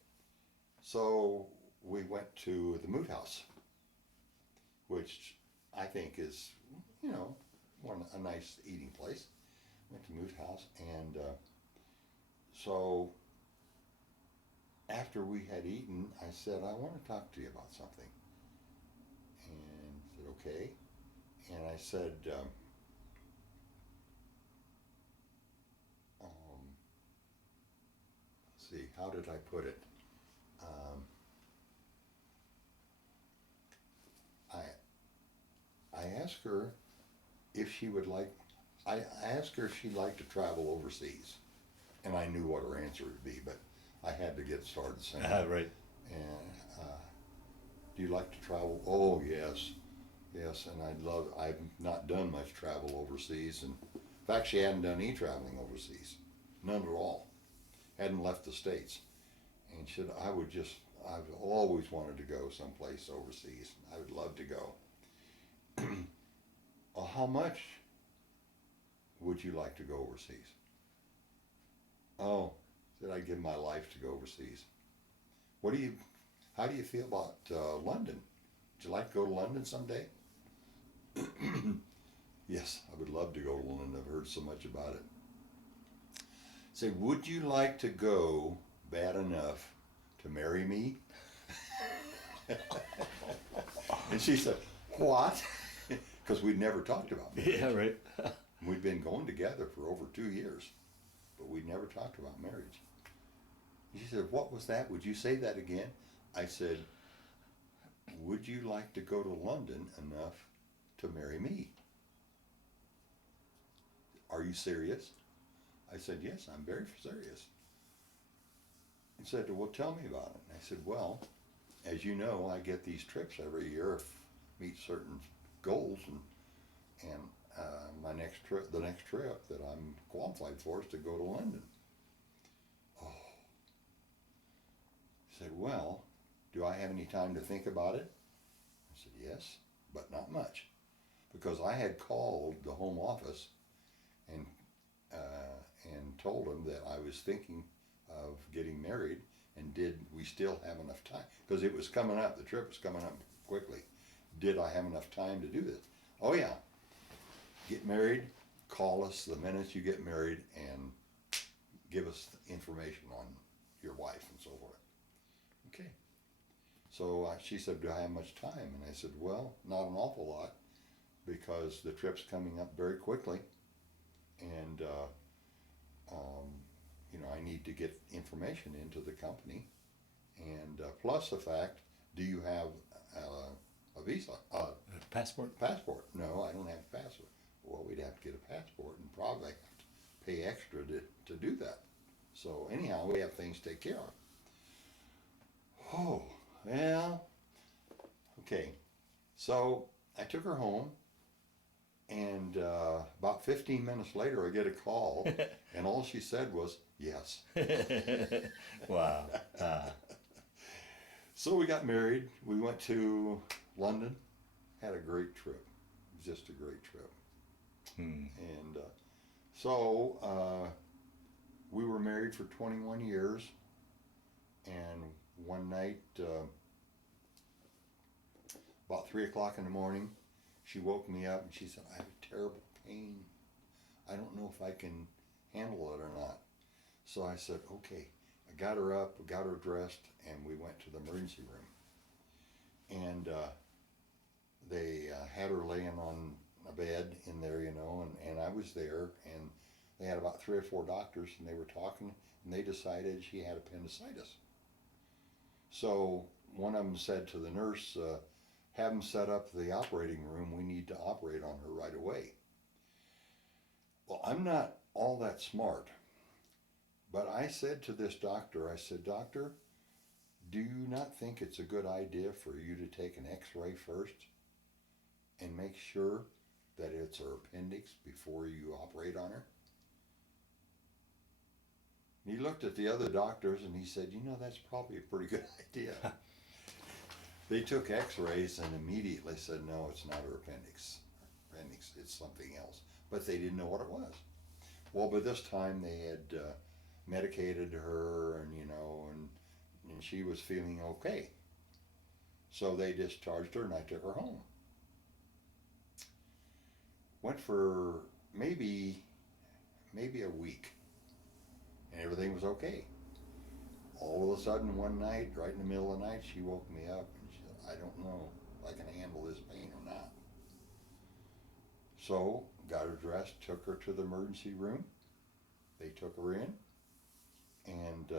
So we went to the Moot House, which I think is, a nice eating place. Went to Moot House, and so after we had eaten, I said, I want to talk to you about something. And said, okay. And I said, let's see, how did I put it? asked her if she would like, I asked her if she'd like to travel overseas. And I knew what her answer would be, but I had to get started saying, Right. and do you like to travel? Oh, yes. Yes, and I've not done much travel overseas. And in fact, she hadn't done any traveling overseas. None at all. Hadn't left the States. And she said, I've always wanted to go someplace overseas. I would love to go. Well, how much would you like to go overseas? Oh, said I'd give my life to go overseas. How do you feel about London? Would you like to go to London someday? Yes, I would love to go to London. I've heard so much about it. Say, would you like to go bad enough to marry me? And she said, what? Because we'd never talked about marriage. Yeah, right. We'd been going together for over 2 years, but we'd never talked about marriage. She said, what was that? Would you say that again? I said, would you like to go to London enough to marry me? Are you serious? I said, yes, I'm very serious. He said, well, tell me about it. And I said, well, as you know, I get these trips every year, meet certain goals, and the next trip that I'm qualified for is to go to London. Oh. He said, well, do I have any time to think about it? I said, yes, but not much. Because I had called the home office and told them that I was thinking of getting married, and did we still have enough time? Because it was coming up, the trip was coming up quickly. Did I have enough time to do this? Oh yeah. Get married, call us the minute you get married, and give us information on your wife and so forth. Okay. So she said, do I have much time? And I said, well, not an awful lot, because the trip's coming up very quickly, and I need to get information into the company, and plus the fact, do you have a visa? Passport? Passport? No, I don't have a passport. Well, we'd have to get a passport, and probably have to pay extra to do that. So anyhow, we have things to take care of. Oh, well, okay. So I took her home, and about 15 minutes later, I get a call, and all she said was, yes. Wow. So we got married. We went to London, had a great trip. Just a great trip. And so we were married for 21 years, and one night, about 3 o'clock in the morning, she woke me up and she said, I have a terrible pain. I don't know if I can handle it or not. So I said, okay. I got her up, got her dressed, and we went to the emergency room. And they had her laying on a bed in there, and I was there, and they had about 3 or 4 doctors, and they were talking, and they decided she had appendicitis. So one of them said to the nurse, have them set up the operating room. We need to operate on her right away. Well, I'm not all that smart, but I said to this doctor, I said, doctor, do you not think it's a good idea for you to take an x-ray first and make sure that it's her appendix before you operate on her? And he looked at the other doctors and he said, that's probably a pretty good idea. They took x-rays and immediately said, no, it's not her appendix. Appendix, it's something else. But they didn't know what it was. Well, by this time they had medicated her, and she was feeling okay. So they discharged her, and I took her home. Went for maybe a week, and everything was okay. All of a sudden, one night, right in the middle of the night, she woke me up, and she said, I don't know if I can handle this pain or not. So, got her dressed, took her to the emergency room. They took her in, and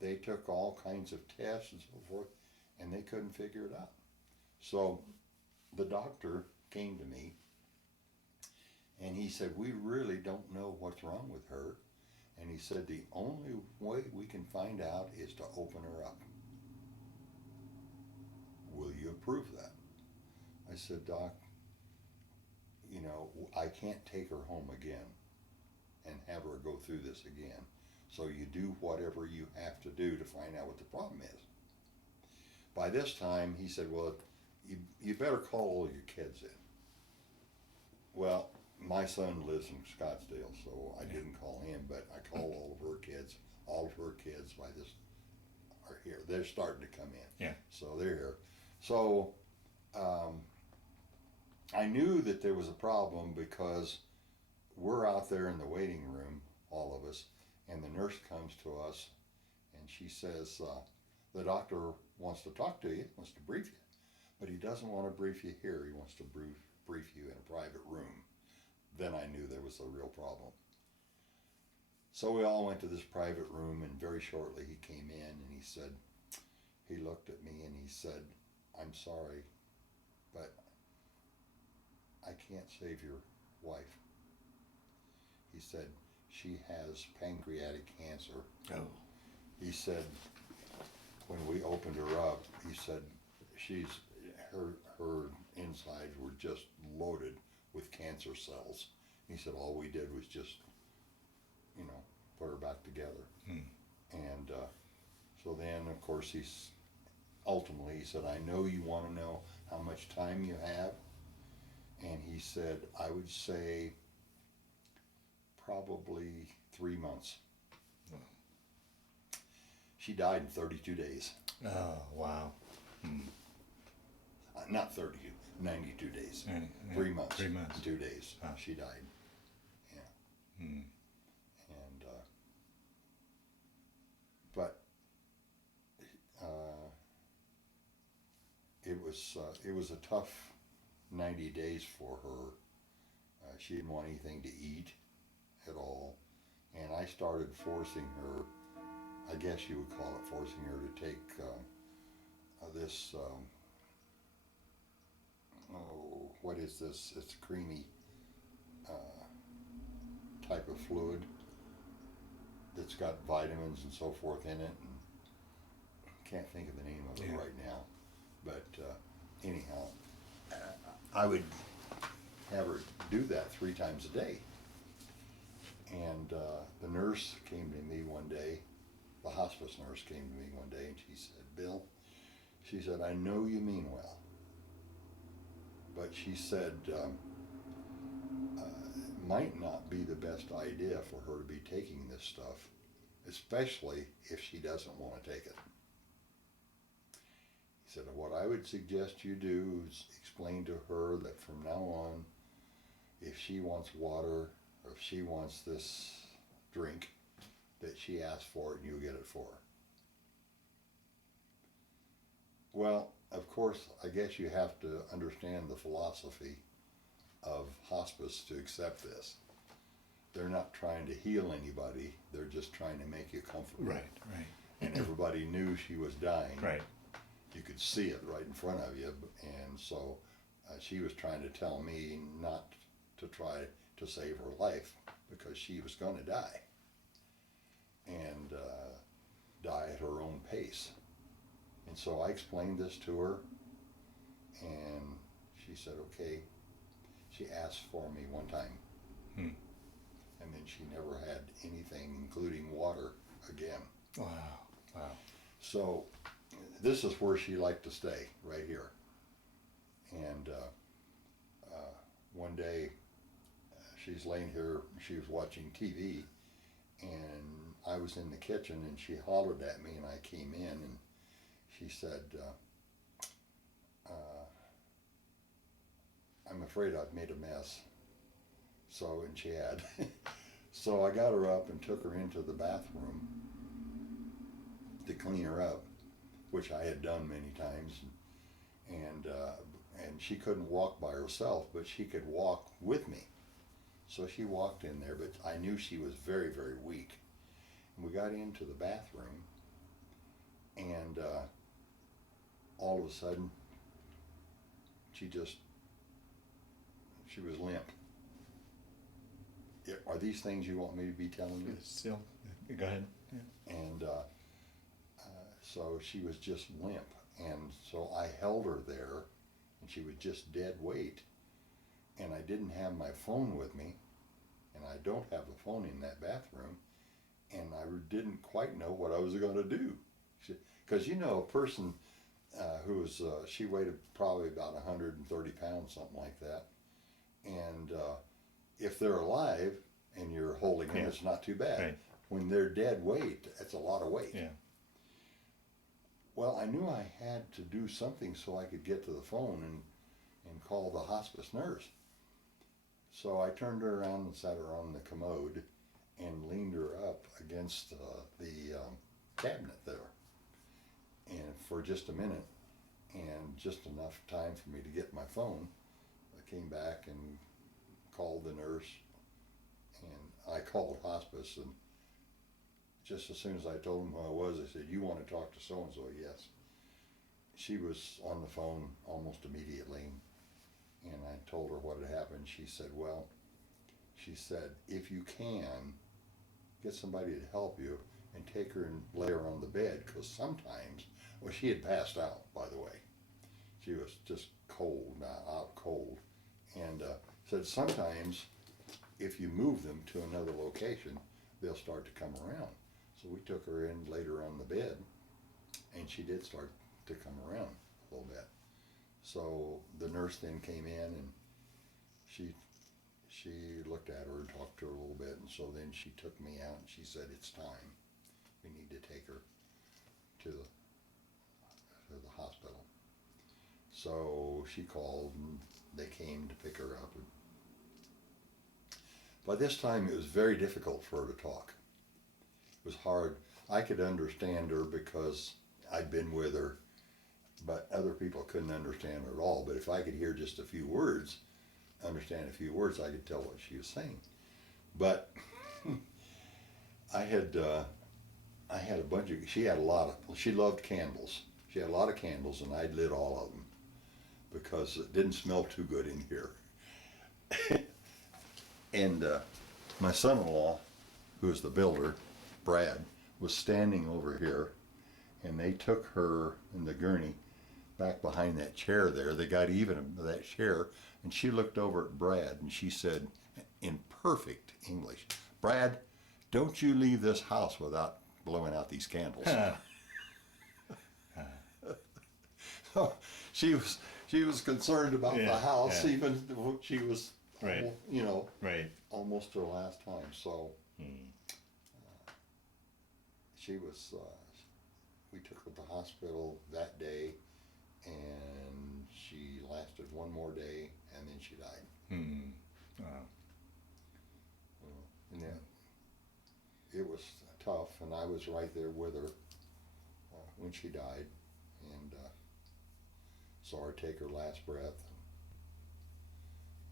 they took all kinds of tests and so forth, and they couldn't figure it out. So the doctor came to me, and he said, we really don't know what's wrong with her. And he said, the only way we can find out is to open her up. Will you approve that? I said, Doc, you know, I can't take her home again and have her go through this again. So you do whatever you have to do to find out what the problem is. By this time, he said, well, you better call all your kids in. Well, my son lives in Scottsdale, so I didn't call him, but I called all of her kids. All of her kids by this are here. They're starting to come in. Yeah. So they're here. So I knew that there was a problem because we're out there in the waiting room, all of us, and the nurse comes to us and she says, the doctor wants to talk to you, wants to brief you, but he doesn't want to brief you here. He wants to brief you in a private room. Then I knew there was a real problem. So we all went to this private room, and very shortly he came in and he said, he looked at me and he said, I'm sorry, but I can't save your wife. He said, she has pancreatic cancer. Oh. He said, when we opened her up, he said, her insides were just loaded with cancer cells. He said, all we did was just, you know, put her back together. And so then, of course, he said, I know you want to know how much time you have. And he said, I would say probably 3 months. She died in 32 days. Oh, wow. Not 32, 92 days. 3 months. 3 months. 2 days. Wow. She died. Yeah. And but it was a tough 90 days for her. She didn't want anything to eat at all, and I started forcing her. I guess you would call it forcing her to take this. What is this? It's a creamy type of fluid that's got vitamins and so forth in it, and can't think of the name of it right now. But anyhow, I would have her do that 3 times a day. And the nurse came to me one day, the hospice nurse came to me one day, and she said, Bill, she said, I know you mean well, but she said, it might not be the best idea for her to be taking this stuff, especially if she doesn't want to take it. He said, what I would suggest you do is explain to her that from now on, if she wants water, or if she wants this drink, that she asks for it and you get it for her. Well, of course, I guess you have to understand the philosophy of hospice to accept this. They're not trying to heal anybody, they're just trying to make you comfortable. Right. And everybody knew she was dying. Right. You could see it right in front of you, and so she was trying to tell me not to try to save her life because she was going to die, and die at her own pace. And so I explained this to her, and she said, okay. She asked for me one time, and then she never had anything, including water, again. Wow. So this is where she liked to stay, right here. And one day, she's laying here, she was watching TV, and I was in the kitchen, and she hollered at me, and I came in, and she said, I'm afraid I've made a mess. So, and she had. So I got her up and took her into the bathroom to clean her up, which I had done many times. And she couldn't walk by herself, but she could walk with me. So she walked in there, but I knew she was very, very weak. And we got into the bathroom, and all of a sudden, she just She was limp. Are these things you want me to be telling you? Still, go ahead. Yeah. And so she was just limp. And so I held her there, and she was just dead weight. And I didn't have my phone with me, and I don't have a phone in that bathroom, and I didn't quite know what I was going to do. Because, you know, a person who was, she weighed probably about 130 pounds, something like that. And if they're alive and you're holding them, it's not too bad. Right. When they're dead weight, that's a lot of weight. Yeah. Well, I knew I had to do something so I could get to the phone and call the hospice nurse. So I turned her around and sat her on the commode and leaned her up against the cabinet there, and for just a minute, and just enough time for me to get my phone. I came back and called the nurse, and I called hospice, and just as soon as I told them who I was, they said, "You want to talk to so-and-so?" Yes. She was on the phone almost immediately, and I told her what had happened. She said, well, she said, if you can, get somebody to help you and take her and lay her on the bed, because sometimes, well, she had passed out, by the way. She was just cold, out cold, and said sometimes if you move them to another location, they'll start to come around. So we took her in, laid her on the bed, and she did start to come around a little bit. So the nurse then came in, and she looked at her and talked to her a little bit, and so then she took me out and she said, "It's time. We need to take her to the hospital." So she called, and they came to pick her up. And by this time, it was very difficult for her to talk. It was hard. I could understand her because I'd been with her, but other people couldn't understand her at all. But if I could hear just a few words, understand a few words, I could tell what she was saying. But I had a bunch of, she loved candles. She had a lot of candles, and I'd lit all of them because it didn't smell too good in here. And my son-in-law, who was the builder, Brad, was standing over here, and they took her in the gurney back behind that chair there. They got even with that chair, and she looked over at Brad, and she said in perfect English, "Brad, don't you leave this house without blowing out these candles." So she was concerned about the house, even though she was, right. Right. almost her last time. So she was. We took her to the hospital that day, and she lasted one more day, and then she died. Wow. And it was tough, and I was right there with her when she died, and saw her take her last breath.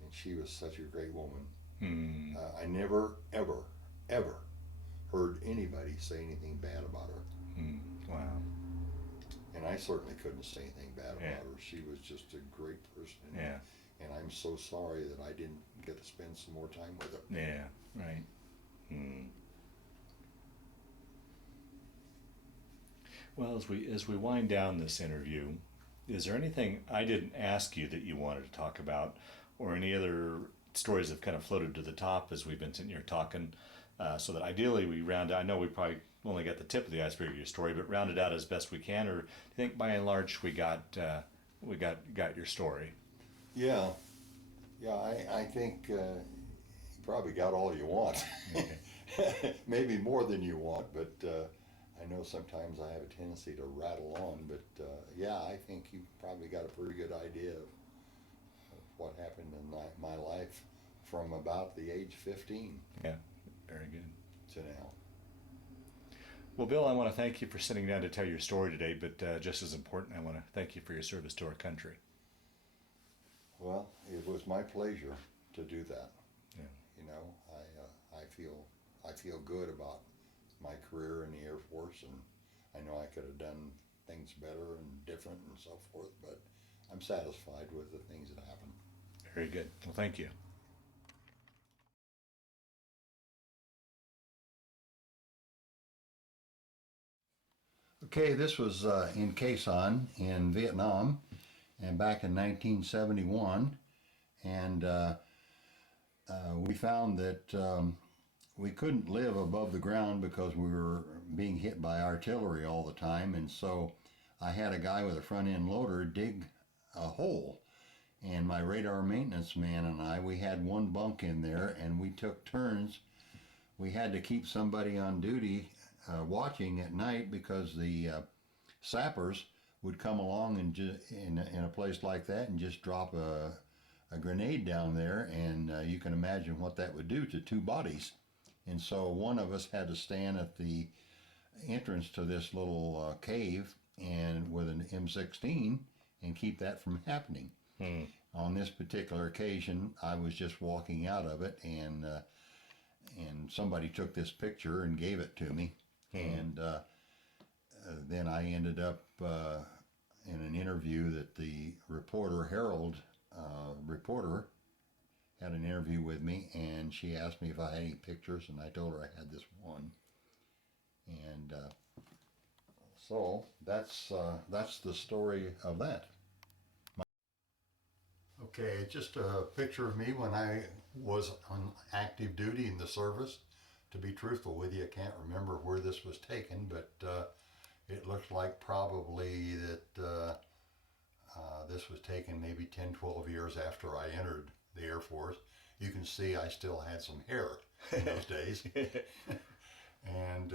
And she was such a great woman. I never, ever, ever heard anybody say anything bad about her. Wow. And I certainly couldn't say anything bad about her. She was just a great person. Yeah. And I'm so sorry that I didn't get to spend some more time with her. Yeah, right. Well, as we wind down this interview, is there anything I didn't ask you that you wanted to talk about, or any other stories that kind of floated to the top as we've been sitting here talking, so that ideally we round out? I know we probably only got the tip of the iceberg of your story, but round it out as best we can. Or do you think by and large we got your story? Yeah, I think you probably got all you want. Okay. Maybe more than you want, but I know sometimes I have a tendency to rattle on. But yeah, I think you probably got a pretty good idea of what happened in my life from about the age 15. Yeah, very good. To now. Well, Bill, I want to thank you for sitting down to tell your story today, but just as important, I want to thank you for your service to our country. Well, it was my pleasure to do that. Yeah. You know, I feel good about my career in the Air Force, and I know I could have done things better and different and so forth, but I'm satisfied with the things that happened. Very good. Well, thank you. Okay, this was in Quezon in Vietnam, and back in 1971, and we found that we couldn't live above the ground because we were being hit by artillery all the time, and so I had a guy with a front end loader dig a hole, and my radar maintenance man and I, we had one bunk in there, and we took turns. We had to keep somebody on duty watching at night because the sappers would come along and in a place like that and just drop a grenade down there, and you can imagine what that would do to two bodies. And so one of us had to stand at the entrance to this little cave and with an M16 and keep that from happening. On this particular occasion, I was just walking out of it, and somebody took this picture and gave it to me, and then I ended up in an interview that the reporter, Herald reporter, had an interview with me, and she asked me if I had any pictures, and I told her I had this one, and so that's the story of that. Okay, it's just a picture of me when I was on active duty in the service. To be truthful with you, I can't remember where this was taken, but it looks like probably that this was taken maybe 10, 12 years after I entered the Air Force. You can see I still had some hair in those days. And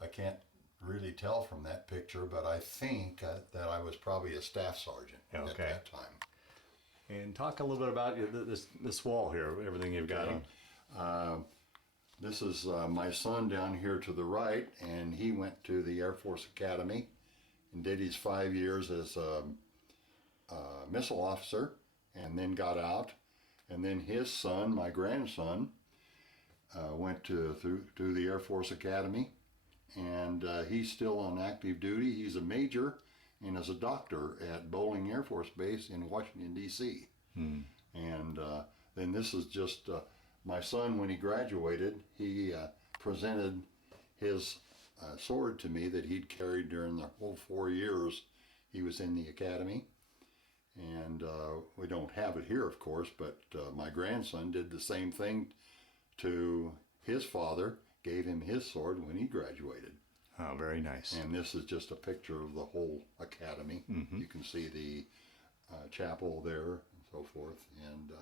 I can't really tell from that picture, but I think that I was probably a staff sergeant at that time. And talk a little bit about this wall here, everything you've got on. This is my son down here to the right, and he went to the Air Force Academy and did his 5 years as a missile officer, and then got out. And then his son, my grandson, went through the Air Force Academy, and he's still on active duty. He's a major and is a doctor at Bolling Air Force Base in Washington, D.C. And then this is just my son. When he graduated, he presented his sword to me that he'd carried during the whole 4 years he was in the academy. And we don't have it here, of course, but my grandson did the same thing to his father, gave him his sword when he graduated. Oh, very nice. And this is just a picture of the whole academy. You can see the chapel there and so forth. And